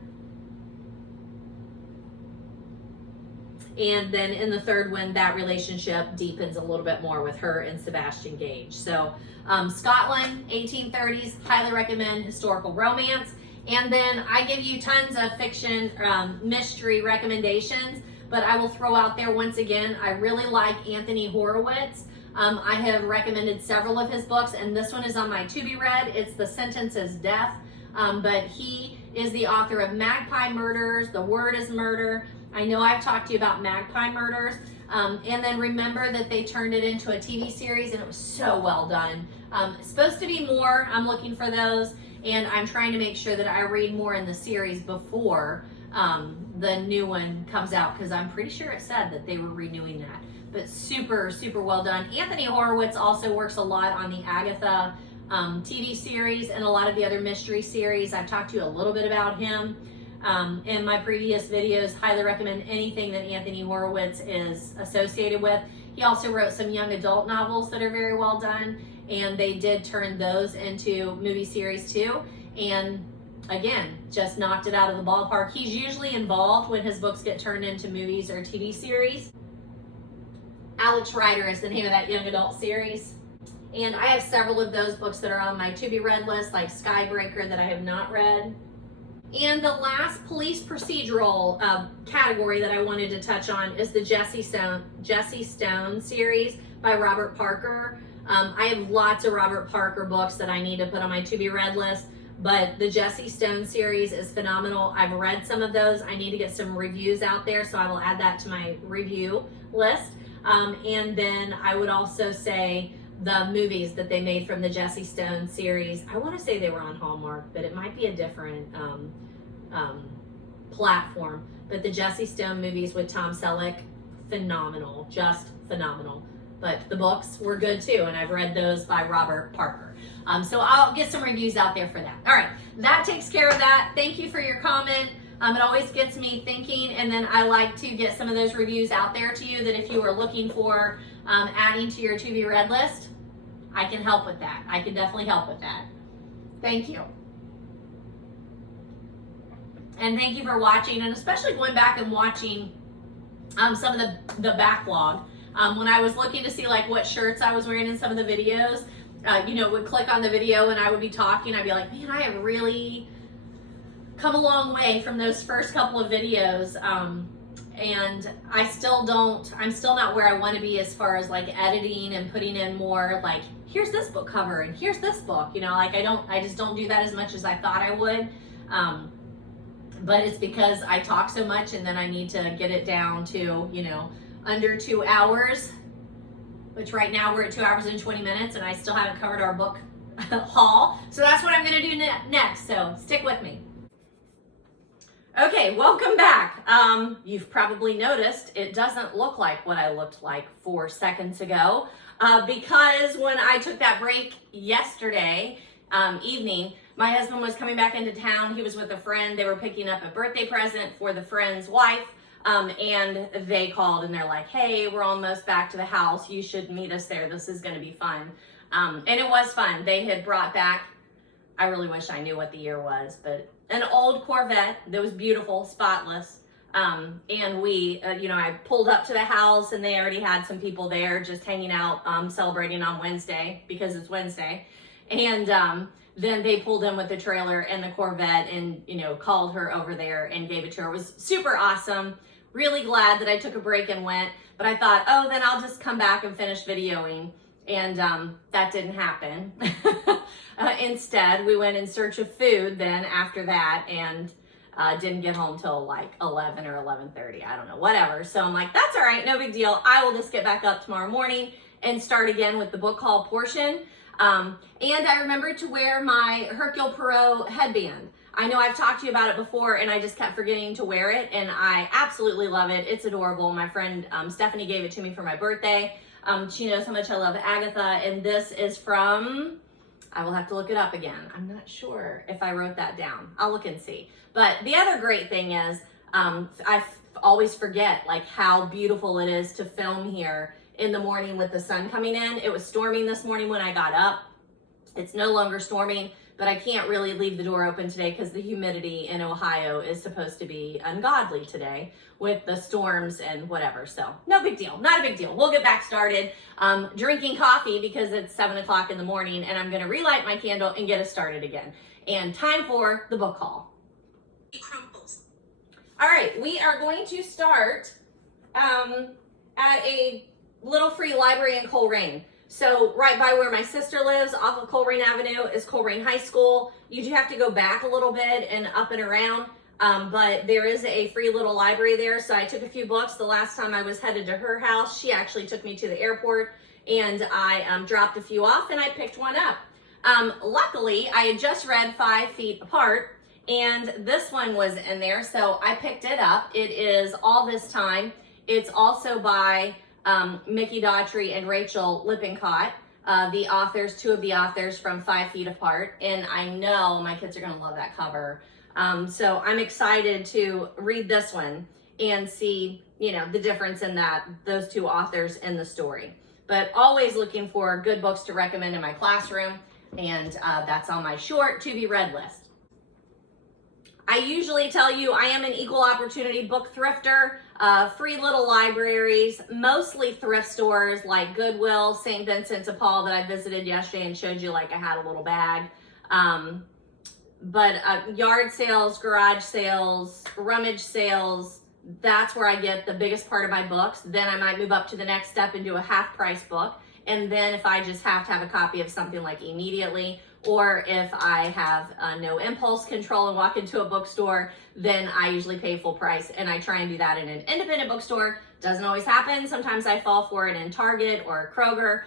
And then in the third one, that relationship deepens a little bit more with her and Sebastian Gage. So Scotland, 1830s, highly recommend historical romance. And then I give you tons of fiction, mystery recommendations, but I will throw out there once again, I really like Anthony Horowitz. I have recommended several of his books, and this one is on my to be read. It's The Sentence is Death, but he is the author of Magpie Murders, The Word is Murder. I know I've talked to you about Magpie Murders, and then remember that they turned it into a TV series, and it was so well done. It's supposed to be more. I'm looking for those, and I'm trying to make sure that I read more in the series before the new one comes out, because I'm pretty sure it said that they were renewing that. But super, super well done. Anthony Horowitz also works a lot on the Agatha TV series and a lot of the other mystery series. I've talked to you a little bit about him in my previous videos. Highly recommend anything that Anthony Horowitz is associated with. He also wrote some young adult novels that are very well done, and they did turn those into movie series too. And again, just knocked it out of the ballpark. He's usually involved when his books get turned into movies or TV series. Alex Rider is the name of that young adult series. And I have several of those books that are on my to be read list, like Skybreaker, that I have not read. And the last police procedural category that I wanted to touch on is the Jesse Stone series by Robert Parker. I have lots of Robert Parker books that I need to put on my to be read list, but the Jesse Stone series is phenomenal. I've read some of those. I need to get some reviews out there, so I will add that to my review list. And then I would also say the movies that they made from the Jesse Stone series. I want to say they were on Hallmark, but it might be a different platform. But the Jesse Stone movies with Tom Selleck, phenomenal, just phenomenal. But the books were good too, and I've read those by Robert Parker. So I'll get some reviews out there for that. All right, that takes care of that. Thank you for your comment. It always gets me thinking, and then I like to get some of those reviews out there to you that if you are looking for adding to your to be read list, I can help with that. I can definitely help with that. Thank you. And thank you for watching, and especially going back and watching some of the backlog. When I was looking to see like what shirts I was wearing in some of the videos, would click on the video and I would be talking. I'd be like, man, I have really come a long way from those first couple of videos. And I'm still not where I want to be as far as like editing and putting in more like, here's this book cover and here's this book, you know, like I just don't do that as much as I thought I would. But it's because I talk so much, and then I need to get it down to, you know, under 2 hours, which right now we're at 2 hours and 20 minutes and I still haven't covered our book haul. So that's what I'm going to do next. So stick with me. Okay, welcome back. You've probably noticed it doesn't look like what I looked like 4 seconds ago, because when I took that break yesterday evening, my husband was coming back into town. He was with a friend. They were picking up a birthday present for the friend's wife, and they called and they're like, hey, we're almost back to the house. You should meet us there. This is going to be fun. And it was fun. They had brought back, I really wish I knew what the year was, but an old Corvette that was beautiful, spotless. And we, you know, I pulled up to the house and they already had some people there just hanging out, celebrating on Wednesday because it's Wednesday. And then they pulled in with the trailer and the Corvette and, you know, called her over there and gave it to her. It was super awesome. Really glad that I took a break and went, but I thought, oh, then I'll just come back and finish videoing. And that didn't happen. Instead, we went in search of food then after that, and didn't get home till like 11 or 11:30. I don't know, whatever. So I'm like, that's all right, no big deal. I will just get back up tomorrow morning and start again with the book haul portion. And I remembered to wear my Hercule Poirot headband. I know I've talked to you about it before and I just kept forgetting to wear it, and I absolutely love it. It's adorable. My friend Stephanie gave it to me for my birthday. She knows how much I love Agatha, and this is from, I will have to look it up again. I'm not sure if I wrote that down. I'll look and see. But the other great thing is, I always forget like how beautiful it is to film here in the morning with the sun coming in. It was storming this morning when I got up. It's no longer storming, but I can't really leave the door open today because the humidity in Ohio is supposed to be ungodly today with the storms and whatever. So no big deal, not a big deal. We'll get back started. Drinking coffee because it's 7 o'clock in the morning, and I'm gonna relight my candle and get us started again. And time for the book haul. All right, we are going to start at a little free library in Coleraine. So right by where my sister lives, off of Coleraine Avenue, is Coleraine High School. You do have to go back a little bit and up and around, but there is a free little library there. So I took a few books. The last time I was headed to her house, she actually took me to the airport, and I dropped a few off and I picked one up. Luckily, I had just read 5 Feet Apart, and this one was in there, so I picked it up. It is All This Time. It's also by Mickey Daughtry and Rachel Lippincott, the authors, 2 of the authors from 5 Feet Apart, and I know my kids are going to love that cover. So I'm excited to read this one and see, you know, the difference in those 2 authors in the story. But always looking for good books to recommend in my classroom, and that's on my short to be read list. I usually tell you I am an equal opportunity book thrifter, free little libraries, mostly thrift stores like Goodwill, St. Vincent de Paul that I visited yesterday and showed you like I had a little bag. But yard sales, garage sales, rummage sales, that's where I get the biggest part of my books. Then I might move up to the next step and do a half price book. And then if I just have to have a copy of something like immediately, or if I have no impulse control and walk into a bookstore, then I usually pay full price, and I try and do that in an independent bookstore. Doesn't always happen. Sometimes I fall for it in Target or Kroger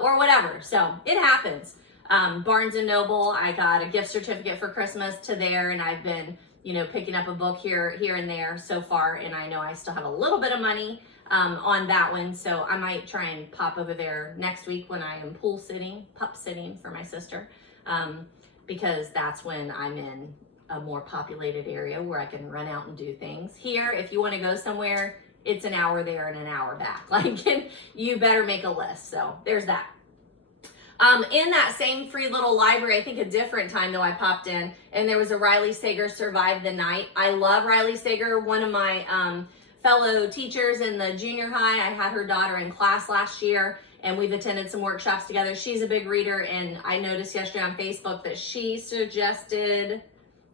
or whatever. So it happens. Barnes & Noble, I got a gift certificate for Christmas to there, and I've been, you know, picking up a book here and there so far, and I know I still have a little bit of money on that one, so I might try and pop over there next week when I am pup sitting for my sister, because that's when I'm in a more populated area where I can run out and do things. Here, if you want to go somewhere, it's an hour there and an hour back. Like, you better make a list. So there's that. In that same free little library, I think a different time though, I popped in and there was a Riley Sager Survive the Night. I love Riley Sager, one of my fellow teachers in the junior high. I had her daughter in class last year and we've attended some workshops together. She's a big reader, and I noticed yesterday on Facebook that she suggested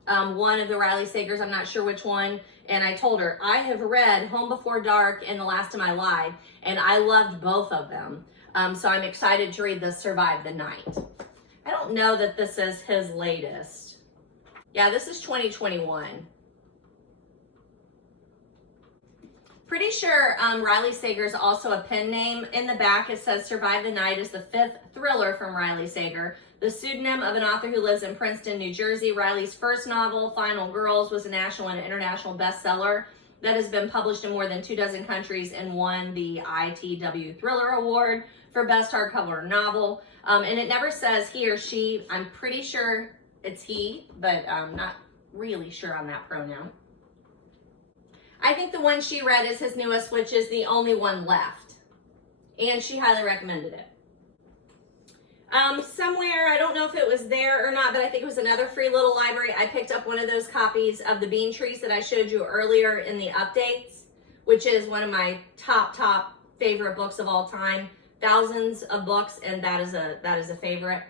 one of the Riley Sagers, I'm not sure which one, and I told her, I have read Home Before Dark and The Last Time I Lied, and I loved both of them. So I'm excited to read the Survive the Night. I don't know that this is his latest. Yeah, this is 2021. Pretty sure Riley Sager is also a pen name. In the back it says Survive the Night is the 5th thriller from Riley Sager, the pseudonym of an author who lives in Princeton, New Jersey. Riley's first novel, Final Girls, was a national and international bestseller that has been published in more than 24 countries and won the ITW Thriller Award for Best Hardcover Novel. And it never says he or she. I'm pretty sure it's he, but I'm not really sure on that pronoun. I think the one she read is his newest, which is the only one left. And she highly recommended it. Somewhere, I don't know if it was there or not, but I think it was another free little library. I picked up one of those copies of The Bean Trees that I showed you earlier in the updates, which is one of my top favorite books of all time. Thousands of books, and that is a favorite.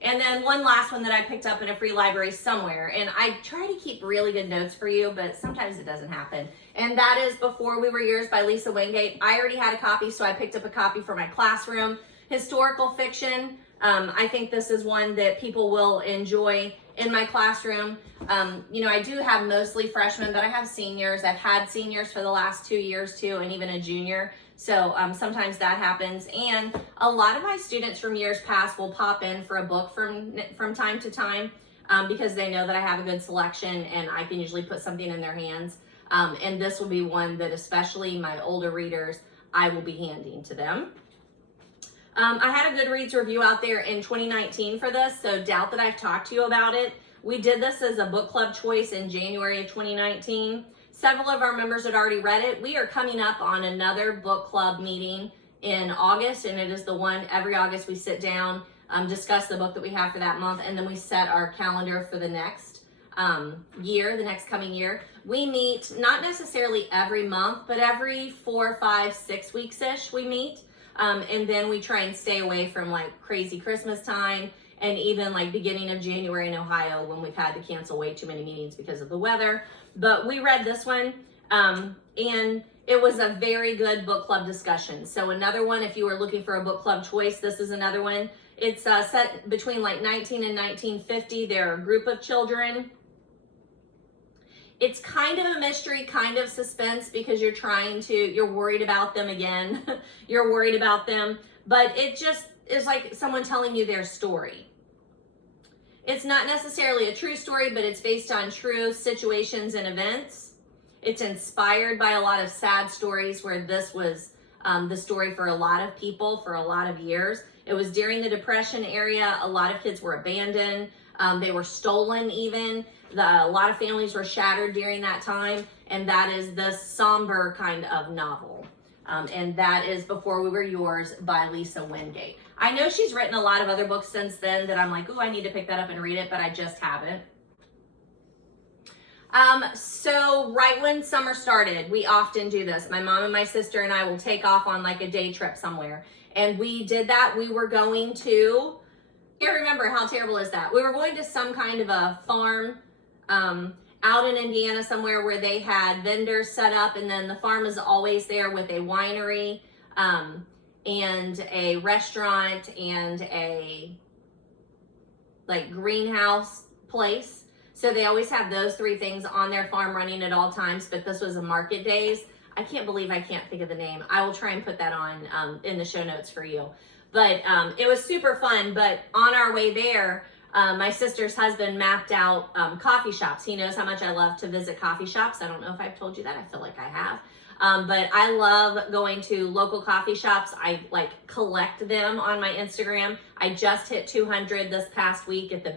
And then one last one that I picked up in a free library somewhere, and I try to keep really good notes for you, but sometimes it doesn't happen. And that is Before We Were Yours by Lisa Wingate. I already had a copy, so I picked up a copy for my classroom. Historical fiction. I think this is one that people will enjoy in my classroom. You know, I do have mostly freshmen, but I have seniors. I've had seniors for the last 2 years too, and even a junior. So sometimes that happens. And a lot of my students from years past will pop in for a book from time to time because they know that I have a good selection and I can usually put something in their hands. And this will be one that especially my older readers, I will be handing to them. I had a Goodreads review out there in 2019 for this, so doubt that I've talked to you about it. We did this as a book club choice in January of 2019. Several of our members had already read it. We are coming up on another book club meeting in August, and it is the one every August we sit down, discuss the book that we have for that month, and then we set our calendar for the next year, the next coming year. We meet not necessarily every month, but every 4, 5, 6 weeks-ish we meet. And then we try and stay away from like crazy Christmas time and even like beginning of January in Ohio when we've had to cancel way too many meetings because of the weather. But we read this one and it was a very good book club discussion. So another one, if you were looking for a book club choice, this is another one. It's set between like 19 and 1950. They're a group of children. It's kind of a mystery, kind of suspense because you're worried about them again. You're worried about them, but it just is like someone telling you their story. It's not necessarily a true story, but it's based on true situations and events. It's inspired by a lot of sad stories where this was the story for a lot of people for a lot of years. It was during the Depression era. A lot of kids were abandoned. They were stolen even. A lot of families were shattered during that time, and that is the somber kind of novel. And that is Before We Were Yours by Lisa Wingate. I know she's written a lot of other books since then that I'm like, ooh, I need to pick that up and read it, but I just haven't. So right when summer started, we often do this. My mom and my sister and I will take off on like a day trip somewhere. And we did that. We were going to, I can't remember, how terrible is that? We were going to some kind of a farm out in Indiana somewhere where they had vendors set up, and then the farm is always there with a winery and a restaurant and a like greenhouse place. So they always have those three things on their farm running at all times, but this was a market days. I can't believe I can't think of the name. I will try and put that on in the show notes for you. But it was super fun, but on our way there, my sister's husband mapped out coffee shops. He knows how much I love to visit coffee shops. I don't know if I've told you that. I feel like I have. But I love going to local coffee shops. I like collect them on my Instagram. I just hit 200 this past week at the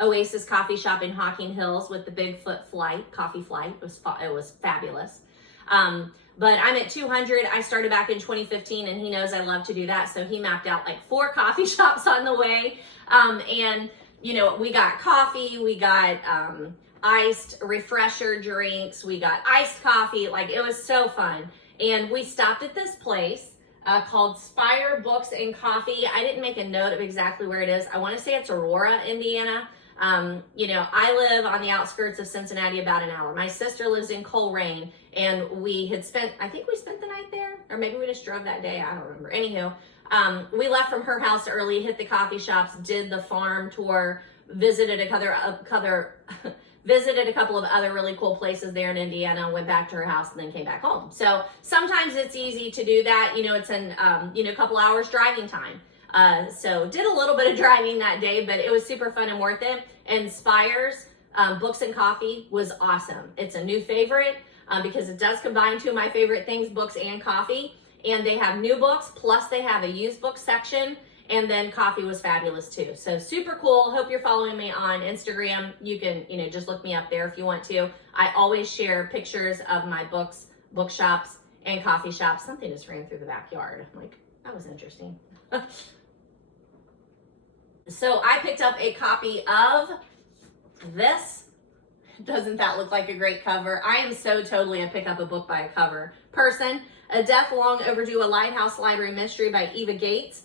Oasis coffee shop in Hocking Hills with the Bigfoot coffee flight. It was fabulous. But I'm at 200. I started back in 2015, and he knows I love to do that. So he mapped out like 4 coffee shops on the way. And you know, we got coffee, we got iced refresher drinks, we got iced coffee. Like, it was so fun. And we stopped at this place called Spire Books and Coffee. I didn't make a note of exactly where it is. I want to say it's Aurora, Indiana. You know, I live on the outskirts of Cincinnati, about an hour. My sister lives in Coleraine, and we had spent, I think we spent the night there, or maybe we just drove that day. I don't remember. Anywho, we left from her house early, hit the coffee shops, did the farm tour, visited a couple of other really cool places there in Indiana, went back to her house, and then came back home. So sometimes it's easy to do that. You know, it's in, you know, a couple hours driving time. So did a little bit of driving that day, but it was super fun and worth it. And Spire's Books and Coffee was awesome. It's a new favorite because it does combine two of my favorite things, books and coffee. And they have new books, plus they have a used book section. And then coffee was fabulous too. So super cool. Hope you're following me on Instagram. You can, you know, just look me up there if you want to. I always share pictures of my books, bookshops, and coffee shops. Something just ran through the backyard. I'm like, that was interesting. So I picked up a copy of this. Doesn't that look like a great cover? I am so totally a pick up a book by a cover person. A Death Long Overdue, a Lighthouse Library Mystery by Eva Gates.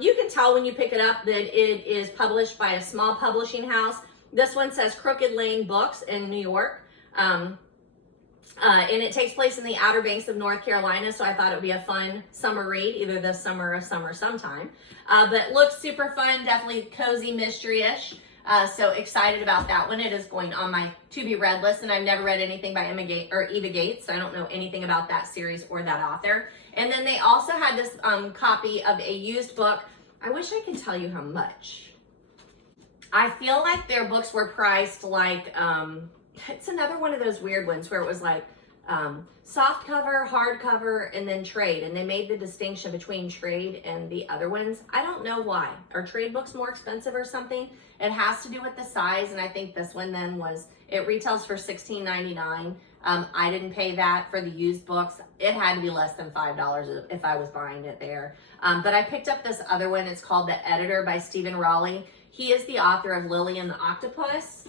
You can tell when you pick it up that it is published by a small publishing house. This one says Crooked Lane Books in New York. And it takes place in the Outer Banks of North Carolina, so I thought it would be a fun summer read, either this summer or summer sometime. But looks super fun, definitely cozy mystery-ish. So excited about that one. It is going on my to-be-read list, and I've never read anything by Eva Gates, so I don't know anything about that series or that author. And then they also had this copy of a used book. I wish I could tell you how much. I feel like their books were priced like, it's another one of those weird ones where it was like soft cover, hard cover, and then trade. And they made the distinction between trade and the other ones. I don't know why. Are trade books more expensive or something? It has to do with the size. And I think this one then was, it retails for $16.99. I didn't pay that for the used books. It had to be less than $5 if I was buying it there. But I picked up this other one. It's called The Editor by Stephen Rowley. He is the author of Lily and the Octopus,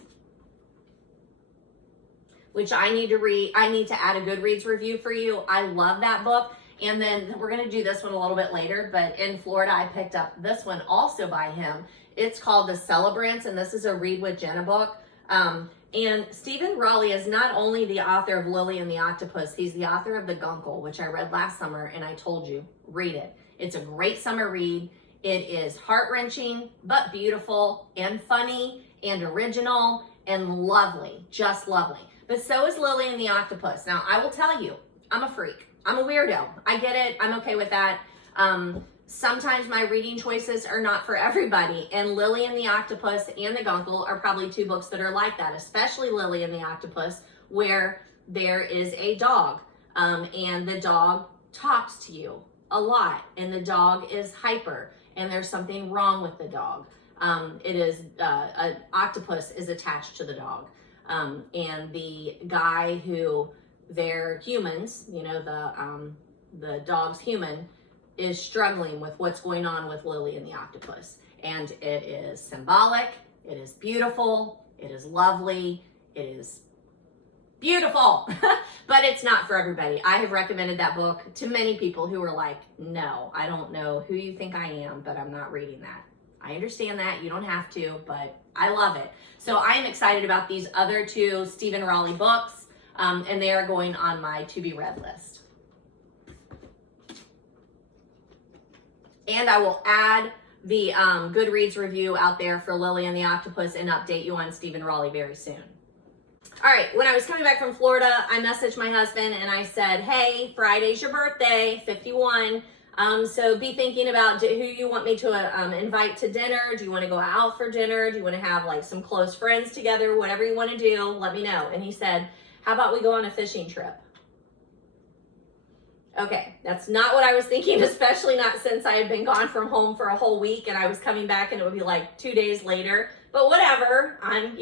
which I need to read. I need to add a Goodreads review for you. I love that book. And then we're going to do this one a little bit later, but in Florida, I picked up this one also by him. It's called The Celebrants, and this is a Read with Jenna book. And Stephen Rowley is not only the author of Lily and the Octopus, he's the author of The Guncle, which I read last summer, and I told you, read it. It's a great summer read. It is heart-wrenching, but beautiful and funny and original and lovely, just lovely. But so is Lily and the Octopus. Now, I will tell you, I'm a freak. I'm a weirdo. I get it. I'm okay with that. Sometimes my reading choices are not for everybody, and Lily and the Octopus and The Guncle are probably two books that are like that, especially Lily and the Octopus, where there is a dog, and the dog talks to you a lot, and the dog is hyper, and there's something wrong with the dog. An octopus is attached to the dog, and the guy who, they're humans, you know, the dog's human, is struggling with what's going on with Lily and the Octopus. And it is symbolic, it is beautiful, it is lovely, it is beautiful, but it's not for everybody. I have recommended that book to many people who are like, no, I don't know who you think I am, but I'm not reading that. I understand that, you don't have to, but I love it. So I'm excited about these other two Stephen Rowley books, and they are going on my to-be-read list. And I will add the Goodreads review out there for Lily and the Octopus and update you on Stephen Rowley very soon. All right, when I was coming back from Florida, I messaged my husband and I said, hey, Friday's your birthday, 51. So be thinking about who you want me to invite to dinner. Do you want to go out for dinner? Do you want to have like some close friends together? Whatever you want to do, let me know. And he said, how about we go on a fishing trip? Okay, that's not what I was thinking, especially not since I had been gone from home for a whole week and I was coming back and it would be like 2 days later. But whatever, I'm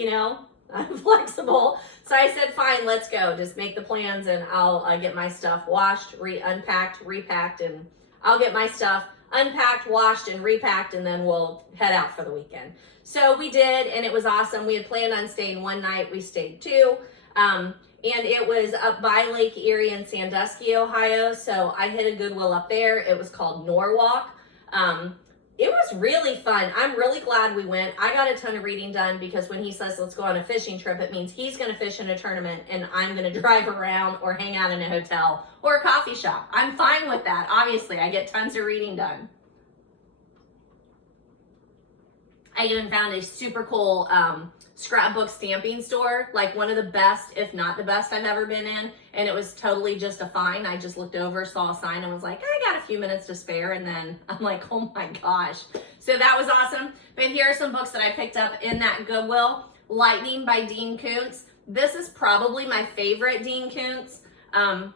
flexible. So I said, fine, let's go. Just make the plans and I'll get my stuff washed, unpacked, repacked, and I'll get my stuff unpacked, washed, and repacked, and then we'll head out for the weekend. So we did, and it was awesome. We had planned on staying one night. We stayed two. and it was up by Lake Erie in Sandusky, Ohio. So I hit a Goodwill up there. It was called Norwalk. It was really fun. I'm really glad we went. I got a ton of reading done because when he says let's go on a fishing trip, it means he's going to fish in a tournament and I'm going to drive around or hang out in a hotel or a coffee shop. I'm fine with that. Obviously, I get tons of reading done. I even found a super cool scrapbook stamping store, like one of the best, if not the best I've ever been in. And it was totally just a find. I just looked over, saw a sign and was like, I got a few minutes to spare. And then I'm like, oh my gosh. So that was awesome. But here are some books that I picked up in that Goodwill. Lightning by Dean Koontz. This is probably my favorite Dean Koontz. And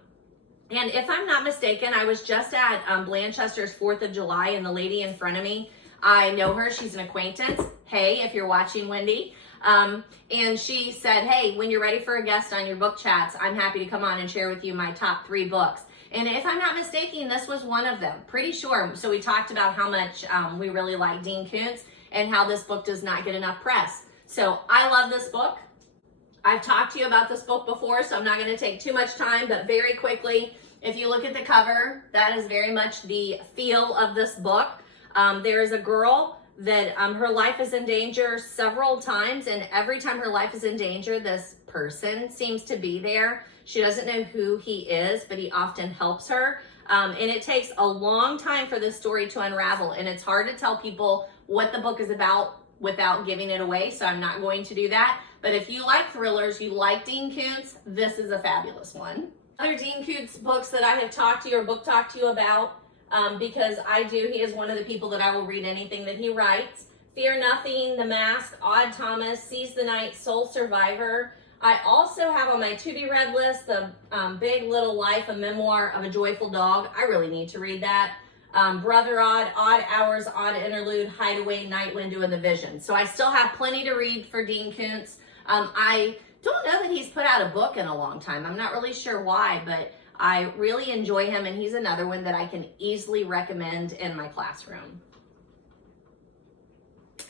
if I'm not mistaken, I was just at Blanchester's 4th of July and the lady in front of me, I know her, she's an acquaintance. Hey, if you're watching, Wendy. And she said, hey, when you're ready for a guest on your book chats, I'm happy to come on and share with you my top 3 books. And if I'm not mistaken, this was one of them, pretty sure. So we talked about how much we really like Dean Koontz and how this book does not get enough press. So I love this book. I've talked to you about this book before, so I'm not going to take too much time, but very quickly, if you look at the cover, that is very much the feel of this book. There is a girl that her life is in danger several times, and every time her life is in danger, this person seems to be there. She doesn't know who he is, but he often helps her. And it takes a long time for this story to unravel, and it's hard to tell people what the book is about without giving it away, so I'm not going to do that. But if you like thrillers, you like Dean Koontz, this is a fabulous one. Other Dean Koontz books that I have talked to you or book talked to you about, because I do, he is one of the people that I will read anything that he writes. Fear Nothing, The Mask, Odd Thomas, Seize the Night, Soul Survivor. I also have on my to-be-read list the Big Little Life, a memoir of a joyful dog. I really need to read that. Brother Odd, Odd Hours, Odd Interlude, Hideaway, Night Window, and The Vision. So I still have plenty to read for Dean Koontz. I don't know that he's put out a book in a long time. I'm not really sure why, but I really enjoy him, and he's another one that I can easily recommend in my classroom.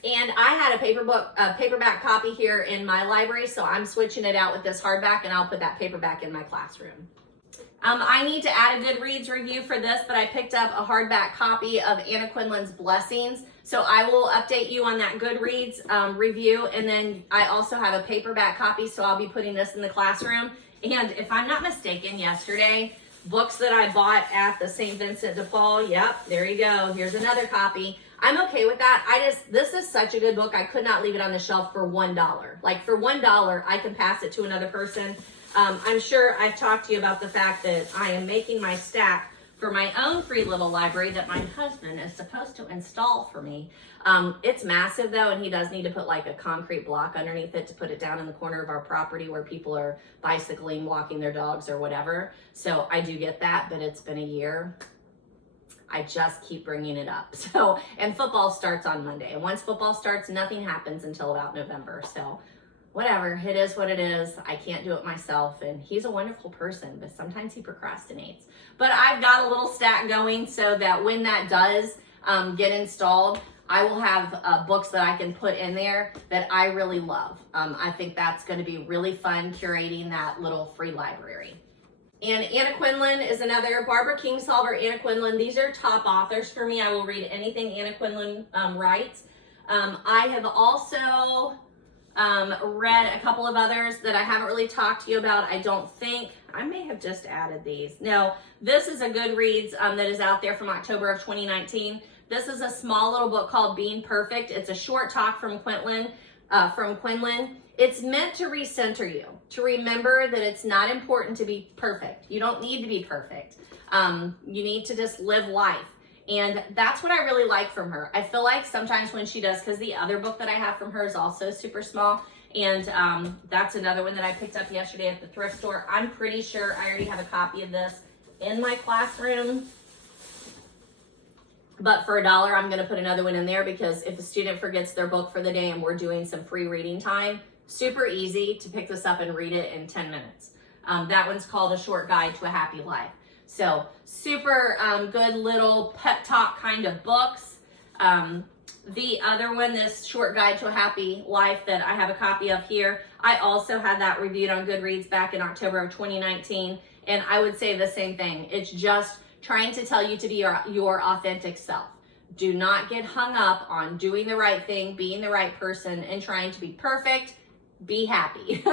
And I had a paperback copy here in my library, so I'm switching it out with this hardback, and I'll put that paperback in my classroom. I need to add a Goodreads review for this, but I picked up a hardback copy of Anna Quinlan's Blessings, so I will update you on that Goodreads review, and then I also have a paperback copy, so I'll be putting this in the classroom. And if I'm not mistaken, yesterday, books that I bought at the St. Vincent de Paul, yep, there you go, here's another copy. I'm okay with that. This is such a good book, I could not leave it on the shelf for $1. Like for $1, I can pass it to another person. I'm sure I've talked to you about the fact that I am making my stack for my own free little library that my husband is supposed to install for me. It's massive though, and he does need to put like a concrete block underneath it to put it down in the corner of our property where people are bicycling, walking their dogs or whatever. So I do get that, but it's been a year. I just keep bringing it up. So, and football starts on Monday. And once football starts, nothing happens until about November. So whatever, it is what it is. I can't do it myself, and he's a wonderful person, but sometimes he procrastinates. But I've got a little stack going so that when that does get installed, I will have books that I can put in there that I really love. I think that's going to be really fun curating that little free library. And Anna Quinlan is another, Barbara Kingsolver, Anna Quinlan. These are top authors for me. I will read anything Anna Quinlan writes. I have also read a couple of others that I haven't really talked to you about. I don't think, I may have just added these. No, this is a Goodreads that is out there from October of 2019. This is a small little book called Being Perfect. It's a short talk from Quinlan. It's meant to recenter you, to remember that it's not important to be perfect. You don't need to be perfect. You need to just live life. And that's what I really like from her. I feel like sometimes when she does, because the other book that I have from her is also super small, and that's another one that I picked up yesterday at the thrift store. I'm pretty sure I already have a copy of this in my classroom. But for $1, I'm going to put another one in there because if a student forgets their book for the day and we're doing some free reading time, super easy to pick this up and read it in 10 minutes. That one's called A Short Guide to a Happy Life. So super good little pep talk kind of books. The other one, this Short Guide to a Happy Life that I have a copy of here, I also had that reviewed on Goodreads back in October of 2019, and I would say the same thing. It's just trying to tell you to be your authentic self. Do not get hung up on doing the right thing, being the right person, and trying to be perfect. Be happy.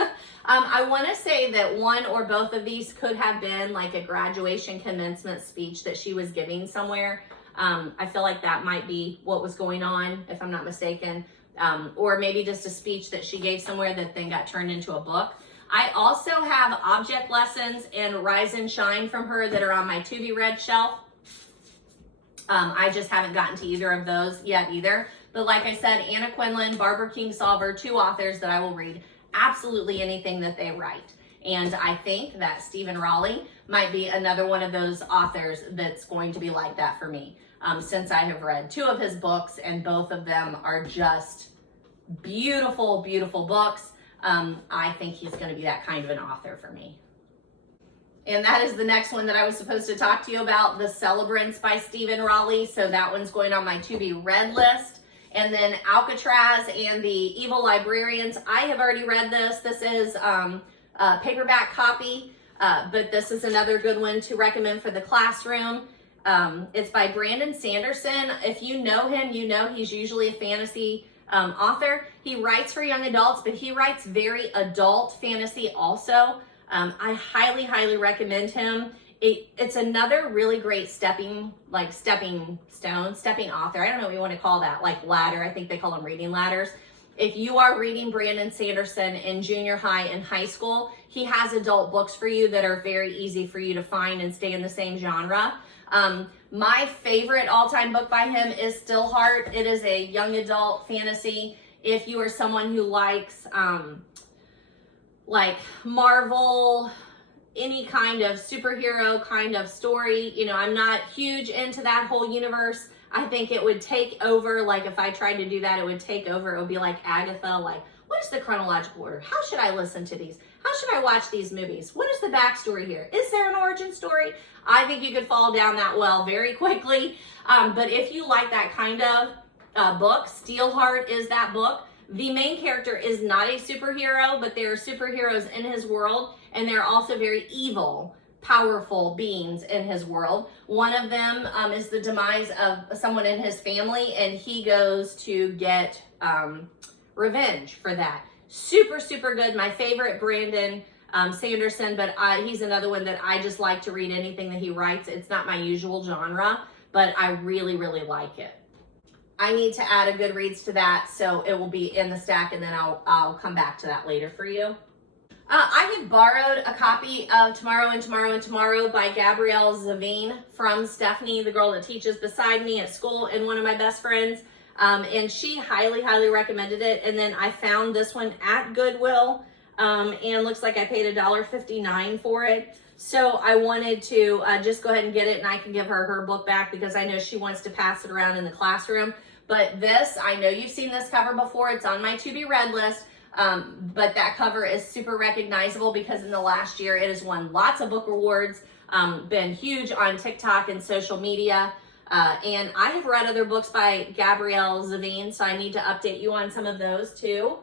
I want to say that one or both of these could have been like a graduation commencement speech that she was giving somewhere. I feel like that might be what was going on, if I'm not mistaken. Or maybe just a speech that she gave somewhere that then got turned into a book. I also have Object Lessons and Rise and Shine from her that are on my to be read shelf. I just haven't gotten to either of those yet either. But like I said, Anna Quinlan, Barbara Kingsolver, two authors that I will read absolutely anything that they write. And I think that Stephen Raleigh might be another one of those authors that's going to be like that for me. Since I have read two of his books, and both of them are just beautiful, beautiful books. I think he's going to be that kind of an author for me. And that is the next one that I was supposed to talk to you about, The Celebrants by Stephen Raleigh. So that one's going on my to be read list. And then Alcatraz and the Evil Librarians. I have already read this. This is a paperback copy, but this is another good one to recommend for the classroom. It's by Brandon Sanderson. If you know him, you know he's usually a fantasy author. He writes for young adults, but he writes very adult fantasy also. I highly, highly recommend him. It's another really great stepping author. I don't know what you want to call that, like ladder. I think they call them reading ladders. If you are reading Brandon Sanderson in junior high and high school, he has adult books for you that are very easy for you to find and stay in the same genre. My favorite all-time book by him is Stillheart. It is a young adult fantasy. If you are someone who likes like Marvel, any kind of superhero kind of story, you know, I'm not huge into that whole universe. I think it would take over, like if I tried to do that, it would take over. It would be like Agatha, like what is the chronological order? How should I listen to these? How should I watch these movies? What is the backstory here? Is there an origin story? I think you could fall down that well very quickly. But if you like that kind of book, Steelheart is that book. The main character is not a superhero, but there are superheroes in his world, and they're also very evil, powerful beings in his world. One of them is the demise of someone in his family, and he goes to get revenge for that. Super, super good. My favorite, Brandon Sanderson, but he's another one that I just like to read anything that he writes. It's not my usual genre, but I really, really like it. I need to add a Goodreads to that, so it will be in the stack, and then I'll come back to that later for you. I have borrowed a copy of Tomorrow and Tomorrow and Tomorrow by Gabrielle Zavine from Stephanie, the girl that teaches beside me at school and one of my best friends. And she highly, highly recommended it. And then I found this one at Goodwill, and looks like I paid $1.59 for it. So I wanted to just go ahead and get it, and I can give her her book back because I know she wants to pass it around in the classroom. But this, I know you've seen this cover before. It's on my to be read list. But that cover is super recognizable because in the last year it has won lots of book awards, been huge on TikTok and social media. And I have read other books by Gabrielle Zavine, so I need to update you on some of those too.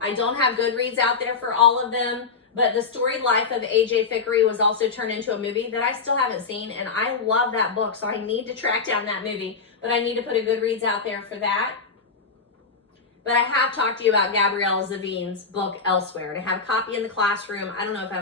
I don't have Goodreads out there for all of them, but The Storied Life of A.J. Fickery was also turned into a movie that I still haven't seen, and I love that book, so I need to track down that movie, but I need to put a Goodreads out there for that. But I have talked to you about Gabrielle Zavine's book Elsewhere, and I have a copy in the classroom. I don't know if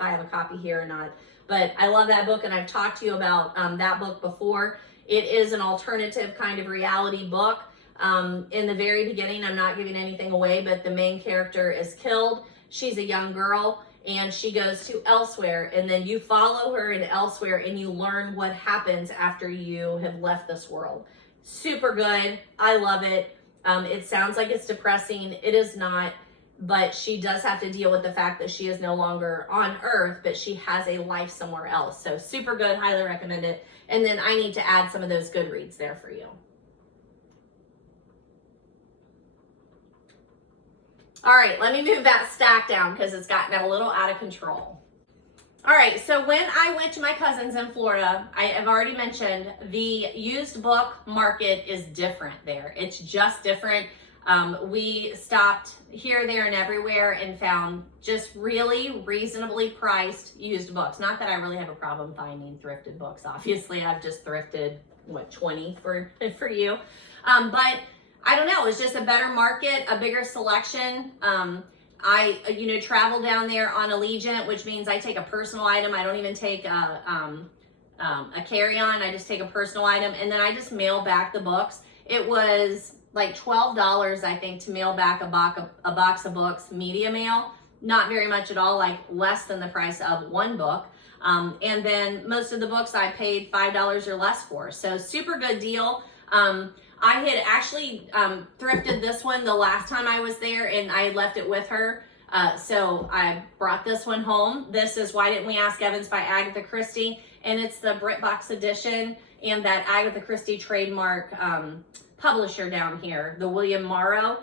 I have a copy here or not, but I love that book, and I've talked to you about that book before. It is an alternative kind of reality book. In the very beginning, I'm not giving anything away, but the main character is killed. She's a young girl, and she goes to Elsewhere, and then you follow her in Elsewhere, and you learn what happens after you have left this world. Super good. I love it. It sounds like it's depressing. It is not, but she does have to deal with the fact that she is no longer on Earth, but she has a life somewhere else. So super good. Highly recommend it. And then I need to add some of those Goodreads there for you. All right, let me move that stack down because it's gotten a little out of control. All right, so when I went to my cousin's in Florida, I have already mentioned the used book market is different there. It's just different. We stopped here, there, and everywhere and found just really reasonably priced used books. Not that I really have a problem finding thrifted books. Obviously, I've just thrifted, what, 20 for you. But I don't know, it's just a better market, a bigger selection. I, travel down there on Allegiant, which means I take a personal item. I don't even take a carry-on. I just take a personal item, and then I just mail back the books. It was like $12, I think, to mail back a box of books, media mail. Not very much at all, like less than the price of one book. And then most of the books I paid $5 or less for. So super good deal. I had actually thrifted this one the last time I was there, and I had left it with her. So I brought this one home. This is Why Didn't We Ask Evans by Agatha Christie, and it's the BritBox edition and that Agatha Christie trademark publisher down here, the William Morrow.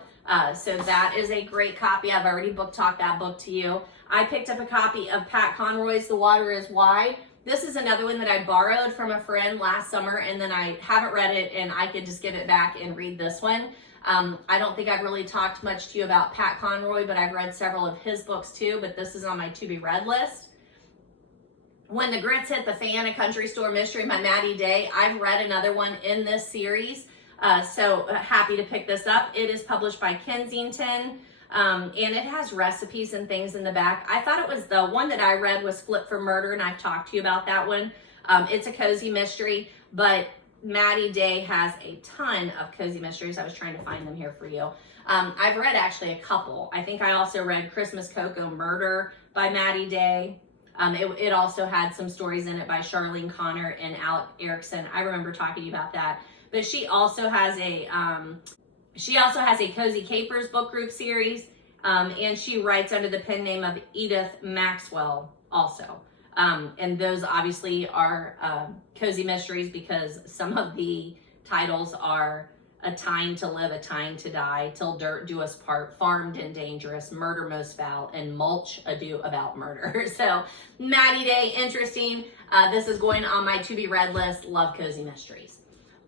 So that is a great copy. I've already book talked that book to you. I picked up a copy of Pat Conroy's The Water is Wide. This is another one that I borrowed from a friend last summer, and then I haven't read it, and I could just give it back and read this one. I don't think I've really talked much to you about Pat Conroy, but I've read several of his books too, but this is on my to-be-read list. When the Grits Hit the Fan, A Country Store Mystery by Maddie Day. I've read another one in this series, so happy to pick this up. It is published by Kensington. And it has recipes and things in the back. I thought it was the one that I read was Flip for Murder, and I've talked to you about that one. It's a cozy mystery, but Maddie Day has a ton of cozy mysteries. I was trying to find them here for you. I've read actually a couple. I think I also read Christmas Cocoa Murder by Maddie Day. It also had some stories in it by Charlene Connor and Alec Erickson. I remember talking to you about that. But she also has a Cozy Capers book group series, and she writes under the pen name of Edith Maxwell also. And those obviously are cozy mysteries because some of the titles are A Time to Live, A Time to Die, Till Dirt Do Us Part, Farmed and Dangerous, Murder Most Foul, and Mulch Ado About Murder. So Maddie Day, interesting. This is going on my to-be-read list. Love cozy mysteries.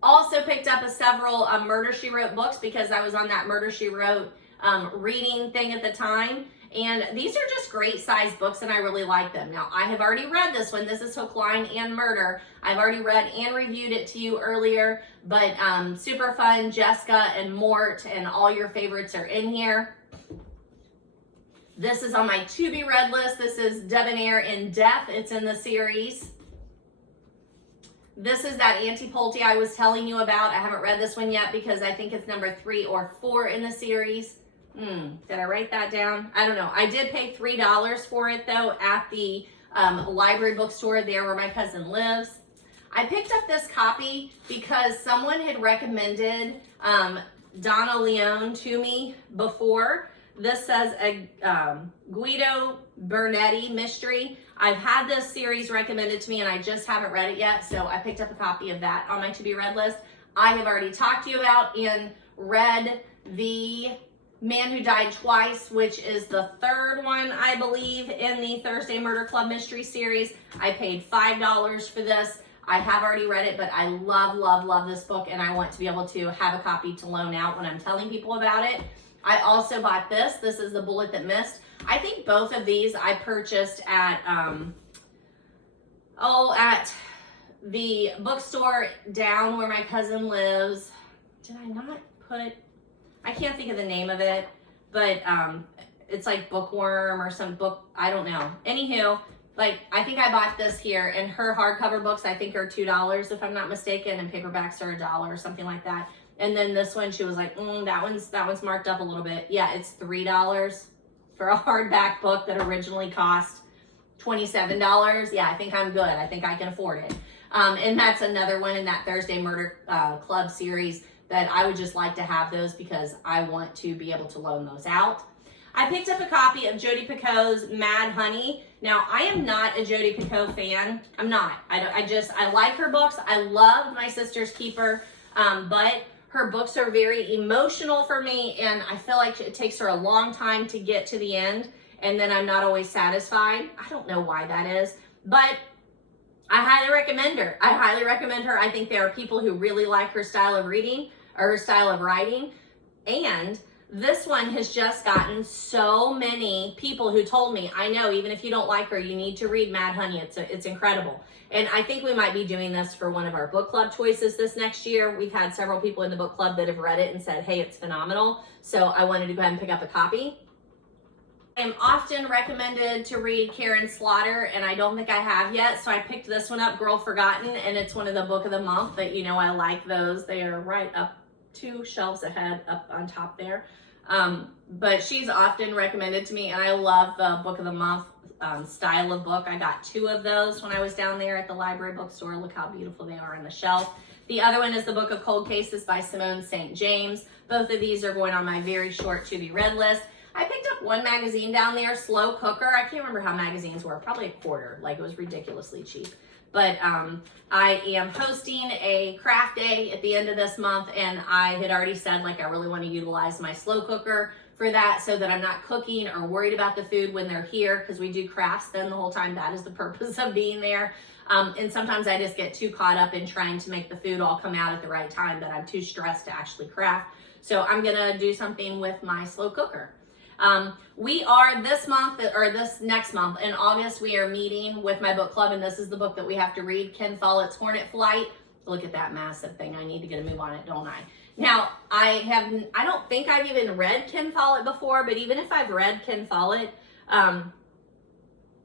Also picked up several Murder, She Wrote books because I was on that Murder, She Wrote reading thing at the time. And these are just great sized books and I really like them. Now, I have already read this one. This is Hook, Line, and Murder. I've already read and reviewed it to you earlier, but super fun. Jessica and Mort and all your favorites are in here. This is on my to-be-read list. This is Debonair in Death. It's in the series. This is that Auntie Poldi I was telling you about. I haven't read this one yet because I think it's number 3 or 4 in the series. Did I write that down? I don't know. I did pay $3 for it though at the library bookstore there where my cousin lives. I picked up this copy because someone had recommended Donna Leone to me before. This says a Guido Bernetti mystery. I've had this series recommended to me and I just haven't read it yet, so I picked up a copy of that on my to-be-read list. I have already talked to you about and read The Man Who Died Twice, which is the 3rd one, I believe, in the Thursday Murder Club mystery series. I paid $5 for this. I have already read it, but I love, love, love this book, and I want to be able to have a copy to loan out when I'm telling people about it. I also bought this. This is The Bullet That Missed. I think both of these I purchased at the bookstore down where my cousin lives. Did I not put... I can't think of the name of it, but it's like Bookworm or some book, I don't know. Anywho, like I think I bought this here, and her hardcover books I think are $2 if I'm not mistaken, and paperbacks are $1 or something like that. And then this one, she was like, that one's marked up a little bit. Yeah, it's $3 for a hardback book that originally cost $27. Yeah, I think I'm good. I think I can afford it. And that's another one in that Thursday Murder Club series that I would just like to have those because I want to be able to loan those out. I picked up a copy of Jodi Picoult's Mad Honey. Now, I am not a Jodi Picoult fan. I'm not. I like her books. I love My Sister's Keeper, but her books are very emotional for me, and I feel like it takes her a long time to get to the end. and then I'm not always satisfied. I don't know why that is, but I highly recommend her. I highly recommend her. I think there are people who really like her style of reading or her style of writing. And this one has just gotten so many people who told me, I know, even if you don't like her, you need to read Mad Honey. It's incredible. And I think we might be doing this for one of our book club choices this next year. We've had several people in the book club that have read it and said, hey, it's phenomenal. So I wanted to go ahead and pick up a copy. I'm often recommended to read Karen Slaughter, and I don't think I have yet, so I picked this one up, Girl Forgotten, and it's one of the book of the month that, you know, I like those. They are right up 2 shelves ahead up on top there. But she's often recommended to me, and I love the book of the month style of book. I got 2 of those when I was down there at the library bookstore. Look how beautiful they are on the shelf. The other one is the Book of Cold Cases by Simone St. James. Both of these are going on my very short to be read list. I picked up one magazine down there, Slow Cooker. I can't remember how magazines were, probably $1, like it was ridiculously cheap. But I am hosting a craft day at the end of this month, and I had already said, like, I really want to utilize my slow cooker for that so that I'm not cooking or worried about the food when they're here, because we do crafts then the whole time. That is the purpose of being there. And sometimes I just get too caught up in trying to make the food all come out at the right time that I'm too stressed to actually craft. So I'm going to do something with my slow cooker. We are this month, or this next month in August, we are meeting with my book club, and this is the book that we have to read, Ken Follett's Hornet Flight. Look at that massive thing. I need to get a move on it, don't I? Now, I don't think I've even read Ken Follett before, but even if I've read Ken Follett, I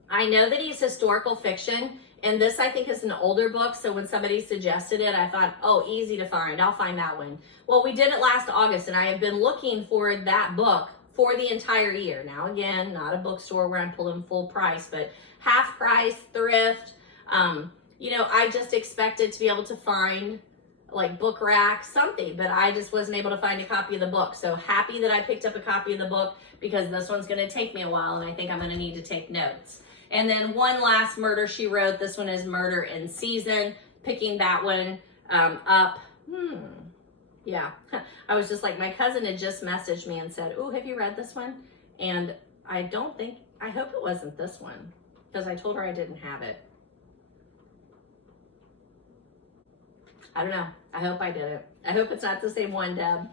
know that he's historical fiction, and this I think is an older book, so when somebody suggested it, I thought, oh, easy to find. I'll find that one. Well, we did it last August, and I have been looking for that book for the entire year. Now, again, not a bookstore where I'm pulling full price, but half price, thrift. You know, I just expected to be able to find like book rack, something, but I just wasn't able to find a copy of the book. So happy that I picked up a copy of the book, because this one's going to take me a while, and I think I'm going to need to take notes. And then one last Murder, She Wrote. This one is Murder in Season. Picking that one up. Yeah, I was just like, my cousin had just messaged me and said, oh, have you read this one? And I hope it wasn't this one, because I told her I didn't have it. I don't know. I hope I didn't. I hope it's not the same one, Deb.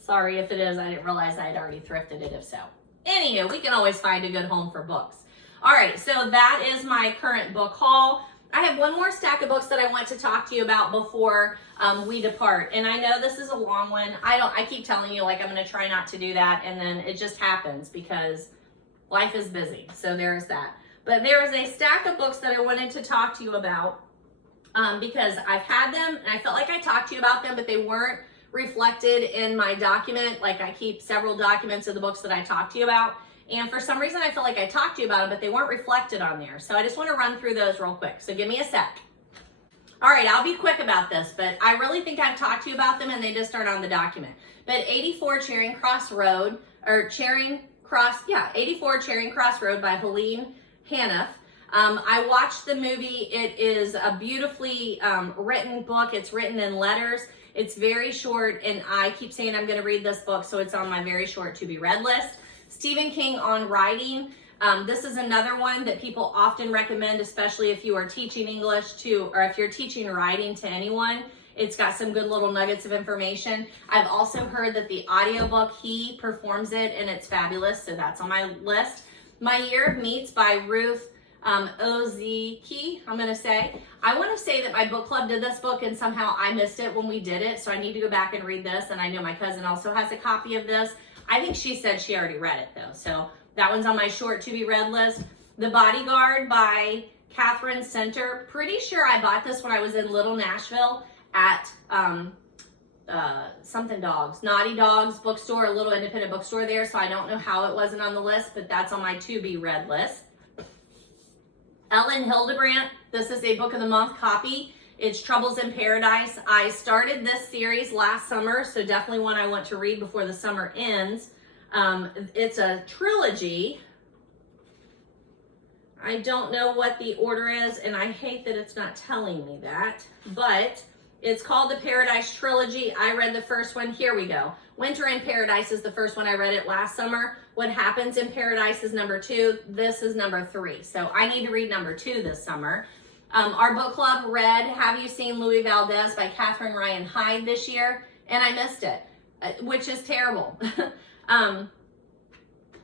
Sorry if it is. I didn't realize I had already thrifted it if so. Anywho, we can always find a good home for books. All right, so that is my current book haul. I have one more stack of books that I want to talk to you about before we depart. And I know this is a long one. I keep telling you, like, I'm going to try not to do that, and then it just happens because life is busy. So there's that. But there is a stack of books that I wanted to talk to you about because I've had them, and I felt like I talked to you about them, but they weren't reflected in my document. Like, I keep several documents of the books that I talked to you about. And for some reason, I feel like I talked to you about them, but they weren't reflected on there. So I just want to run through those real quick. So give me a sec. All right, I'll be quick about this, but I really think I've talked to you about them, and they just aren't on the document. But 84 Charing Cross Road, or Charing Cross, 84 Charing Cross Road by Helene Haniff. I watched the movie. It is a beautifully written book. It's written in letters. It's very short, and I keep saying I'm going to read this book, so it's on my very short to be read list. Stephen King on Writing. This is another one that people often recommend, especially if you are teaching English to, or if you're teaching writing to anyone. It's got some good little nuggets of information. I've also heard that the audiobook, he performs it, and it's fabulous, so that's on my list. My Year of Meats by Ruth Ozeki, I'm going to say. I want to say that my book club did this book, and somehow I missed it when we did it, so I need to go back and read this, and I know my cousin also has a copy of this. I think she said she already read it, though, so that one's on my short to be read list. The Bodyguard by Catherine Center. Pretty sure I bought this when I was in Little Nashville at something dogs, Naughty Dogs bookstore, a little independent bookstore there, so I don't know how it wasn't on the list, but that's on my to be read list. Ellen Hildebrandt. This is a book of the month copy. It's Troubles in Paradise. I started this series last summer, so definitely one I want to read before the summer ends. It's a trilogy. I don't know what the order is, and I hate that it's not telling me that, but it's called the Paradise Trilogy. I read the first one. Here we go. Winter in Paradise is the first one. I read it last summer. What Happens in Paradise is number 2. This is number 3. So I need to read number 2 this summer. Our book club read Have You Seen Louis Valdez by Catherine Ryan Hyde this year, and I missed it, which is terrible.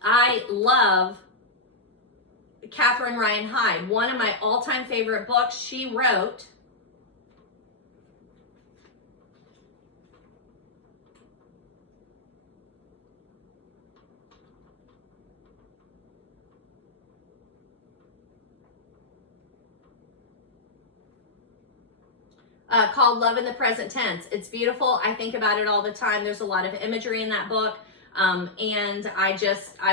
I love Catherine Ryan Hyde. One of my all-time favorite books she wrote. Called Love in the Present Tense. It's beautiful. I think about it all the time. There's a lot of imagery in that book. And I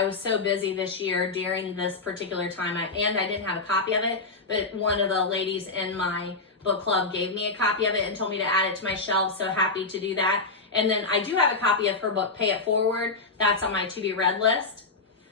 was so busy this year during this particular time, and I didn't have a copy of it, but one of the ladies in my book club gave me a copy of it and told me to add it to my shelf, so happy to do that. And then I do have a copy of her book, Pay It Forward. That's on my to be read list.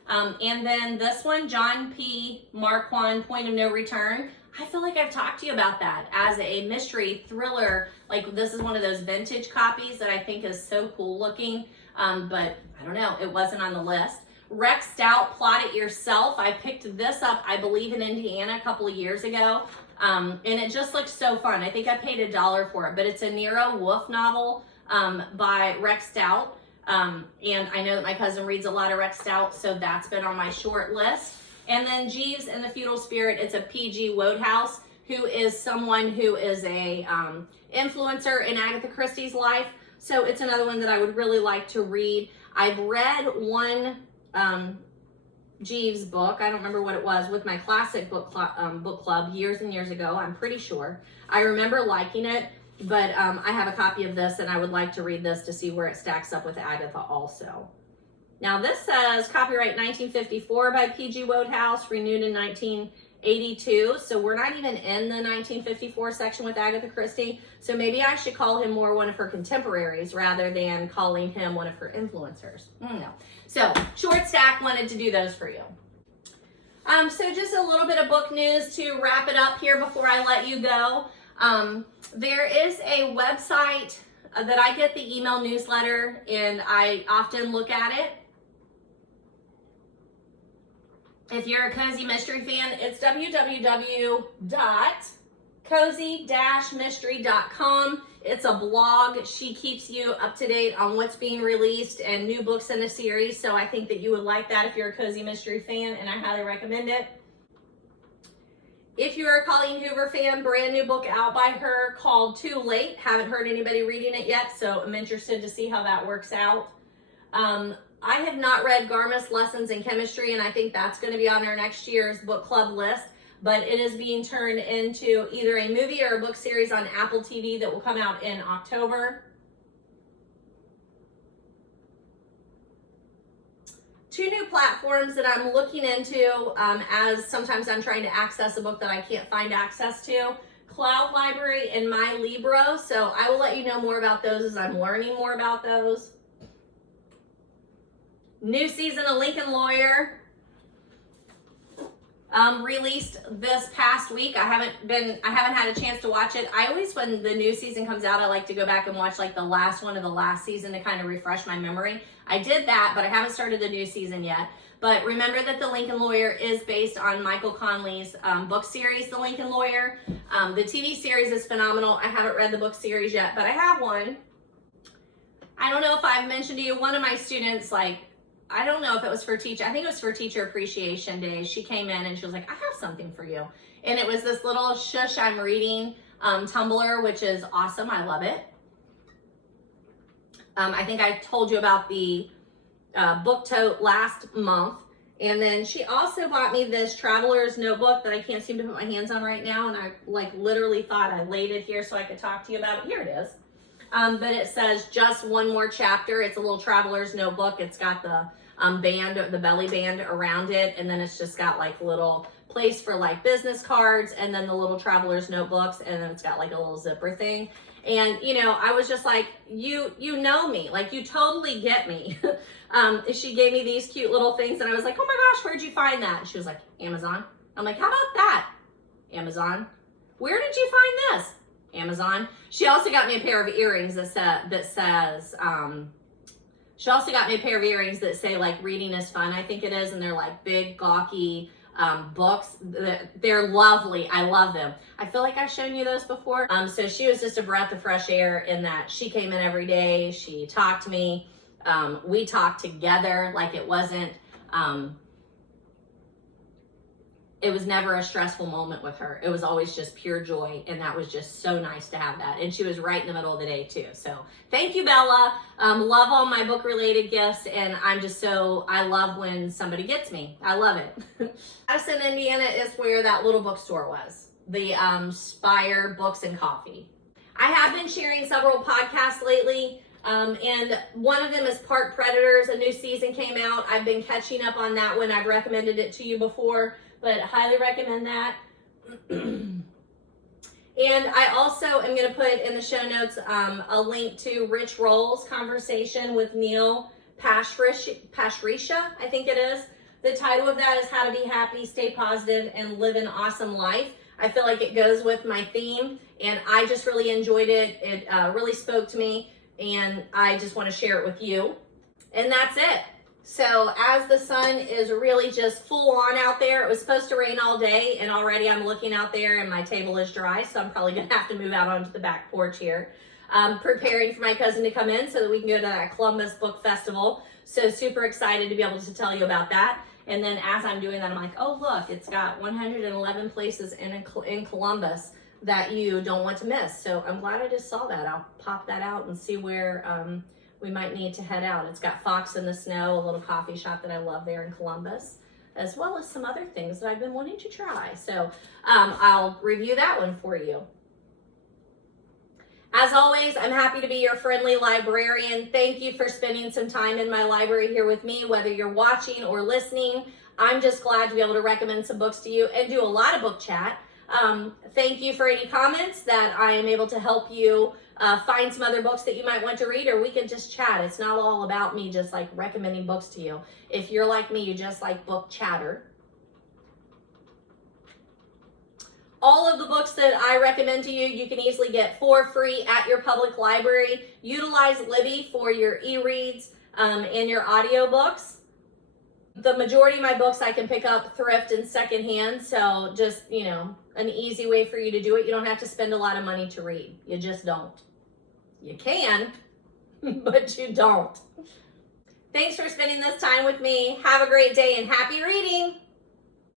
And then this one, John P. Marquand, Point of No Return. I feel like I've talked to you about that as a mystery thriller. Like, this is one of those vintage copies that I think is so cool looking. But I don't know, it wasn't on the list. Rex Stout, Plot It Yourself. I picked this up, I believe, in Indiana a couple of years ago. And it just looks so fun. I think I paid $1 for it, but it's a Nero Wolfe novel by Rex Stout. And I know that my cousin reads a lot of Rex Stout, so that's been on my short list. And then Jeeves and the Feudal Spirit. It's a P.G. Wodehouse, who is someone who is a influencer in Agatha Christie's life. So it's another one that I would really like to read. I've read one Jeeves book, I don't remember what it was, with my classic book club years and years ago, I'm pretty sure. I remember liking it, but I have a copy of this and I would like to read this to see where it stacks up with Agatha also. Now this says copyright 1954 by P.G. Wodehouse, renewed in 1982. So we're not even in the 1954 section with Agatha Christie. So maybe I should call him more one of her contemporaries rather than calling him one of her influencers. No. So short stack, wanted to do those for you. So just a little bit of book news to wrap it up here before I let you go. There is a website that I get the email newsletter and I often look at it. If you're a Cozy Mystery fan, it's www.cozy-mystery.com. It's a blog. She keeps you up to date on what's being released and new books in the series. So I think that you would like that if you're a Cozy Mystery fan, and I highly recommend it. If you're a Colleen Hoover fan, brand new book out by her called Too Late. Haven't heard anybody reading it yet, so I'm interested to see how that works out. I have not read Garmus Lessons in Chemistry, and I think that's going to be on our next year's book club list, but it is being turned into either a movie or a book series on Apple TV that will come out in October. Two new platforms that I'm looking into as sometimes I'm trying to access a book that I can't find access to. Cloud Library and My Libro. So I will let you know more about those as I'm learning more about those. New season of Lincoln Lawyer released this past week. I haven't had a chance to watch it. I always, when the new season comes out, I like to go back and watch like the last one of the last season to kind of refresh my memory. I did that, but I haven't started the new season yet. But remember that The Lincoln Lawyer is based on Michael Conley's book series, The Lincoln Lawyer. The TV series is phenomenal. I haven't read the book series yet, but I have one. I don't know if I've mentioned to you, one of my students, I don't know if it was for teacher. I think it was for Teacher Appreciation Day. She came in and she was like, I have something for you. And it was this little Shush I'm Reading tumbler, which is awesome. I love it. I think I told you about the book tote last month. And then she also bought me this Traveler's Notebook that I can't seem to put my hands on right now. And I literally thought I laid it here so I could talk to you about it. Here it is. But it says just one more chapter. It's a little Traveler's Notebook. It's got the band, the belly band around it. And then it's just got little place for business cards and then the little Traveler's Notebooks. And then it's got a little zipper thing. And, I was just like, you know me, you totally get me. She gave me these cute little things and I was like, oh my gosh, where'd you find that? And she was like, Amazon. I'm like, how about that? Amazon. Where did you find this? Amazon. She also got me a pair of earrings that says She also got me a pair of earrings that say like reading is fun, I think it is, and they're like big gawky books. They're lovely. I love them. I feel like I've shown you those before. So she was just a breath of fresh air in that she came in every day. She talked to me. We talked together. Like it wasn't, it was never a stressful moment with her. It was always just pure joy, and that was just so nice to have that. And she was right in the middle of the day too. So thank you, Bella. Love all my book related gifts, and I'm just I love when somebody gets me. I love it. Madison, Indiana is where that little bookstore was. The Spire Books and Coffee. I have been sharing several podcasts lately. And one of them is Park Predators. A new season came out. I've been catching up on that one. I've recommended it to you before, but highly recommend that. And I also am going to put in the show notes a link to Rich Roll's conversation with Neil Pashrisha, I think it is. The title of that is How to Be Happy, Stay Positive, and Live an Awesome Life. I feel like it goes with my theme, and I just really enjoyed it. It really spoke to me, and I just want to share it with you. And that's it. So as the sun is really just full on out there, it was supposed to rain all day, and already I'm looking out there and my table is dry, so I'm probably gonna have to move out onto the back porch here. Preparing for my cousin to come in so that we can go to that Columbus Book Festival. So super excited to be able to tell you about that. And then as I'm doing that, I'm like, oh look, it's got 111 places in Columbus that you don't want to miss. So I'm glad I just saw that. I'll pop that out and see where we might need to head out. It's got Fox in the Snow, a little coffee shop that I love there in Columbus, as well as some other things that I've been wanting to try. So I'll review that one for you. As always, I'm happy to be your friendly librarian. Thank you for spending some time in my library here with me, whether you're watching or listening. I'm just glad to be able to recommend some books to you and do a lot of book chat. Thank you for any comments that I am able to help you find some other books that you might want to read, or we can just chat. It's not all about me just like recommending books to you. If you're like me, you just like book chatter. All of the books that I recommend to you, you can easily get for free at your public library. Utilize Libby for your e-reads and your audiobooks. The majority of my books I can pick up thrift and secondhand, so just, you know, an easy way for you to do it. You don't have to spend a lot of money to read. You just don't. You can, but you don't. Thanks for spending this time with me. Have a great day and happy reading.